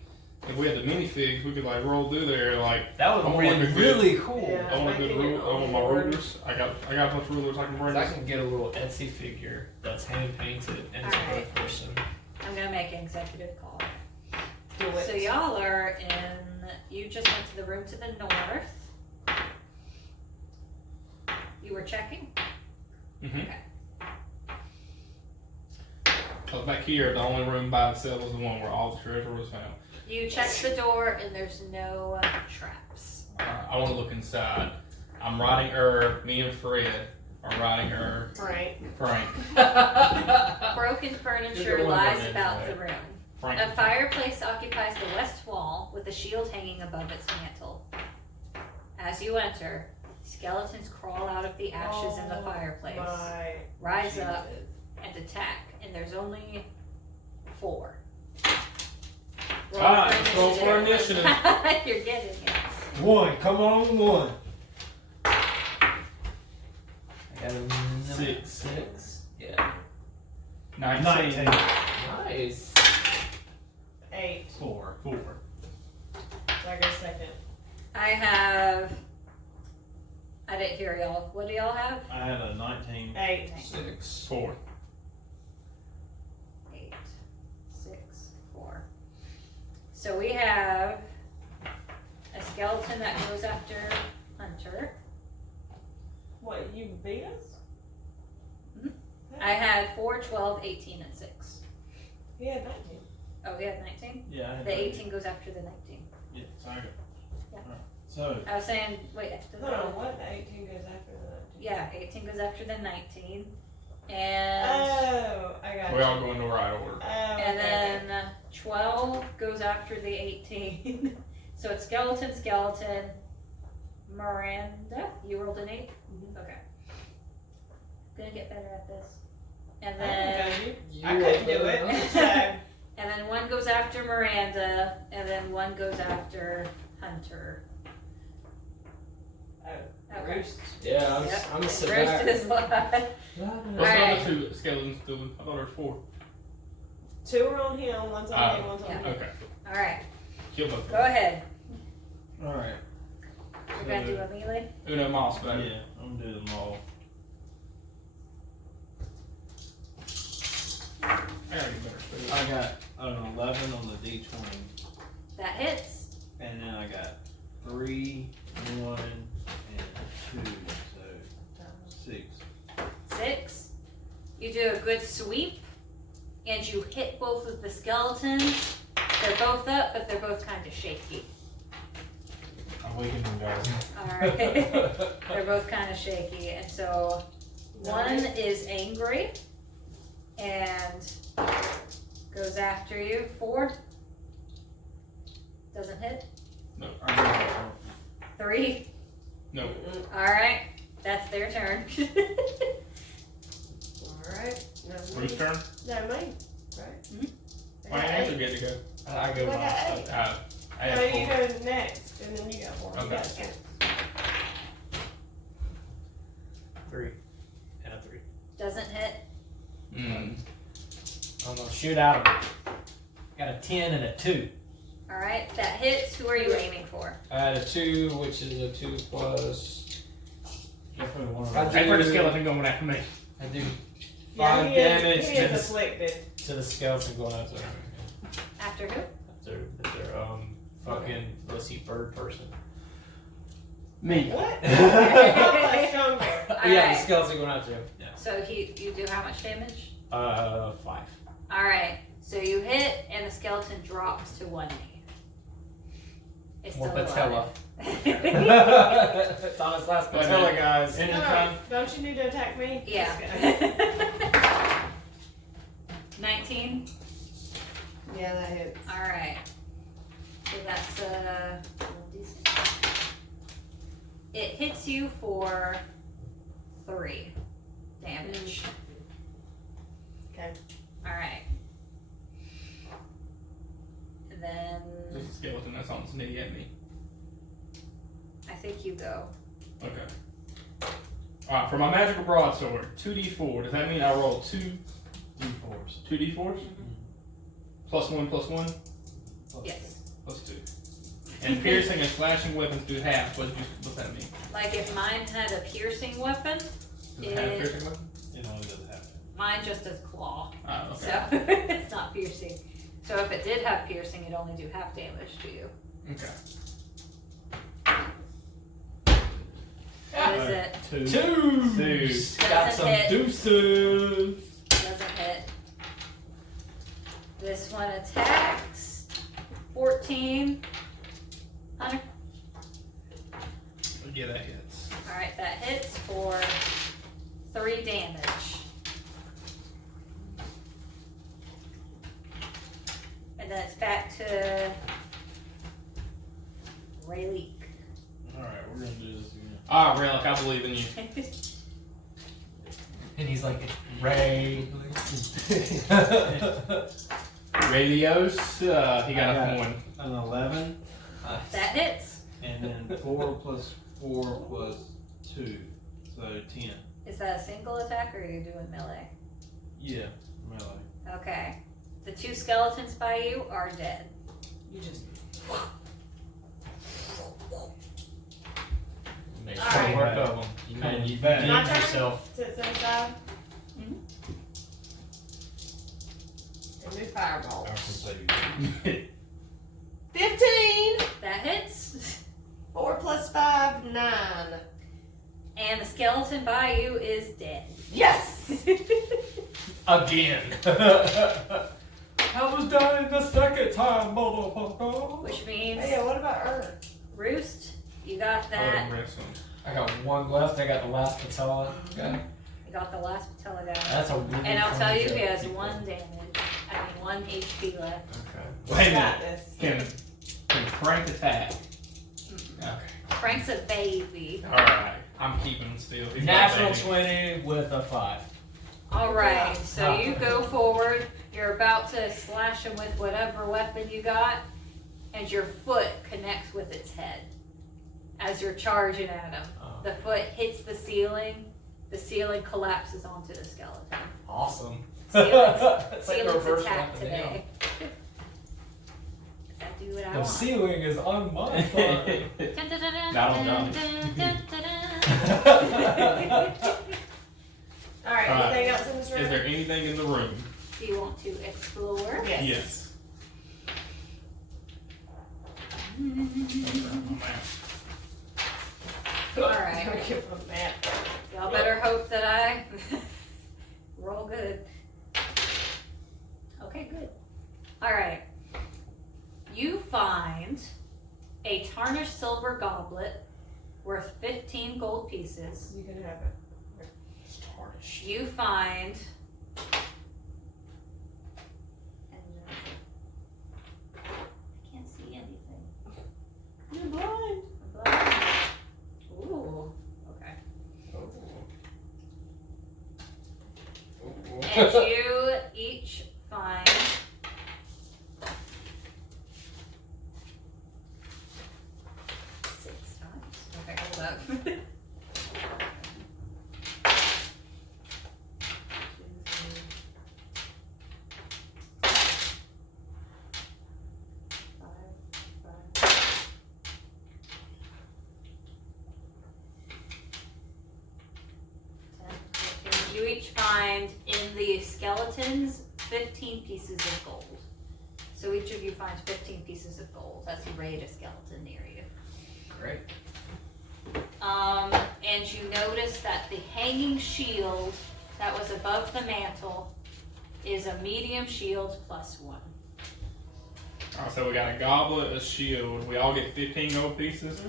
if we had the minifigs, we could like roll through there. Like that would I be want like a good- really cool. Yeah. I want a good making rule. it I want my on rulers. I got a bunch of rulers I can bring. I can get a little Etsy figure that's hand painted and it's another Alright. person. I'm gonna make an executive call. Do it. So y'all are in. You just went to the room to the north. You were checking. So back here, the only room by itself was the one where all the treasure was found. You checked the door and there's no traps. I want to look inside. I'm riding me and Fred are riding Frank. Frank. Broken furniture You're the one lies running about into the room. Frank. A fireplace occupies the west wall with a shield hanging above its mantle. As you enter, skeletons crawl out of the ashes in the fireplace, My rise up, and attack. And there's only 4. Alright, let's roll for initiative. You're getting it. 1, come on, 1. I got a 6. Yeah. 19. Nice. 8. 4. So I go second. I didn't hear y'all. What do y'all have? I had a 19. 8. 6. 4. 8, 6, 4. So we have a skeleton that goes after Hunter. What, you beat us? I had 4, 12, 18, and 6. He had 19. Oh, we had 19? Yeah, I had The 19. 18 goes after the 19. Yeah, so I got. Yeah. Alright, so, I was saying, wait, after Hold on, the, what? The 18 goes after the 19. yeah, 18 goes after the 19. And, Oh, I got We it. all go in the right order. Oh, and okay. then 12 goes after the 18. So it's skeleton, skeleton, Miranda. You rolled an 8? Mhm. Okay. Gonna get better at this. And I then, can go. I couldn't do it. So, and then one goes after Miranda, and then one goes after Hunter. Okay. Roost. Yeah, I'm, Yep. I'm gonna sit Roast back. is what. What's the Alright. other 2 skeletons doing? I thought there was 4. 2 are on him, one's on me, one's on Yeah. me. Okay. Alright, Kill both. go ahead. alright. We're gonna do a melee. Uno mouse, baby. Yeah, I'm gonna do them all. I gotta get better speed. I got an 11 on the D20, That hits. and then I got 3, 1, and 2, so 6. 6. You do a good sweep, and you hit both of the skeletons. They're both up, but they're both kind of shaky. I'm waking them, guys. Alright. They're both kind of shaky, and so one is angry and goes after you. 4 doesn't hit. No. 3. No. Alright, that's their turn. Alright. No, Whose me. turn? No, mine. Right? Mhm. I Why got Andrew 8. get to go? I go Look last. at 8. I No, have you 4. go next, and then you got 4. You Okay. got 6. 3 and a 3. Doesn't hit. Mm. I'm gonna shoot out of it. Got a 10 and a 2. Alright, that hits. Who are you aiming for? I had a 2, which is a 2 plus. Definitely one of I them. Hey, for the skeleton going after me. I do Yeah, 5 he damage is, he to is the, afflicted. to the skeleton going after her. After who? Their fucking pussy bird person. Me. What? Yeah, Stronger. the Alright, skeleton going after him. Yeah. so you do how much damage? 5. Alright, so you hit and the skeleton drops to 1 knee. It's More still patella. alive. It's on his last Wait a patella, minute. guys. And No, time. don't you need to attack me? Yeah. 19. Yeah, that hits. Alright. So that's decent. It hits you for 3 damage. Okay. Alright. And then There's a skeleton that's on its knee at me. I think you go. Okay. Alright, for my magical broadsword, 2d4. Does that mean I roll 2 D4s. 2d4s? Plus 1, plus 1? Yes. Plus 2. And piercing and slashing weapons do half. What's that mean? Like if mine had a piercing weapon, Does it have a It- piercing weapon? It only does half. mine just does claw. Oh, okay. So it's not piercing. So if it did have piercing, it'd only do half damage to you. Okay. What is it? 2. 2! Got Doesn't some hit. Deuces! Doesn't hit. This one attacks. 14. Hunter. Yeah, that hits. Alright, that hits for 3 damage. And then it's back to Rayleigh. Alright, we're gonna do this again. Ah, Relic, I believe in you. And he's like, it's Ray. Radios, he got a 1. An 11, That hits. and then 4 plus 4 plus 2, so 10. Is that a single attack or are you doing melee? Yeah, melee. Okay. The 2 skeletons by you are dead. You just. Make All short right. work of him. You made you Back. My named turn? yourself. Sit to the side. Mhm. And do fireball. I was gonna say 15! That hits. 4 plus 5, 9. And the skeleton by you is dead. Yes! again. I was dying the second time, motherfucker. Which means Hey, what about Earth? roost. You got I that. wouldn't risk them. I got one left. I got the last patella guy. You got the last patella guy. That's a weird. And I'll funny tell you, joke, he has people. 1 damage. I mean, 1 HP left. Okay. Wait a Got minute. this. Can Frank attack? Okay. Frank's a baby. Alright. I'm keeping him still. He's Natural not 20 with a 5. Alright, so you go forward. You're about to slash him with whatever weapon you got, and your foot connects with its head as you're charging at him. Oh. The foot hits the ceiling collapses onto the skeleton. Awesome. Ceiling's, It's like ceiling's reverse attack weapon, today. Does that do what I The want? ceiling is on my side. Dun, dun, dun, dun, Not on dun, Johnny's. dun, dun, dun. Alright, Alright. anything else in this room? Is there anything in the room? Do you want to explore? Yes. Yes. Alright. Don't give a map. Y'all better hope that I roll good. Okay, good. Alright. You find a tarnished silver goblet worth 15 gold pieces. You can have it. It's tarnished. You find. I can't see anything. You're blind. I'm blind. Ooh. Okay. And you each find 6 times. Okay, hold up. 10, 14. You each find in the skeletons 15 pieces of gold. So each of you finds 15 pieces of gold as you raid a skeleton near you. Great. And you notice that the hanging shield that was above the mantle is a medium shield +1. Alright, so we got a goblet, a shield. We all get 15 gold pieces.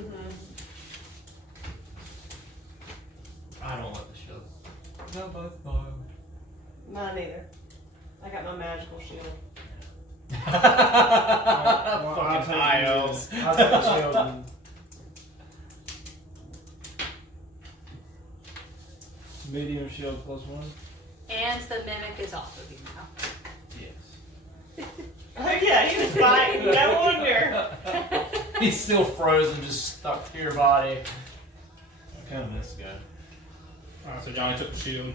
I don't want the shield. No, both mine. Mine neither. I got my magical shield. Fucking high elves. I'll take the shield and medium shield +1. And the mimic is off of you now. Yes. Oh yeah, he was fighting. No wonder. He's still frozen, just stuck to your body. I kind of miss the guy. Alright, so Johnny took the shield.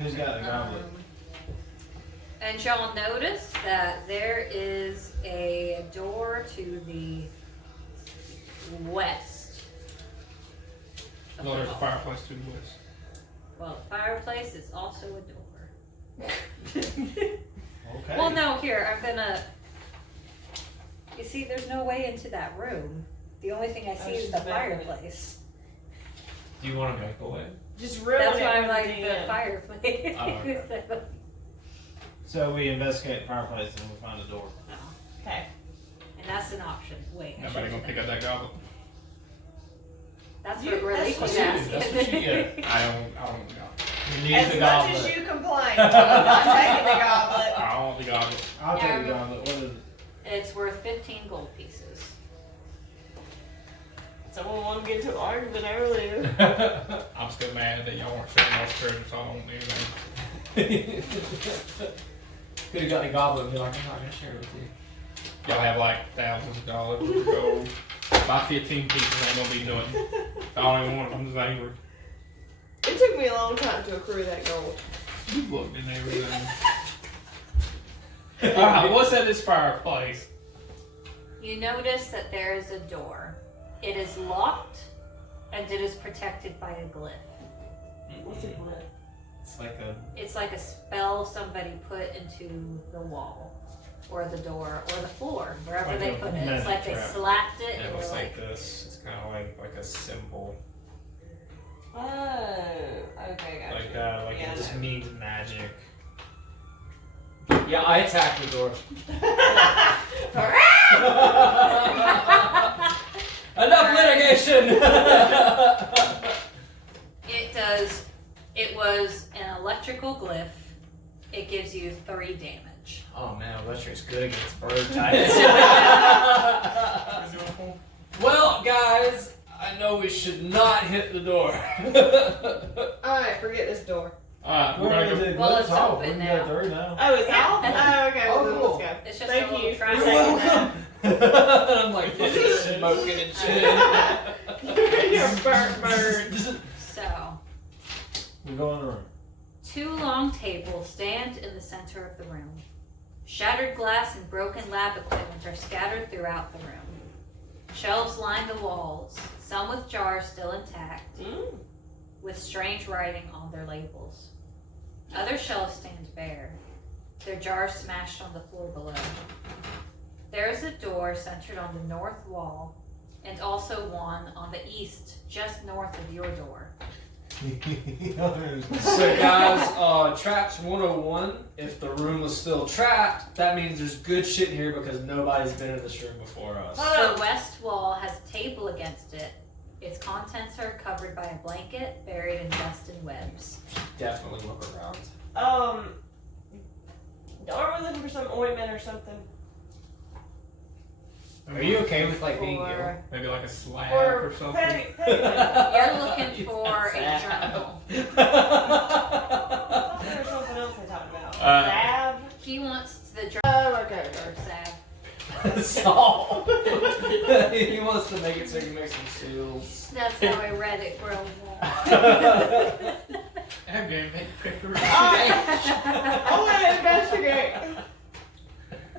Who's got the goblet? And y'all notice that there is a door to the west. of No, the there's a hall. fireplace to the west. Well, the fireplace is also a door. Okay. Well, no, here, I'm gonna. You see, there's no way into that room. The only thing I see is the fireplace. Do you want to make a way? Just ruin That's it why I'm with like the the end. fireplace. Oh, okay. So we investigate the fireplace and we find a door. Okay. And that's an option. Wait, I Nobody should've gonna pick done up that goblet. That's You- what really that's was what you- asking. that's what you get. I don't want the goblet. You need As the much goblet. as you complain, I'm not taking the goblet. I don't want the goblet. I'll Yeah, take I'm- the goblet. What is it? It's worth 15 gold pieces. Someone wanted to get into an argument earlier. I'm still mad that y'all weren't showing us treasure, so I don't want anything. Could have gotten a goblet and be like, I'm not going to share it with you. Y'all have like thousands of dollars worth of gold. Buy 15 pieces, ain't gonna be nothing. I don't even want it, I'm just angry. It took me a long time to accrue that gold. You've looked in everything. Alright, what's at this fireplace? You notice that there is a door. It is locked and it is protected by a glyph. What's it with? It's like a. It's like a spell somebody put into the wall or the door or the floor, wherever Like they a put it. It's magic like they trap. slapped it It and looks were like like, this. It's kind of like a symbol. Oh, okay, gotcha. Like Yeah, it just no. means magic. Yeah, I attacked the door. Enough litigation! It was an electrical glyph. It gives you 3 damage. Oh man, electric's good against bird types. Well, guys, I know we should not hit the door. Alright, forget this door. Alright, we're We're gonna gonna go. do Well, gloves it's off. open We can now. go through now. Oh, it's off? Oh, okay, Oh, well, cool. let's go. It's just a Thank little you for trap. saying that. I'm like fucking smoking and shit. You're a burnt bird. So, We're going around. 2 long tables stand in the center of the room. Shattered glass and broken lab equipment are scattered throughout the room. Shelves line the walls, some with jars still intact, with strange writing on their labels. Other shelves stand bare, their jars smashed on the floor below. There is a door centered on the north wall, and also one on the east, just north of your door. So guys, traps 101, if the room was still trapped, that means there's good shit in here because nobody's been in this room before us. The west wall has a table against it. Its contents are covered by a blanket buried in dust and webs. Definitely look around. Aren't we looking for some ointment or something? Are you okay with like being ill? Or, Maybe like a slab or or something. You're looking for a journal. I thought there was something else I talked about. Salve? He wants the journal Oh, okay. or salve. Salt. He wants to make it so he can make some seals. That's how I read it growing up. I'm gonna make paper. I want to investigate.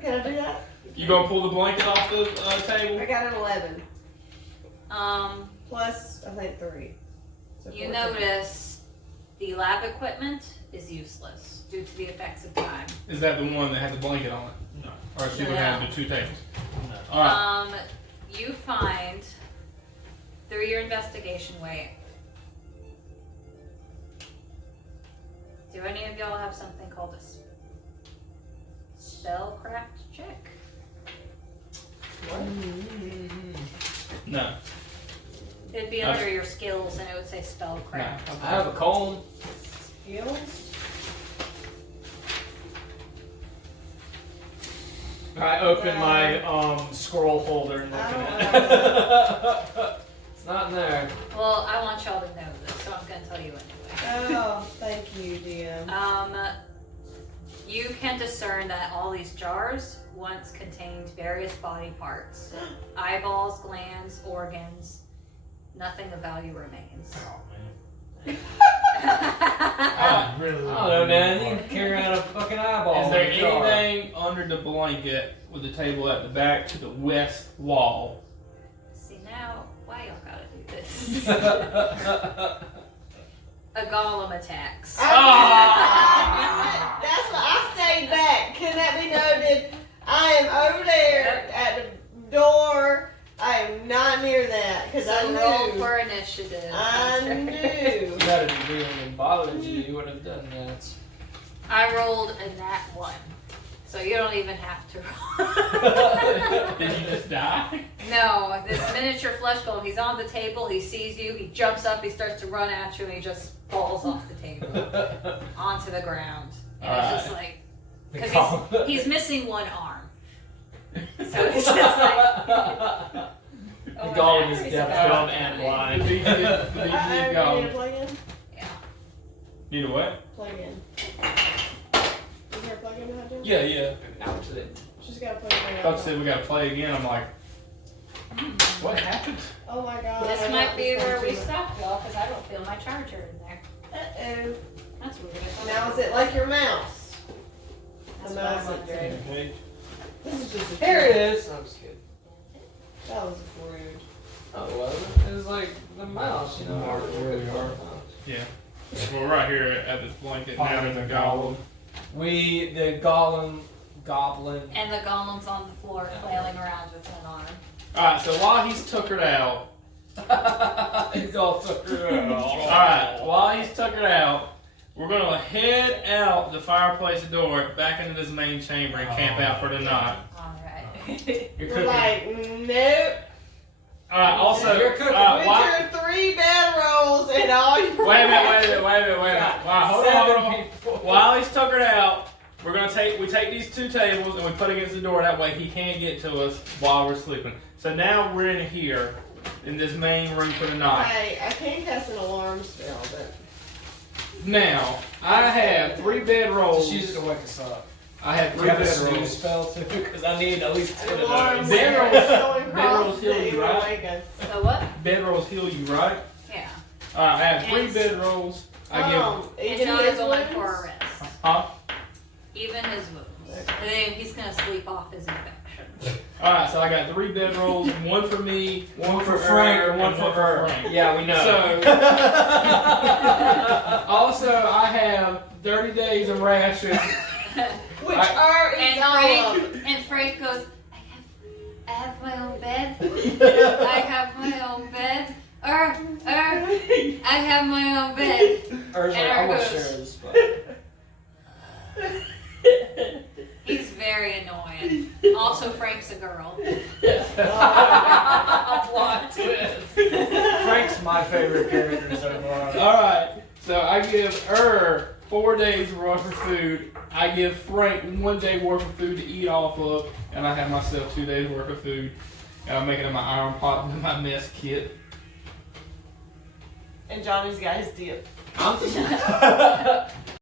Can I do that? You gonna pull the blanket off the table? I got an 11. Plus, I think 3. So You 14. notice the lab equipment is useless due to the effects of time. Is that the one that has the blanket on it? No. Or is she No. looking at the 2 tables? No. Alright. You find through your investigation, do any of y'all have something called a spellcraft check? No. It'd be under your skills and it would say spellcraft. I have a comb. Skills? I open my scroll holder and look I at don't it. It's not in there. Well, I want y'all to know this, so I'm gonna tell you anyway. Oh, thank you, DM. You can discern that all these jars once contained various body parts. Eyeballs, glands, organs. Nothing of value remains. Oh man. I really I don't know, man. You can carry out a fucking eyeball. Is there in a jar. anything under the blanket with the table at the back to the west wall? See now, why y'all gotta do this? A golem attacks. That's why I stayed back. Can that be noted? I am over there at the door. I am not near that because I So roll knew. for initiative. I knew. You got a degree in biology, you would have done that. I rolled a nat 1. So you don't even have to roll. Did you just die? No, this miniature flesh golem, he's on the table, he sees you, he jumps up, he starts to run at you, and he just falls off the table onto the ground. And it's just like, because he's missing one arm. So it's just like, The golem is deaf, dumb, and The blind. DJ You need to go. plug in? yeah. Need a what? Plug in. Is there a plug in behind you? Yeah, yeah. Out to it. She's got to plug in. I thought you said we gotta play again. I'm like, what happened? Oh my god. This I might got be this where one we too. stopped, y'all, because I don't feel my charger in there. Uh-oh. That's weird. Now is it like your mouse? That's The what I'm mouse is wondering. Okay. This is just a Here it is. I'm just kidding. That was rude. Oh, well, it was like the mouse, you know. Hard, really hard. Yeah. We're right here at this blanket now. Finding There's a the golem. The goblin. And the golem's on the floor flailing around with one arm. Alright, so while he's tuckered out, He's all tuckered out. alright, while he's tuckered out, we're gonna head out the fireplace door back into this main chamber and camp out for the night. Alright. You're We're cooking. like, nope. Alright, also, You're cooking. With why- your 3 bed rolls and all your. wait a minute. Wow, hold on. people. While he's tuckered out, we take these 2 tables and we put against the door. That way he can't get to us while we're sleeping. So now we're in here, in this main room for the night. Hey, I can't cast an alarm spell, but. Now, I have 3 bedrolls. Just use it to wake us up. I have Do 3 you have a snooze bedrolls. spell too? Because I need at least 10 of Alarm those. Bedrolls- going bedrolls across heal that you, you right? awaken. So what? Bedrolls heal you, right? Yeah. I have 3 Yes. bedrolls. I give. And Even John his is going for a wounds? rest. Huh? Even his wounds. And then he's gonna sleep off his infection. Alright, so I got 3 bedrolls, 1 for me, One for Frank her, and one and for her. Frank. Yeah, we know. So, also I have 30 days of rations. Which are And Frank goes, I have my own bed. I have my own bed. I have my own bed. Ur's like, And I want to goes- share this, but He's very annoying. Also, Frank's a girl. plot twist. Frank's my favorite character so far. Alright, so I give 4 days worth of food. I give Frank 1 day worth of food to eat off of, and I have myself 2 days worth of food. And I'm making it in my iron pot with my mess kit. And Johnny's got his dip. I'm